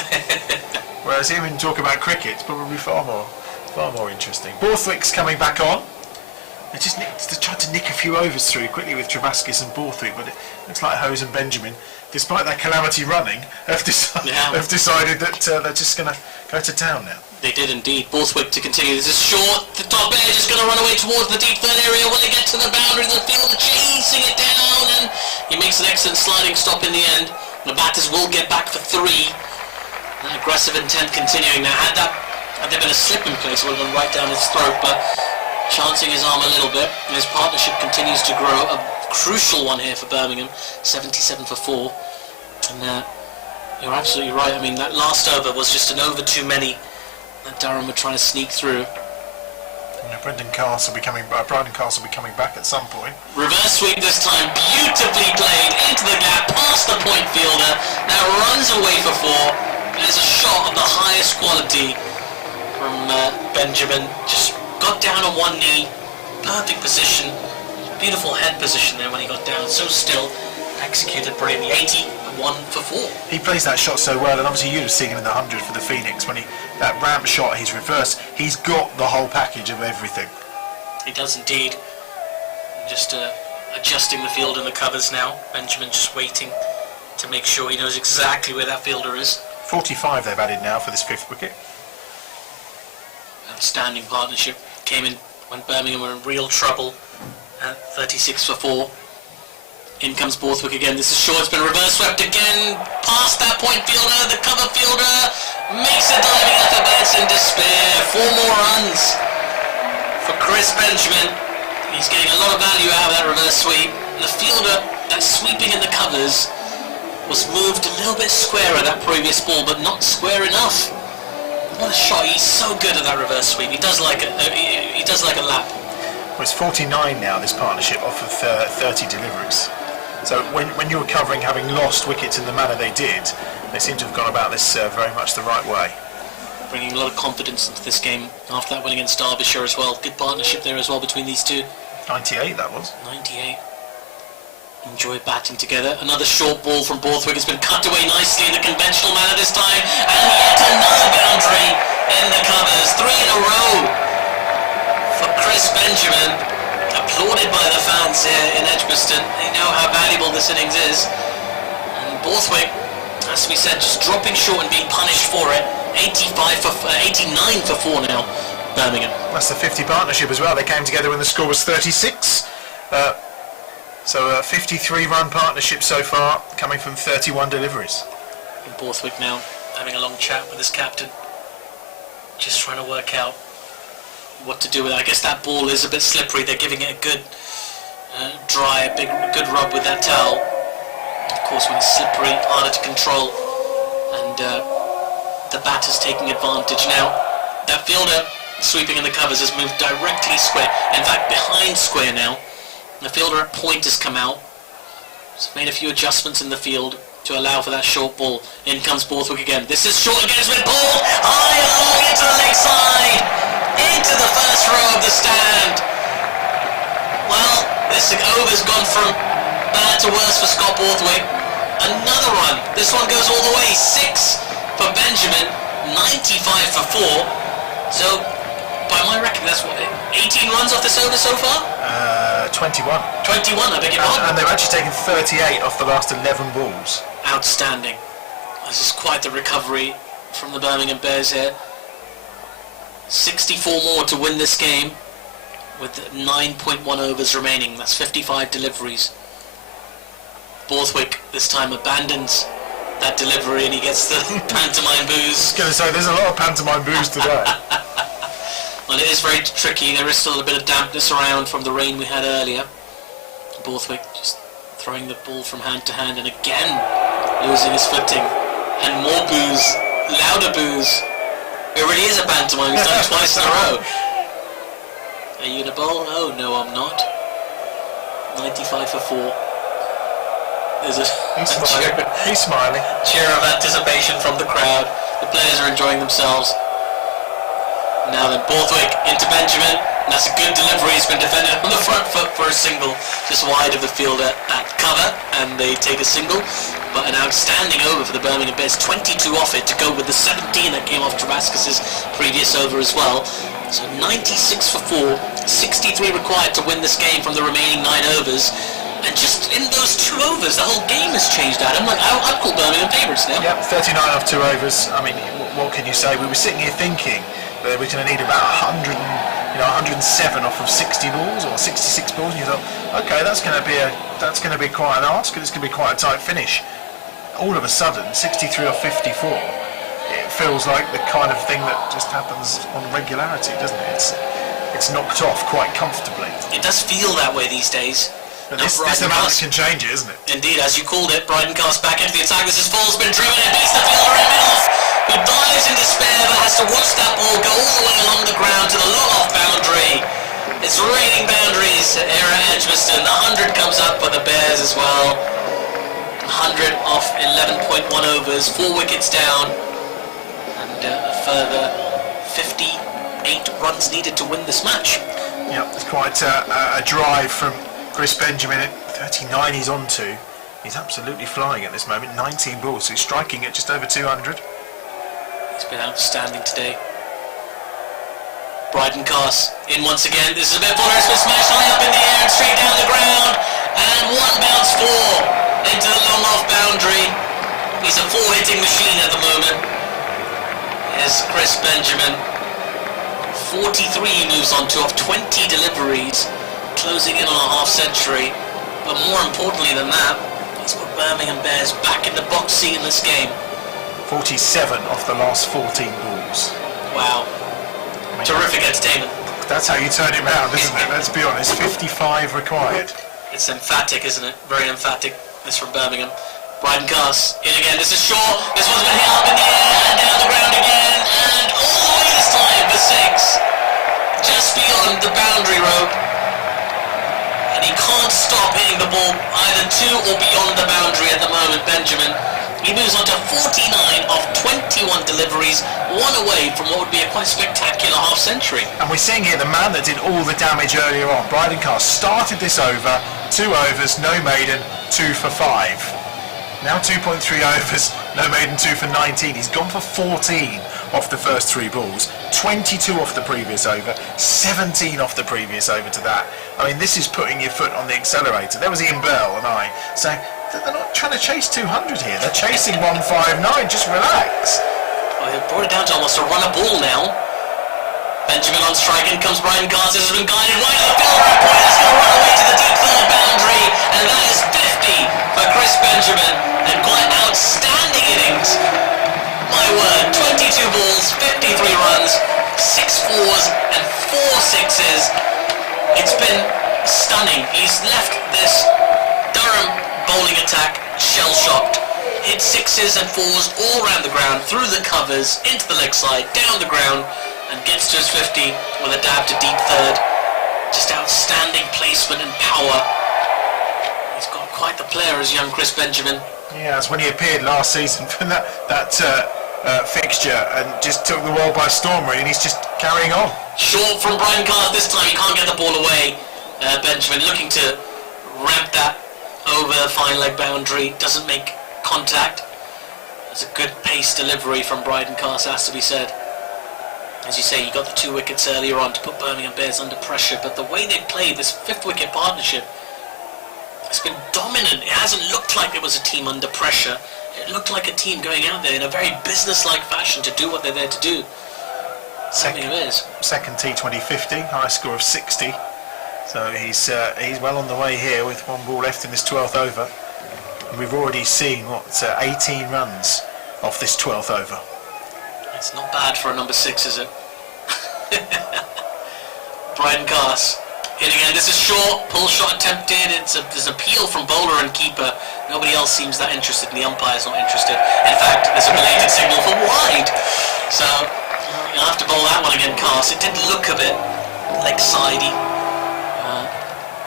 Whereas hearing him talk about cricket is probably far more interesting. Borthwick's coming back on. They tried to nick a few overs through quickly with Travaskis and Borthwick, but it looks like Hose and Benjamin, despite their calamity running, have decided that they're just going to go to town now. They did indeed. Borthwick to continue. This is short. The top edge is going to run away towards the deep third area. Will they get to the boundary? The fielder chasing it down, and he makes an excellent sliding stop in the end. The batters will get back for 3. That aggressive intent continuing. Now, had there been a slip in place, it would have gone right down his throat, but chancing his arm a little bit. His partnership continues to grow. A crucial one here for Birmingham. 77 for 4. And you're absolutely right. I mean, that last over was just an over too many that Durham were trying to sneak through. Brendan Castle will be coming back at some point. Reverse sweep this time, beautifully played into the gap, past the point fielder. Now runs away for 4. There's a shot of the highest quality from Benjamin. Just got down on one knee, perfect position, beautiful head position there when he got down. So still, executed brilliantly. 81 for 4. He plays that shot so well, and obviously you'd have seen him in the 100 for the Phoenix when that ramp shot, his reverse. He's got the whole package of everything. He does indeed. Just adjusting the field and the covers now. Benjamin just waiting to make sure he knows exactly where that fielder is. 45 they've added now for this 5th wicket. Outstanding partnership. Came in when Birmingham were in real trouble at 36 for 4. In comes Borthwick again. This is short. It's been reverse swept again. Past that point fielder. The cover fielder makes a diving effort, but it's in despair. 4 more runs for Chris Benjamin. He's getting a lot of value out of that reverse sweep. The fielder that's sweeping in the covers was moved a little bit squarer that previous ball, but not square enough. What a shot! He's so good at that reverse sweep. He does like a lap. Well, it's 49 now, this partnership, off of 30 deliveries. So when you're covering, having lost wickets in the manner they did, they seem to have gone about this very much the right way. Bringing a lot of confidence into this game after that win against Derbyshire as well. Good partnership there as well between these two. 98 that was. 98. Enjoy batting together. Another short ball from Borthwick has been cut away nicely in the conventional manner this time. And yet another boundary in the covers. 3 in a row for Chris Benjamin. Applauded by the fans here in Edgbaston. They know how valuable this innings is. And Borthwick, as we said, just dropping short and being punished for it. 89 for 4 now, Birmingham. That's the 50 partnership as well. They came together when the score was 36. So a 53-run partnership so far, coming from 31 deliveries. And Borthwick now having a long chat with his captain, just trying to work out what to do with it. I guess that ball is a bit slippery. They're giving it a good dry, good rub with that towel. Of course, when it's slippery, harder to control, and the batter's taking advantage now. That fielder sweeping in the covers has moved directly square. In fact, behind square now. The fielder at point has come out. He's made a few adjustments in the field to allow for that short ball. In comes Borthwick again. This is short again. It's been pulled high along into the leg side, into the first row of the stand. Well, this over's gone from bad to worse for Scott Borthwick. Another run. This one goes all the way. 6 for Benjamin. 95 for 4. So, by my reckoning, that's what, 18 runs off this over so far? 21. 21, I beg your pardon. And they've actually taken 38 off the last 11 balls. Outstanding. This is quite the recovery from the Birmingham Bears here. 64 more to win this game with 9.1 overs remaining. That's 55 deliveries. Borthwick this time abandons that delivery and he gets the pantomime boos. I was going to say, there's a lot of pantomime boos today. Well, it is very tricky. There is still a bit of dampness around from the rain we had earlier. Borthwick just throwing the ball from hand to hand and again losing his footing. And more boos, louder boos It really is a pantomime. He's done it twice in a row. Are you in a bowl? Oh, no, I'm not. 95 for 4. There's He's smiling. Cheer of anticipation from the crowd. The players are enjoying themselves. Now then, Borthwick into Benjamin. And that's a good delivery. He's been defended on the front foot for a single, just wide of the fielder at cover, and they take a single. But an outstanding over for the Birmingham Bears. 22 off it to go with the 17 that came off Travaskis' previous over as well. So 96 for 4, 63 required to win this game from the remaining 9 overs. And just in those 2 overs, the whole game has changed, Adam. Like, I'd call Birmingham favourites now. Yep, 39 off 2 overs. I mean, what can you say? We were sitting here thinking that we're going to need about 107 off of 60 balls or 66 balls, and you thought, okay, that's going to be quite an ask, and it's going to be quite a tight finish. All of a sudden, 63 off 54. It feels like the kind of thing that just happens on regularity, doesn't it? It's knocked off quite comfortably. It does feel that way these days. But this amount can change it, isn't it? Indeed, as you called it, Bryden Cast back into the attack. This is Fall's been driven and beats the fielder in middle, who dives in despair but has to watch that ball go all the way along the ground to the long-off boundary. It's raining boundaries here at Edgbaston. The 100 comes up for the Bears as well. 100 off 11.1 overs, 4 wickets down, and a further 58 runs needed to win this match. Yeah, it's quite a drive from Chris Benjamin at 39 he's on to. He's absolutely flying at this moment, 19 balls, so he's striking at just over 200. He's been outstanding today. Bryden Cast in once again. This is a bit fuller, it's been smashed high up in the air and straight down the ground. And 1 bounce 4 into the long off boundary. He's a 4-hitting machine at the moment. Here's Chris Benjamin. 43 he moves on to off 20 deliveries, closing in on a half century. But more importantly than that, he's put Birmingham Bears back in the box seat in this game. 47 off the last 14 balls. Wow. Terrific entertainment. That's how you turn it round, isn't it? Let's be honest, 55 required. It's emphatic, isn't it? Very emphatic. This from Birmingham. Bryden Cast in again. This is short. This one's been hit up in the air and down the ground again. And all the way this time for 6. Just beyond the boundary rope. And he can't stop hitting the ball either to or beyond the boundary at the moment, Benjamin. He moves on to 49 off 21 deliveries, 1 away from what would be a quite spectacular half century. And we're seeing here the man that did all the damage earlier on. Bryden Cast started this over, 2 overs, no maiden, 2 for 5. Now 2.3 overs, no maiden, 2 for 19. He's gone for 14 off the first 3 balls, 22 off the previous over, 17 off the previous over to that. I mean, this is putting your foot on the accelerator. There was Ian Bell and I saying, they're not trying to chase 200 here, they're chasing 159, just relax. Well, they've brought it down to almost a run a ball now. Benjamin on strike, in comes Bryden Cast. This has been guided wide of the fielder at point. That's going to run away to the deep third boundary, and that is 50 for Chris Benjamin. And quite outstanding innings. My word, 22 balls, 53 runs, 6 4s and 4 6s. It's been stunning. He's left this Durham bowling attack shell-shocked. Hit 6s and 4s all around the ground, through the covers, into the leg side, down the ground, and gets to his 50 with a dab to deep third. Just outstanding placement and power. He's got quite the player as young Chris Benjamin. Yeah, that's when he appeared last season from that fixture and just took the world by storm, really, and he's just carrying on. Short from Bryden Cast this time, he can't get the ball away. Benjamin looking to ramp that over the fine leg boundary, doesn't make contact. It's a good pace delivery from Bryden Cast, has to be said. As you say, you got the 2 wickets earlier on to put Birmingham Bears under pressure, but the way they played this 5th wicket partnership, it's been dominant. It hasn't looked like it was a team under pressure. It looked like a team going out there in a very business-like fashion to do what they're there to do. Second T20 50, high score of 60. So he's well on the way here with 1 ball left in this 12th over. And we've already seen 18 runs off this 12th over. It's not bad for a number 6, is it? Bryden Cast in again. This is short. Pull shot attempted. There's an appeal from bowler and keeper. Nobody else seems that interested, and the umpire's not interested. In fact, there's a belated signal for wide. So You'll have to bowl that one again, Cast. It did look a bit leg-sidey.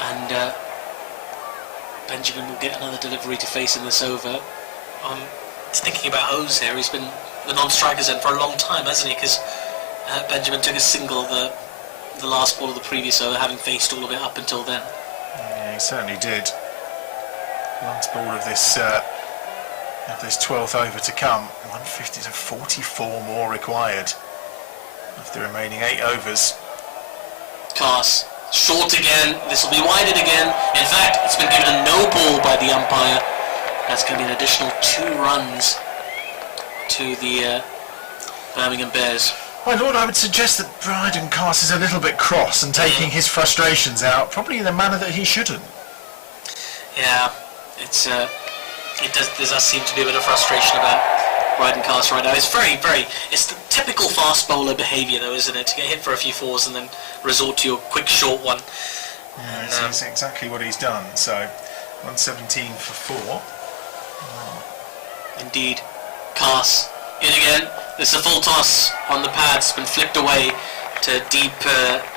And Benjamin will get another delivery to face in this over. I'm thinking about Hose here. He's been the non-striker's end for a long time, hasn't he? Because Benjamin took a single the last ball of the previous over, having faced all of it up until then. Yeah, he certainly did. Last ball of this 12th over to come. 150 to 44 more required of the remaining 8 overs. Cast short again. This will be wided again. In fact, it's been given a no ball by the umpire. That's going to be an additional 2 runs to the Birmingham Bears. My lord, I would suggest that Bryden Cast is a little bit cross and taking his frustrations out, probably in a manner that he shouldn't. Yeah, there does seem to be a bit of frustration about Bryden Cast right now. It's it's the typical fast bowler behaviour though, isn't it? To get hit for a few 4s and then resort to your quick short one. Yeah, it's exactly what he's done. So, 117 for 4. Indeed. Cast in again. There's a full toss on the pads. It's been flicked away to deep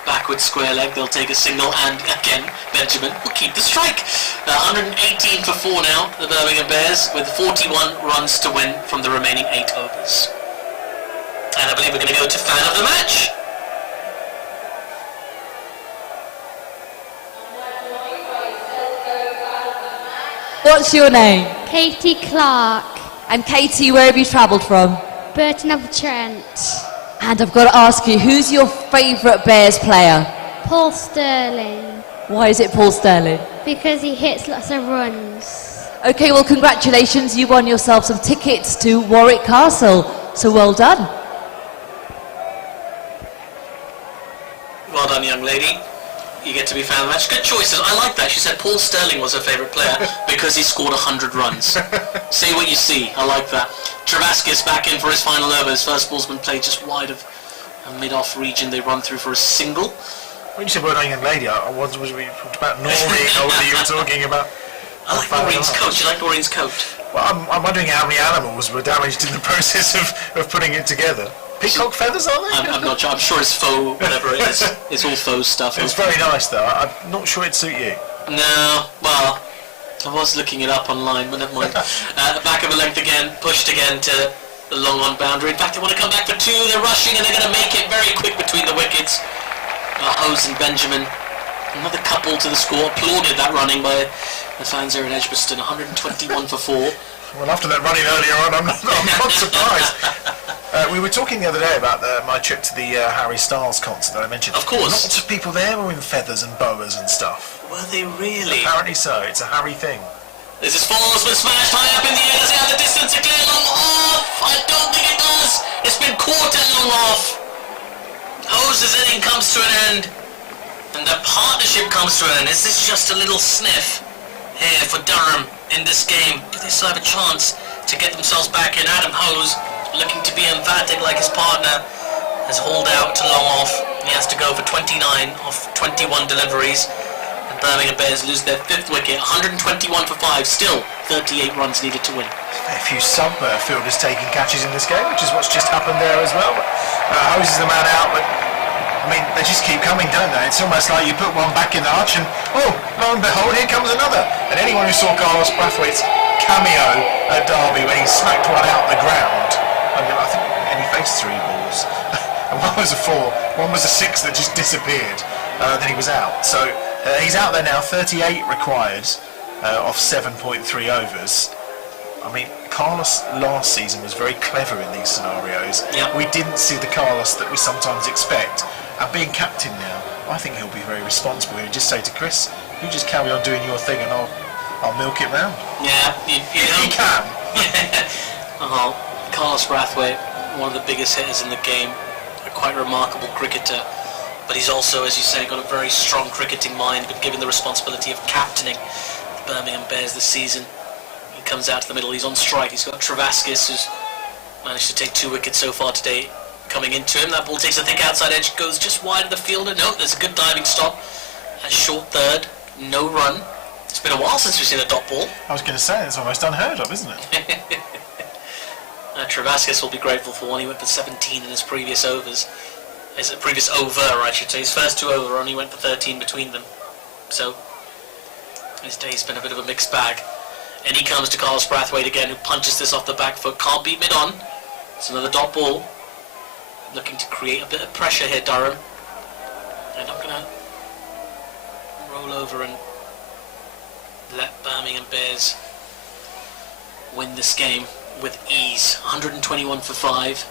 backward square leg. They'll take a single, and again Benjamin will keep the strike. 118 for 4 now, the Birmingham Bears, with 41 runs to win from the remaining 8 overs. And I believe we're going to go to fan of the match. What's your name? Katie Clark. And Katie, where have you travelled from? Burton-upon-Trent. And I've got to ask you, who's your favourite Bears player? Paul Sterling. Why is it Paul Sterling? Because he hits lots of runs. Okay, well, congratulations. You won yourself some tickets to Warwick Castle. So well done. Well done, young lady. You get to be fan of the match. Good choices. I like that. She said Paul Sterling was her favourite player because he scored 100 runs. Say what you see. I like that. Travaskis back in for his final over. His first ball's been played just wide of a mid-off region. They run through for a single. When you said well done, young lady, was we talked about Noreen or whether you were talking about... I like Noreen's coat. You like Noreen's coat? Well, I'm wondering how many animals were damaged in the process of putting it together. Peacock feathers, are they? I'm not sure. I'm sure it's faux, whatever it is. It's all faux stuff. It's very nice, though. I'm not sure it'd suit you. No, well, I was looking it up online, but never mind. Back of a length again, pushed again to the long on boundary. In fact, they want to come back for 2. They're rushing and they're going to make it very quick between the wickets. Hose and Benjamin. Another couple to the score. Applauded that running by the fans here in Edgbaston. 121 for 4. Well, after that running earlier on, I'm not surprised. We were talking the other day about my trip to the Harry Styles concert that I mentioned. Of course. Lots of people there were in feathers and boas and stuff. Were they really? Apparently so. It's a Harry thing. This is falls, but smashed high up in the air. Does it have the distance to clear long off? I don't think it does. It's been caught at long off. Hose's inning comes to an end. And the partnership comes to an end. Is this just a little sniff here for Durham in this game? Do they still have a chance to get themselves back in? Adam Hose, looking to be emphatic like his partner, has hauled out to long off. He has to go for 29 off 21 deliveries. And Birmingham Bears lose their 5th wicket. 121 for 5. Still 38 runs needed to win. A few sub-fielders taking catches in this game, which is what's just happened there as well. Hose is the man out, but I mean, they just keep coming, don't they? It's almost like you put one back in the hutch and, oh, lo and behold, here comes another. And anyone who saw Carlos Brathwaite's cameo at Derby when he smacked one out the ground, I think he faced 3 balls. And one was a 4, one was a 6 that just disappeared. Then he was out. So he's out there now, 38 required off 7.3 overs. I mean, Carlos last season was very clever in these scenarios. Yep. We didn't see the Carlos that we sometimes expect. And being captain now, I think he'll be very responsible and just say to Chris, you just carry on doing your thing and I'll milk it round. Yeah, he can. Carlos Brathwaite, one of the biggest hitters in the game, a quite remarkable cricketer. But he's also, as you say, got a very strong cricketing mind, but given the responsibility of captaining the Birmingham Bears this season. He comes out to the middle, he's on strike. He's got Travaskis, who's managed to take 2 wickets so far today, coming into him. That ball takes a thick outside edge, goes just wide of the fielder. No, there's a good diving stop. A short third, no run. It's been a while since we've seen a dot ball. I was going to say, it's almost unheard of, isn't it? Travaskis will be grateful for one. He went for 17 in his previous overs. His previous over, I should say. His first 2 over only went for 13 between them. So his day's been a bit of a mixed bag. And he comes to Carlos Brathwaite again, who punches this off the back foot. Can't beat mid-on. It's another dot ball. Looking to create a bit of pressure here, Durham. They're not going to roll over and let Birmingham Bears win this game with ease. 121 for 5.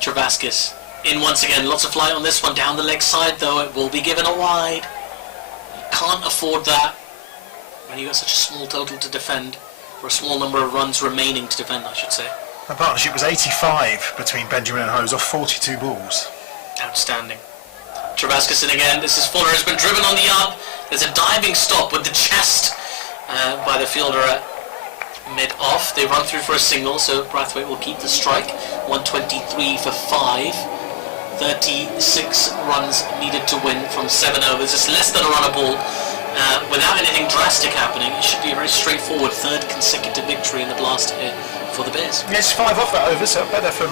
Travaskis in once again. Lots of flight on this one. Down the leg side, though. It will be given a wide. You can't afford that when you've got such a small total to defend, or a small number of runs remaining to defend, I should say. The partnership was 85 between Benjamin and Hose off 42 balls. Outstanding. Travaskis in again. This is Fuller, has been driven on the up. There's a diving stop with the chest by the fielder at mid-off. They run through for a single, so Brathwaite will keep the strike. 123 for 5. 36 runs needed to win from 7 overs. It's less than a run a ball. Without anything drastic happening, it should be a very straightforward 3rd consecutive victory in the blast here for the Bears. Yes, 5 off that over, so better from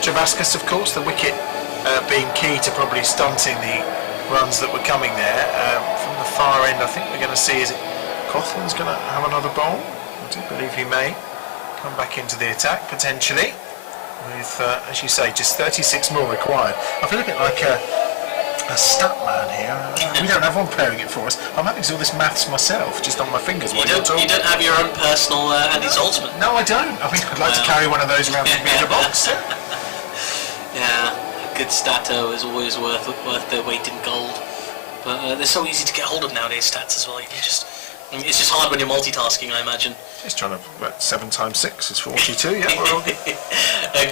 Travaskis, of course. The wicket being key to probably stunting the runs that were coming there. From the far end, I think we're going to see, is it Coughlin's going to have another bowl? I do believe he may come back into the attack, potentially, with, as you say, just 36 more required. I feel a bit like a stat man here. We don't have one preparing it for us. I'm having to do all this maths myself, just on my fingers. You don't have your own personal Andy Zoltzman? No, I don't. I mean, I'd like to carry one of those around with me in a box. Yeah, a good stato is always worth their weight in gold. But they're so easy to get hold of nowadays, stats as well. It's just hard when you're multitasking, I imagine. Just trying to, 7 times 6 is 42, yeah.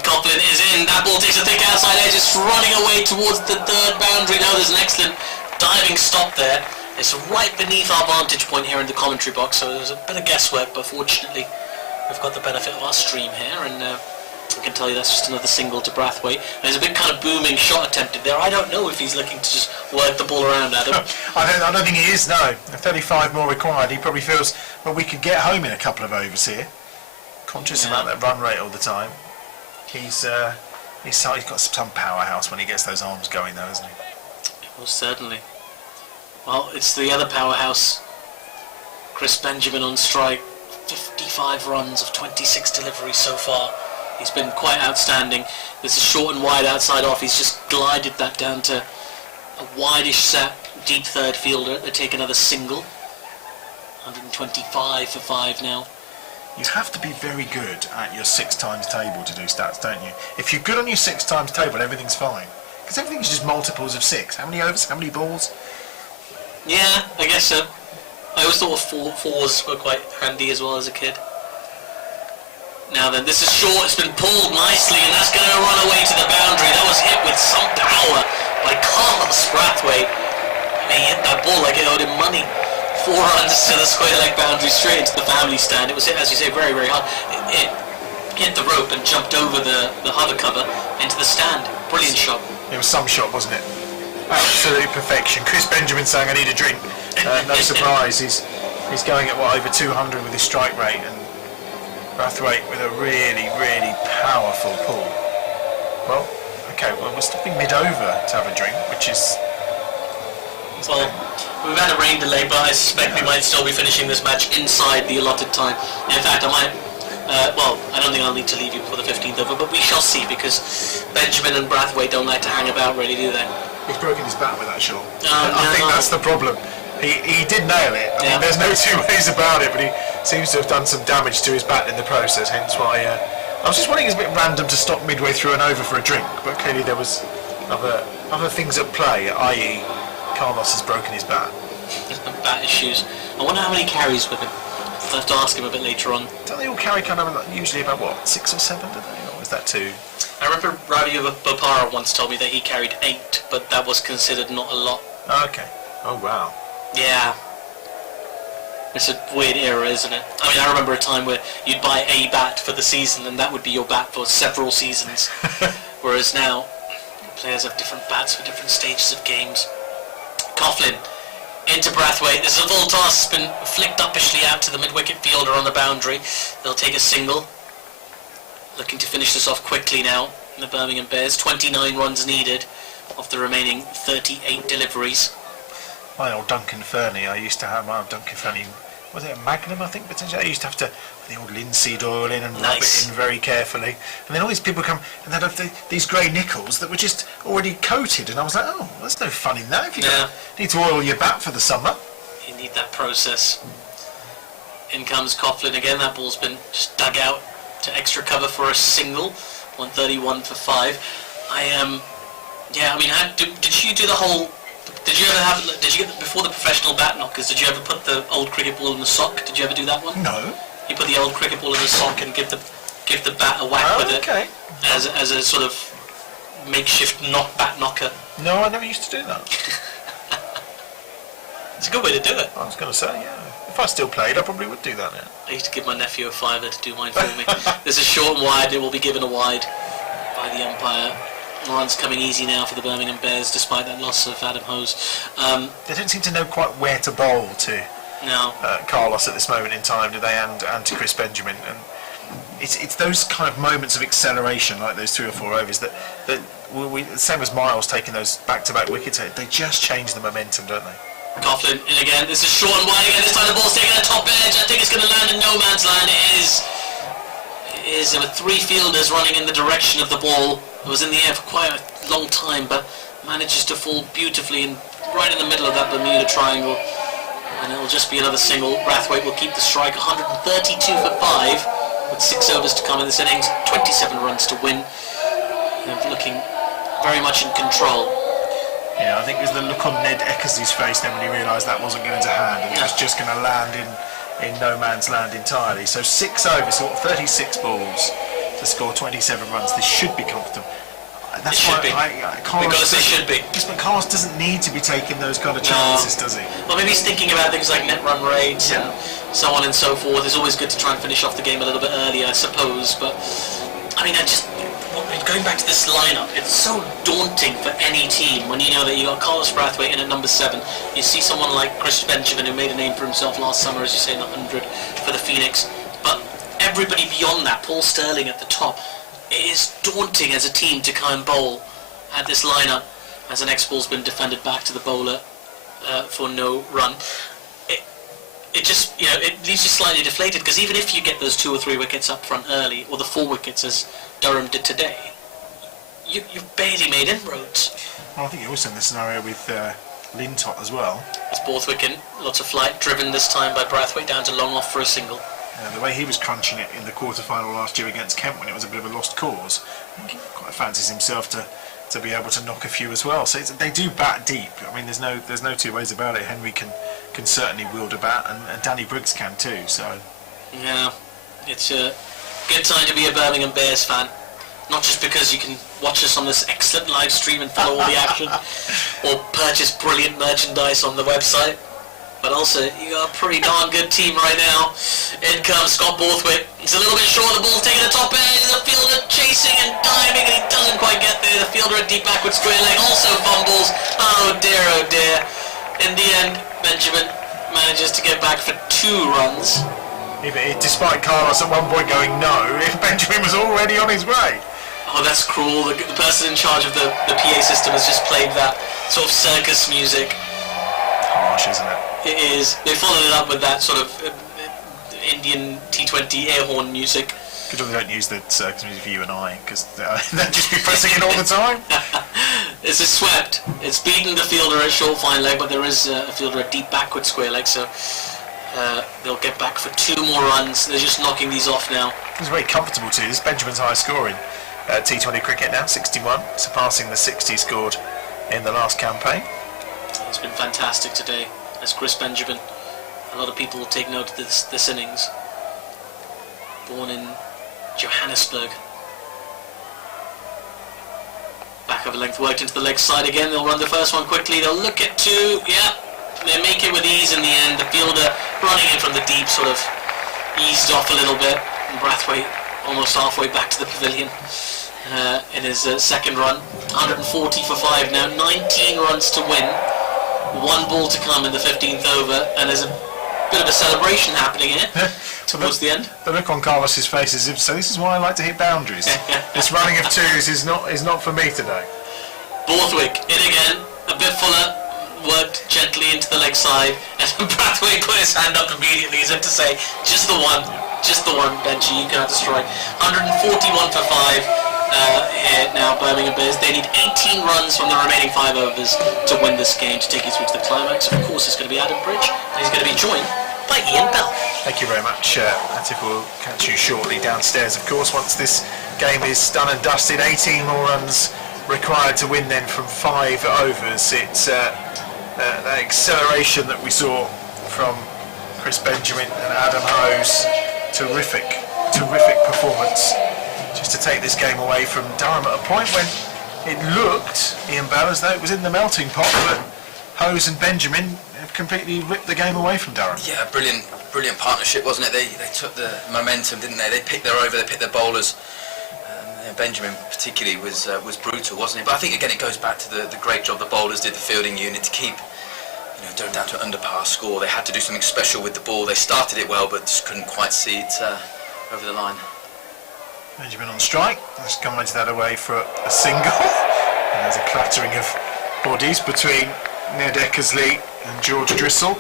Coughlin is in, that ball takes a thick outside edge, it's running away towards the 3rd boundary. Now there's an excellent diving stop there. It's right beneath our vantage point here in the commentary box, so there's a bit of guesswork, but fortunately we've got the benefit of our stream here, and I can tell you that's just another single to Brathwaite. There's a big kind of booming shot attempted there. I don't know if he's looking to just work the ball around, Adam. I don't think he is, no. 35 more required. He probably feels, well, we could get home in a couple of overs here. Conscious about that run rate all the time. He's got some powerhouse when he gets those arms going, though, isn't he? Well, certainly. Well, it's the other powerhouse, Chris Benjamin, on strike. 55 runs of 26 deliveries so far. He's been quite outstanding. This is short and wide outside off. He's just glided that down to a wideish set, deep 3rd fielder. They take another single. 125 for 5 now. You have to be very good at your 6 times table to do stats, don't you? If you're good on your 6 times table, everything's fine. Because everything's just multiples of 6. How many overs? How many balls? Yeah, I guess so. I always thought fours were quite handy as well as a kid. Now then, this is short, it's been pulled nicely, and that's going to run away to the boundary. That was hit with some power by Carlos Brathwaite. He hit that ball like it owed him money. 4 runs to the square leg boundary, straight into the family stand. It was hit, as you say, very, very hard. It hit the rope and jumped over the hover cover into the stand. Brilliant shot. It was some shot, wasn't it? Absolute perfection. Chris Benjamin saying, I need a drink. No surprise, he's going at, over 200 with his strike rate, and Brathwaite with a really, really powerful pull. Well, okay, we're stopping mid-over to have a drink, which is... Well, we've had a rain delay, but I suspect we might still be finishing this match inside the allotted time. In fact, I might... I don't think I'll need to leave you before the 15th over, but we shall see, because Benjamin and Brathwaite don't like to hang about, really, do they? He's broken his bat with that shot. I think that's the problem. He did nail it. I mean, there's no 2 ways about it, but he seems to have done some damage to his bat in the process, hence why... I was just wondering, it's a bit random to stop midway through and over for a drink, but clearly there was other things at play, i.e. Carlos has broken his bat. Bat issues. I wonder how many carries with him. I'll have to ask him a bit later on. Don't they all carry kind of usually about, what, 6 or 7, do they? Or is that 2? I remember Ravi Bopara once told me that he carried 8, but that was considered not a lot. Okay. Oh, wow. Yeah. It's a weird era, isn't it? I mean, I remember a time where you'd buy a bat for the season and that would be your bat for several seasons. Whereas now, players have different bats for different stages of games. Coughlin into Brathwaite. This is a full toss. It's been flicked uppishly out to the mid-wicket fielder on the boundary. They'll take a single. looking to finish this off quickly now. The Birmingham Bears, 29 runs needed of the remaining 38 deliveries. My old Duncan Fernie, I used to have my old Duncan Fernie, was it a Magnum I think potentially? I used to have to put the old linseed oil in and rub it in very carefully. And then all these people come and they'd have these grey nickels that were just already coated, and I was like, oh, there's no fun in that if you need to oil your bat for the summer. You need that process. In comes Coughlin again, that ball's been just dug out to extra cover for a single. 131 for 5. Yeah, I mean, did you do the whole? Did you ever have? Did you get before the professional bat knockers? Did you ever put the old cricket ball in the sock? Did you ever do that one? No. You put the old cricket ball in the sock and give the bat a whack with it as a sort of makeshift bat knocker. No, I never used to do that. It's a good way to do it. I was going to say, yeah. If I still played, I probably would do that now. I used to give my nephew a fiver to do mine for me. There's a short and wide, it will be given a wide by the umpire. Runs coming easy now for the Birmingham Bears, despite that loss of Adam Hose. They don't seem to know quite where to bowl to Carlos at this moment in time, do they, and to Chris Benjamin. And it's those kind of moments of acceleration, like those 3 or 4 overs, that same as Miles taking those back-to-back wickets, they just change the momentum, don't they? Coughlin in again. This is short and wide again. This time the ball's taking a top edge. I think it's going to land in no man's land. It is. There were 3 fielders running in the direction of the ball. It was in the air for quite a long time, but manages to fall beautifully and right in the middle of that Bermuda Triangle. And it'll just be another single. Brathwaite will keep the strike. 132 for 5 with 6 overs to come in this innings. 27 runs to win. They're looking very much in control. Yeah, I think it was the look on Ned Eckersley's face then when he realised that wasn't going to hand and it was just going to land in no man's land entirely. So 6 overs, so 36 balls to score 27 runs. This should be comfortable. That's why Because it should be. But Carlos doesn't need to be taking those kind of chances, does he? Well, maybe he's thinking about things like net run rates and so on and so forth. It's always good to try and finish off the game a little bit earlier, I suppose. But, I mean, going back to this lineup, it's so daunting for any team when you know that you got Carlos Brathwaite in at number 7. You see someone like Chris Benjamin, who made a name for himself last summer, as you say, in the 100 for the Phoenix. But everybody beyond that, Paul Sterling at the top, it is daunting as a team to kind of bowl at this lineup as the next ball's been defended back to the bowler for no run. It just, it leaves you slightly deflated, because even if you get those 2 or 3 wickets up front early, or the 4 wickets as Durham did today, you've barely made inroads. Well, I think you're also in the scenario with Lintott as well. It's Borthwick, lots of flight, driven this time by Brathwaite down to long off for a single. The way he was crunching it in the quarter-final last year against Kent when it was a bit of a lost cause, I think he quite fancies himself to be able to knock a few as well. So they do bat deep. I mean, there's no 2 ways about it. Henry can certainly wield a bat, and Danny Briggs can too. So yeah, it's a good time to be a Birmingham Bears fan. Not just because you can watch us on this excellent live stream and follow all the action, or purchase brilliant merchandise on the website, but also you got a pretty darn good team right now. In comes Scott Borthwick. He's a little bit short. The ball's taking the top edge. The fielder chasing and diving, and he doesn't quite get there. The fielder at deep backward square leg also fumbles. Oh dear, oh dear. In the end, Benjamin manages to get back for 2 runs. Despite Carlos at one point going no, Benjamin was already on his way. Oh, that's cruel. The person in charge of the PA system has just played that sort of circus music. Harsh, isn't it? It is. They followed it up with that sort of Indian T20 air horn music. Good job they don't use the circus music for you and I, because they'd just be pressing it all the time. This is swept. It's beaten the fielder at short fine leg, but there is a fielder at deep backward square leg, so they'll get back for 2 more runs. They're just knocking these off now. It's very comfortable too. This is Benjamin's highest score in T20 cricket now, 61, surpassing the 60 scored in the last campaign. It's been fantastic today. As Chris Benjamin, a lot of people will take note of this innings. Born in Johannesburg. Back over length, worked into the leg side again. They'll run the first one quickly. They'll look at 2. Yeah, they make it with ease in the end. The fielder running in from the deep sort of eased off a little bit. And Brathwaite almost halfway back to the pavilion in his second run. 140 for 5 now. 19 runs to win. 1 ball to come in the 15th over, and there's a bit of a celebration happening here towards the end. The look on Carlos's face is, so this is why I like to hit boundaries. This running of twos is not for me today. Borthwick in again, a bit fuller, worked gently into the leg side, and Brathwaite put his hand up immediately as if to say, just the one, Benji, you can have the strike. 141 for 5 here now, Birmingham Bears. They need 18 runs from the remaining 5 overs to win this game to take you through to the climax. Of course, it's going to be Adam Bridge, and he's going to be joined by Ian Bell. Thank you very much. Atif will catch you shortly downstairs, of course, once this game is done and dusted. 18 more runs required to win then from 5 overs. It's that acceleration that we saw from Chris Benjamin and Adam Hose. Terrific performance just to take this game away from Durham at a point when it looked, Ian Bell, as though it was in the melting pot, but Hose and Benjamin have completely ripped the game away from Durham. Yeah, brilliant partnership, wasn't it? They took the momentum, didn't they? They picked their over, they picked their bowlers. Benjamin particularly was brutal, wasn't he? But I think again it goes back to the great job the bowlers did, the fielding unit, to keep Durham down to an under par score. They had to do something special with the ball. They started it well, but just couldn't quite see it over the line. Benjamin on strike. Let's commented that away for a single. And there's a clattering of bodies between Ned Eckersley and George Drissel.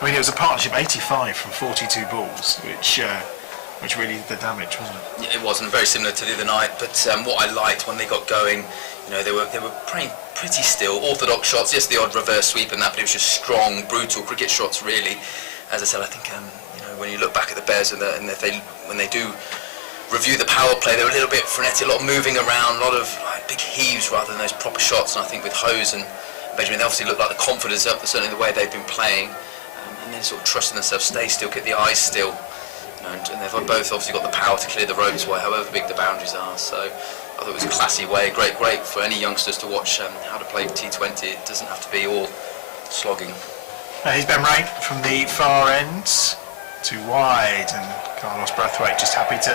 I mean, it was a partnership 85 from 42 balls, which really did the damage, wasn't it? Yeah, it wasn't very similar to the other night, but what I liked when they got going, they were playing pretty still, orthodox shots. Yes, the odd reverse sweep and that, but it was just strong, brutal cricket shots, really. As I said, I think when you look back at the Bears and when they do review the power play, they were a little bit frenetic, a lot of moving around, a lot of big heaves rather than those proper shots. And I think with Hose and Benjamin, they obviously look like the confidence up, certainly the way they've been playing, and then sort of trusting themselves, stay still, get the eyes still. And they've both obviously got the power to clear the ropes away, however big the boundaries are. So I thought it was a classy way, great for any youngsters to watch how to play T20. It doesn't have to be all slogging. Here's Ben Rain from the far end, too wide, and Carlos Brathwaite just happy to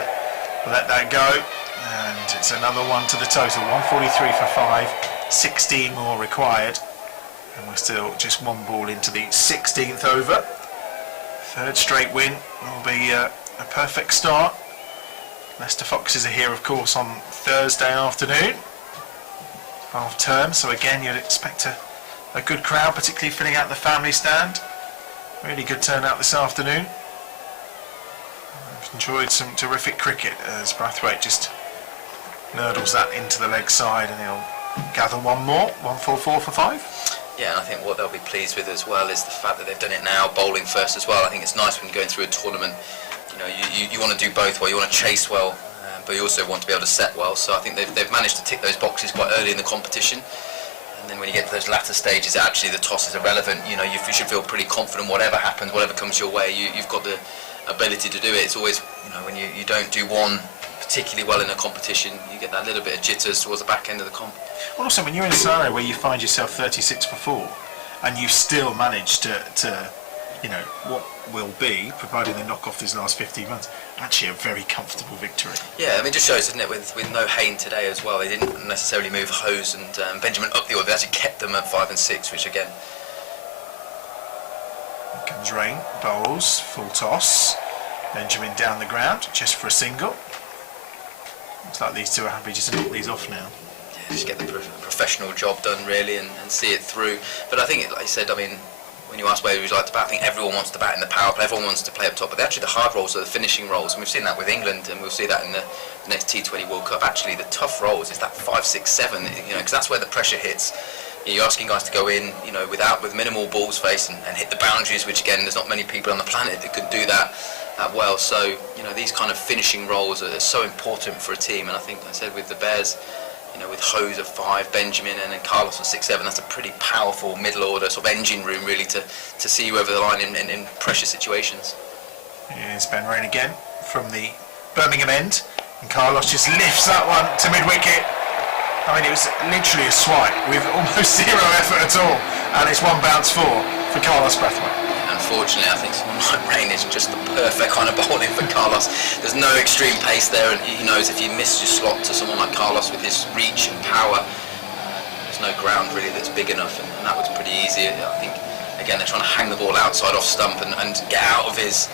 let that go. And it's another one to the total, 143 for 5, 16 more required, and we're still just one ball into the 16th over. Third straight win will be a perfect start. Leicester Foxes are here, of course, on Thursday afternoon. Half term, so again you'd expect a good crowd, particularly filling out the family stand. Really good turnout this afternoon. I've enjoyed some terrific cricket as Brathwaite just nurdles that into the leg side, and he'll gather one more, 144 for 5. Yeah, and I think what they'll be pleased with as well is the fact that they've done it now, bowling first as well. I think it's nice when you're going through a tournament, you want to do both well, you want to chase well, but you also want to be able to set well. So I think they've managed to tick those boxes quite early in the competition. And then when you get to those latter stages, actually the toss is irrelevant. You should feel pretty confident whatever happens, whatever comes your way, you've got the ability to do it. It's always, when you don't do one particularly well in a competition, you get that little bit of jitters towards the back end of the comp. Well, also when you're in a scenario where you find yourself 36 for 4 and you still manage to what will be, provided they knock off these last 15 runs, actually a very comfortable victory. Yeah, I mean, it just shows, doesn't it, with no Hayne today as well, they didn't necessarily move Hose and Benjamin up the order, they actually kept them at 5 and 6, which again... Here comes Rain, bowls, full toss, Benjamin down the ground, just for a single. Looks like these two are happy just to knock these off now. Yeah, just get the professional job done really and see it through. But I think, like you said, I mean, when you ask where you'd like to bat, I think everyone wants to bat in the power play, everyone wants to play up top, but actually the hard roles are the finishing roles, and we've seen that with England, and we'll see that in the next T20 World Cup. Actually, the tough roles is that 5, 6, 7, because that's where the pressure hits. You're asking guys to go in, with minimal balls faced and hit the boundaries, which again, there's not many people on the planet that could do that well. So, these kind of finishing roles are so important for a team, and I think I said with the Bears, with Hose at 5, Benjamin and then Carlos at 6, 7, that's a pretty powerful middle order sort of engine room really to see you over the line in pressure situations. Here's Ben Rain again from the Birmingham end, and Carlos just lifts that one to mid-wicket. I mean, it was literally a swipe with almost zero effort at all, and it's one bounce for Carlos Brathwaite. Unfortunately, I think someone like Rain is just the perfect kind of bowling for Carlos. There's no extreme pace there, and he knows if you miss your slot to someone like Carlos with his reach and power, there's no ground really that's big enough, and that was pretty easy. I think again, they're trying to hang the ball outside off stump and get out of his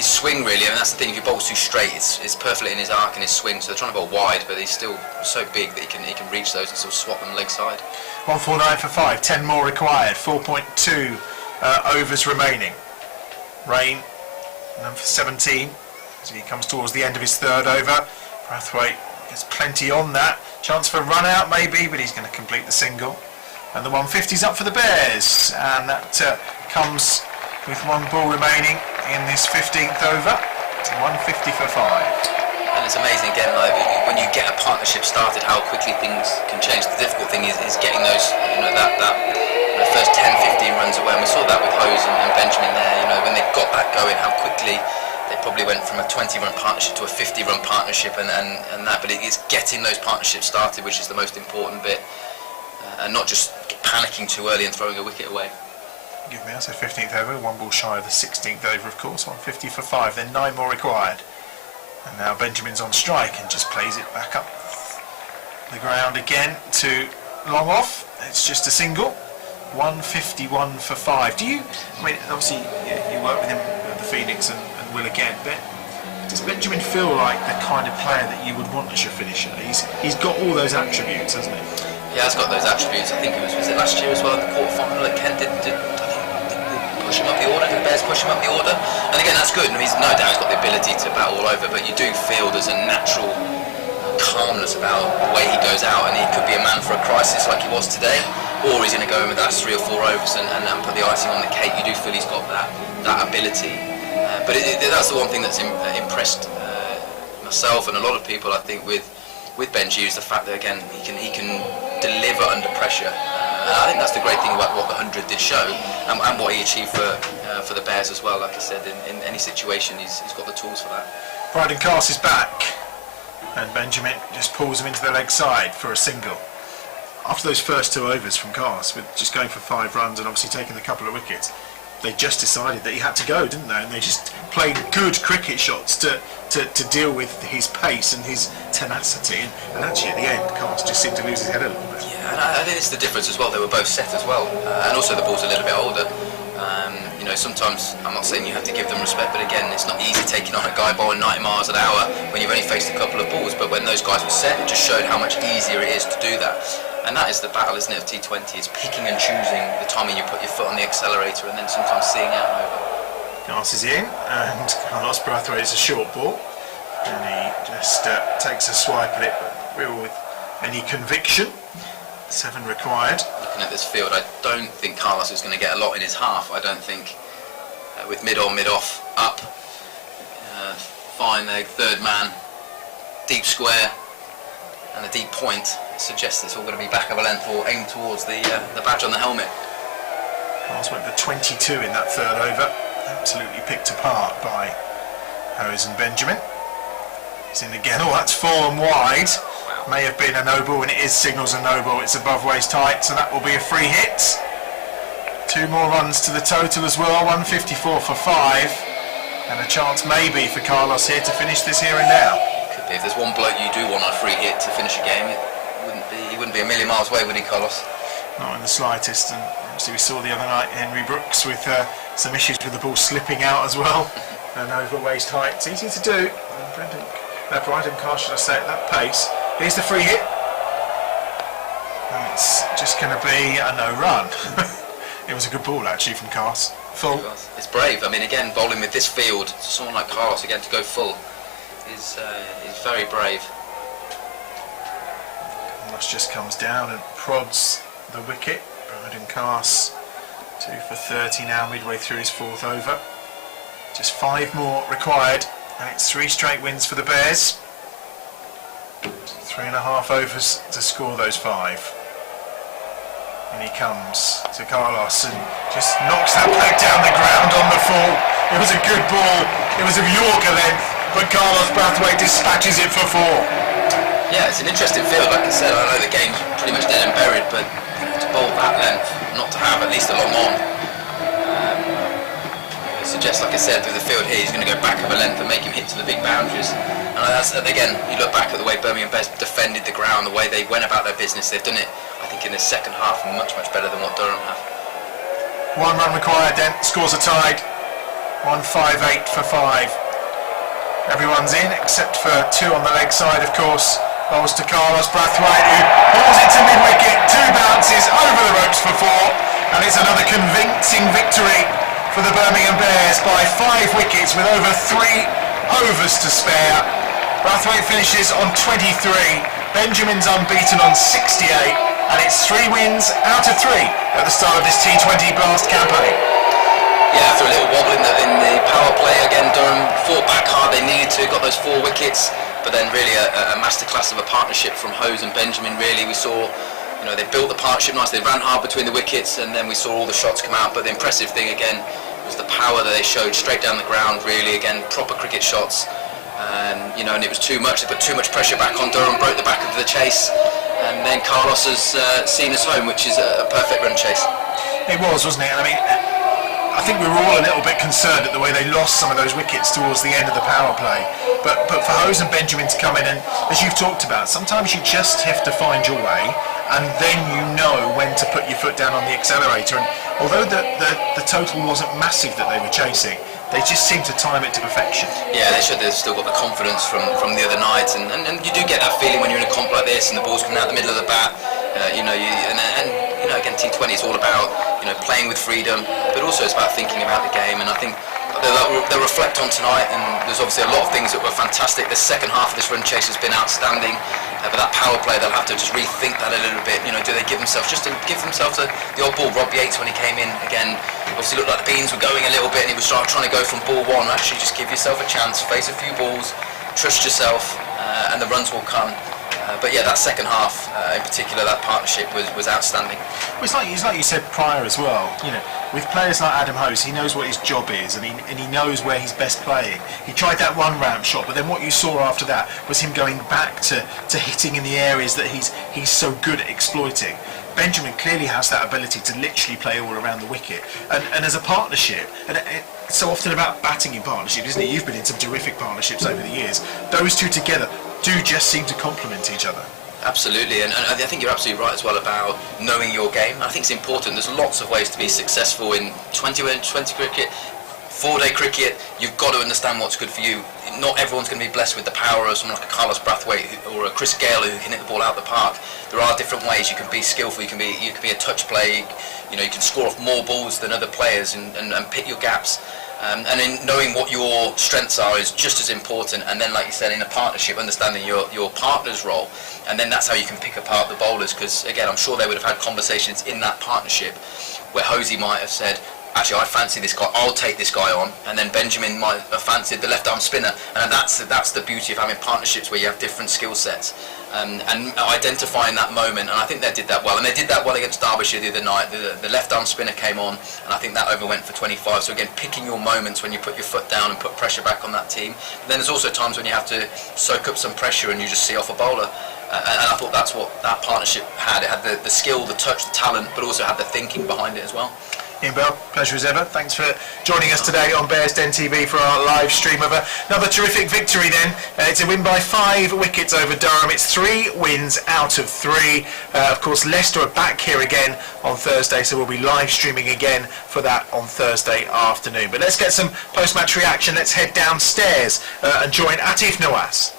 swing, really. And that's the thing, if he bowls too straight, it's perfectly in his arc and his swing, so they're trying to bowl wide, but he's still so big that he can reach those and still swap them leg side. 149 for 5, 10 more required, 4.2 overs remaining. Rain, number 17, as he comes towards the end of his third over. Brathwaite gets plenty on that. Chance for a run out maybe, but he's going to complete the single. And the 150's up for the Bears, and that comes with 1 ball remaining in this 15th over. It's 150 for 5. And it's amazing again, like when you get a partnership started, how quickly things can change. The difficult thing is getting those, that first 10-15 runs away. And we saw that with Hose and Benjamin there. When they got that going, how quickly they probably went from a 20-run partnership to a 50-run partnership, and that. But it's getting those partnerships started, which is the most important bit, and not just panicking too early and throwing a wicket away. Give me, I said 15th over, 1 ball shy of the 16th over, of course. 150 for 5, then 9 more required. And now Benjamin's on strike and just plays it back up the ground again to long off. It's just a single. 151 for 5. Do you, obviously you work with him at the Phoenix and will again, but does Benjamin feel like the kind of player that you would want as your finisher? He's got all those attributes, hasn't he? He has got those attributes. I think was it last year as well in the quarter-final that Kent did push him up the order, did the Bears push him up the order? And again, that's good. He's no doubt got the ability to bat all over, but you do feel there's a natural calmness about the way he goes out, and he could be a man for a crisis like he was today, or he's going to go in with that 3 or 4 overs and put the icing on the cake. You do feel he's got that ability. But that's the one thing that's impressed myself and a lot of people, I think, with Benji, is the fact that again he can deliver under pressure. I think that's the great thing about what the 100 did show, and what he achieved for the Bears as well. Like I said, in any situation, he's got the tools for that. Bryden Carse is back, and Benjamin just pulls him into the leg side for a single. After those first 2 overs from Carse, with just going for 5 runs and obviously taking a couple of wickets, they just decided that he had to go, didn't they? And they just played good cricket shots to deal with his pace and his tenacity. And actually, at the end, Carse just seemed to lose his head a little bit. Yeah, and I think it's the difference as well. They were both set as well, and also the ball's a little bit older. Sometimes I'm not saying you have to give them respect, but again, it's not easy taking on a guy bowling 90 miles an hour when you've only faced a couple of balls. But when those guys were set, it just showed how much easier it is to do that. And that is the battle, isn't it, of T20? It's picking and choosing the time when you put your foot on the accelerator, and then sometimes seeing out and over. Carse is in, and Carlos Brathwaite is a short ball, and he just takes a swipe at it, but real with any conviction. 7 required. Looking at this field, I don't think Carlos is going to get a lot in his half. I don't think, with mid-on, mid-off, up, fine leg, third man, deep square, and a deep point, it suggests it's all going to be back of a length or aimed towards the badge on the helmet. Carse went for 22 in that third over, absolutely picked apart by Hose and Benjamin. He's in again. Oh, that's fallen wide. Wow. May have been a no ball, and it is signals a no ball. It's above waist height, so that will be a free hit. 2 more runs to the total as well. 154 for 5, and a chance maybe for Carlos here to finish this here and now. Could be. If there's one bloke you do want a free hit to finish a game, he wouldn't be a million miles away, would he, Carlos? Not in the slightest. And obviously we saw the other night Henry Brooks with some issues with the ball slipping out as well, and over waist height. It's easy to do. Bryden Carse, should I say, at that pace. Here's the free hit. And it's just going to be a no run. It was a good ball actually from Carse. Full. It's brave. I mean, again, bowling with this field, someone like Carlos again to go full is very brave. Carlos just comes down and prods the wicket. Bryden Carse 2 for 30 now, midway through his 4th over. Just 5 more required, and it's 3 straight wins for the Bears. 3.5 overs to score those 5. And he comes to Carlos and just knocks that back down the ground on the full. It was a good ball. It was of Yorker length, but Carlos Brathwaite dispatches it for 4. Yeah, it's an interesting field. Like I said, I know the game's pretty much dead and buried, but to bowl that length, not to have at least a long on, it suggests, like I said, through the field here, he's going to go back of a length and make him hit to the big boundaries. And that's, again, you look back at the way Birmingham Bears defended the ground, the way they went about their business. They've done it, I think, in the second half much, much better than what Durham have. 1 run required then, scores are tied. 158 for 5. Everyone's in except for 2 on the leg side, of course. Bowls to Carlos Brathwaite, who balls it to mid-wicket, 2 bounces over the ropes for 4, and it's another convincing victory for the Birmingham Bears by 5 wickets with over 3 overs to spare. Brathwaite finishes on 23, Benjamin's unbeaten on 68, and it's 3 wins out of 3 at the start of this T20 Blast campaign. Yeah, after a little wobble in the power play again, Durham fought back hard. They needed to, got those 4 wickets, but then really a masterclass of a partnership from Hose and Benjamin. Really, we saw, you know, they built the partnership nice. They ran hard between the wickets, and then we saw all the shots come out. But the impressive thing again was the power that they showed straight down the ground. Really, again, proper cricket shots, and you know, and it was too much. They put too much pressure back on Durham, broke the back of the chase, and then Carlos has seen us home, which is a perfect run chase. It was, wasn't it? I mean, I think we were all a little bit concerned at the way they lost some of those wickets towards the end of the power play. But for Hose and Benjamin to come in, and as you've talked about, sometimes you just have to find your way, and then you know when to put your foot down on the accelerator. And although the total wasn't massive that they were chasing, they just seemed to time it to perfection. Yeah, they should have still got the confidence from the other night, and you do get that feeling when you're in a comp like this and the ball's coming out the middle of the bat. You know, you know, again, T20 is all about, you know, playing with freedom, but also it's about thinking about the game. And I think they'll reflect on tonight, and there's obviously a lot of things that were fantastic. The second half of this run chase has been outstanding, but that power play, they'll have to just rethink that a little bit. You know, do they give themselves the odd ball? Rob Yates, when he came in again, obviously looked like the beans were going a little bit, and he was trying to go from ball 1. Actually, just give yourself a chance, face a few balls, trust yourself, and the runs will come. But yeah, that second half in particular, that partnership was outstanding. Well, it's like you said prior as well. You know, with players like Adam Hose, he knows what his job is, and he knows where he's best playing. He tried that 1 ramp shot, but then what you saw after that was him going back to hitting in the areas that he's so good at exploiting. Benjamin clearly has that ability to literally play all around the wicket, and as a partnership, and it's so often about batting in partnership, isn't it? You've been in some terrific partnerships over the years. Those two together do just seem to complement each other. Absolutely, and I think you're absolutely right as well about knowing your game. I think it's important. There's lots of ways to be successful in 20 cricket, 4-day cricket. You've got to understand what's good for you. Not everyone's going to be blessed with the power of someone like a Carlos Brathwaite or a Chris Gale who can hit the ball out the park. There are different ways. You can be skillful. You can be a touch play. You know, you can score off more balls than other players and pick your gaps. And in knowing what your strengths are is just as important. And then, like you said, in a partnership, understanding your partner's role, and then that's how you can pick apart the bowlers. Because again, I'm sure they would have had conversations in that partnership where Hosey might have said, actually, I fancy this guy, I'll take this guy on, and then Benjamin might have fancied the left-arm spinner, and that's the beauty of having partnerships where you have different skill sets, and identifying that moment, and I think they did that well, and they did that well against Derbyshire the other night. The left-arm spinner came on, and I think that overwent for 25, so again, picking your moments when you put your foot down and put pressure back on that team. But then there's also times when you have to soak up some pressure and you just see off a bowler. And I thought that's what that partnership had. It had the skill, the touch, the talent, but also had the thinking behind it as well. Ian Bell, pleasure as ever. Thanks for joining us today on Bears Den TV for our live stream of another terrific victory then. It's a win by 5 wickets over Durham. It's 3 wins out of 3. Of course, Leicester are back here again on Thursday, so we'll be live streaming again for that on Thursday afternoon. But let's get some post-match reaction. Let's head downstairs and join Atif Nawaz.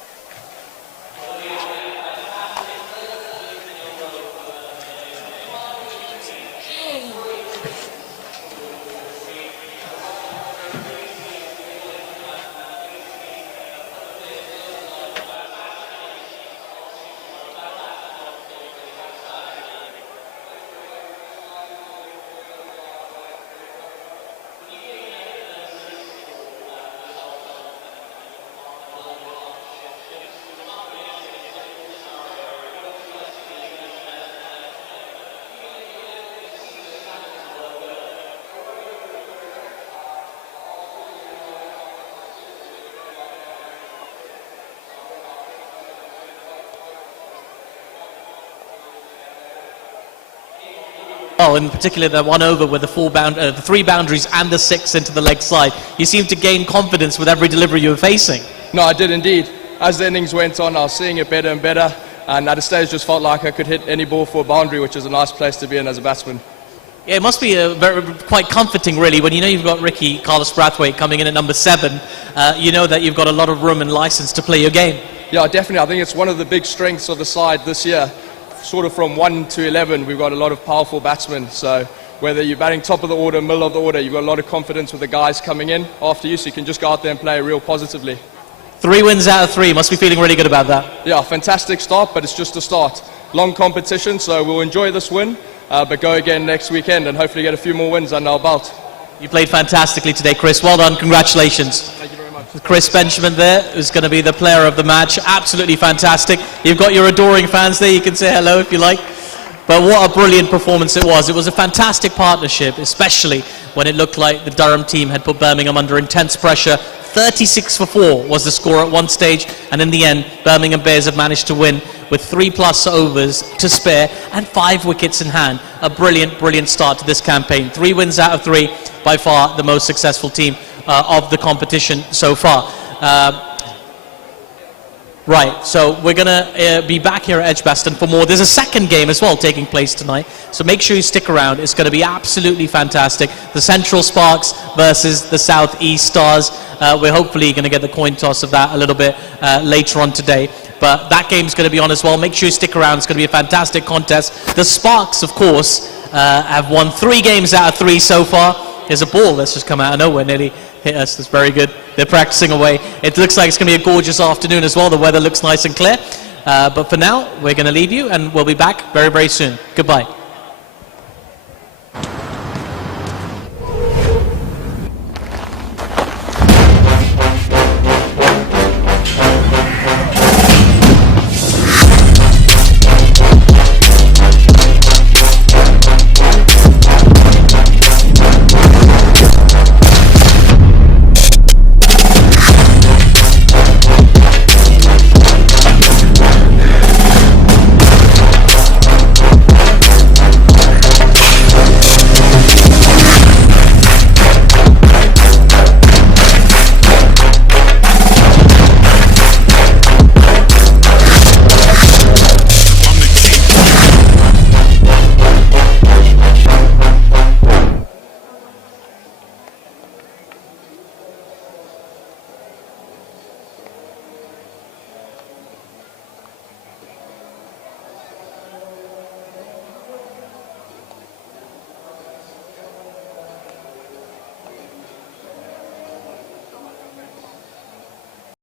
well, in particular the 1 over with the 3 boundaries and the 6 into the leg side. You seem to gain confidence with every delivery you were facing. No, I did indeed. As the innings went on, I was seeing it better and better, and at a stage just felt like I could hit any ball for a boundary, which is a nice place to be in as a batsman. Yeah, it must be quite comforting, really, when you know you've got Ricky Carlos Brathwaite coming in at number 7. You know that you've got a lot of room and license to play your game. Yeah, definitely. I think it's one of the big strengths of the side this year. Sort of from 1 to 11, we've got a lot of powerful batsmen. So whether you're batting top of the order, middle of the order, you've got a lot of confidence with the guys coming in after you, so you can just go out there and play real positively. 3 wins out of 3. Must be feeling really good about that. Yeah, fantastic start, but it's just a start. Long competition, so we'll enjoy this win, but go again next weekend and hopefully get a few more wins under our belt. You played fantastically today, Chris. Well done. Congratulations. Thank you very much. Chris Benjamin there, who's going to be the player of the match. Absolutely fantastic. You've got your adoring fans there. You can say hello if you like. But what a brilliant performance it was. It was a fantastic partnership, especially when it looked like the Durham team had put Birmingham under intense pressure. 36 for 4 was the score at one stage, and in the end, Birmingham Bears have managed to win with 3+ overs to spare and 5 wickets in hand. A brilliant, brilliant start to this campaign. 3 wins out of 3, by far the most successful team of the competition so far. Right, so we're going to be back here at Edgbaston for more. There's a second game as well taking place tonight, so make sure you stick around. It's going to be absolutely fantastic. The Central Sparks versus the South East Stars. We're hopefully going to get the coin toss of that a little bit later on today. But that game's going to be on as well. Make sure you stick around. It's going to be a fantastic contest. The Sparks, of course, have won 3 games out of 3 so far. There's a ball that's just come out of nowhere, nearly hit us. That's very good. They're practicing away. It looks like it's going to be a gorgeous afternoon as well. The weather looks nice and clear. But for now, we're going to leave you, and we'll be back very, very soon. Goodbye.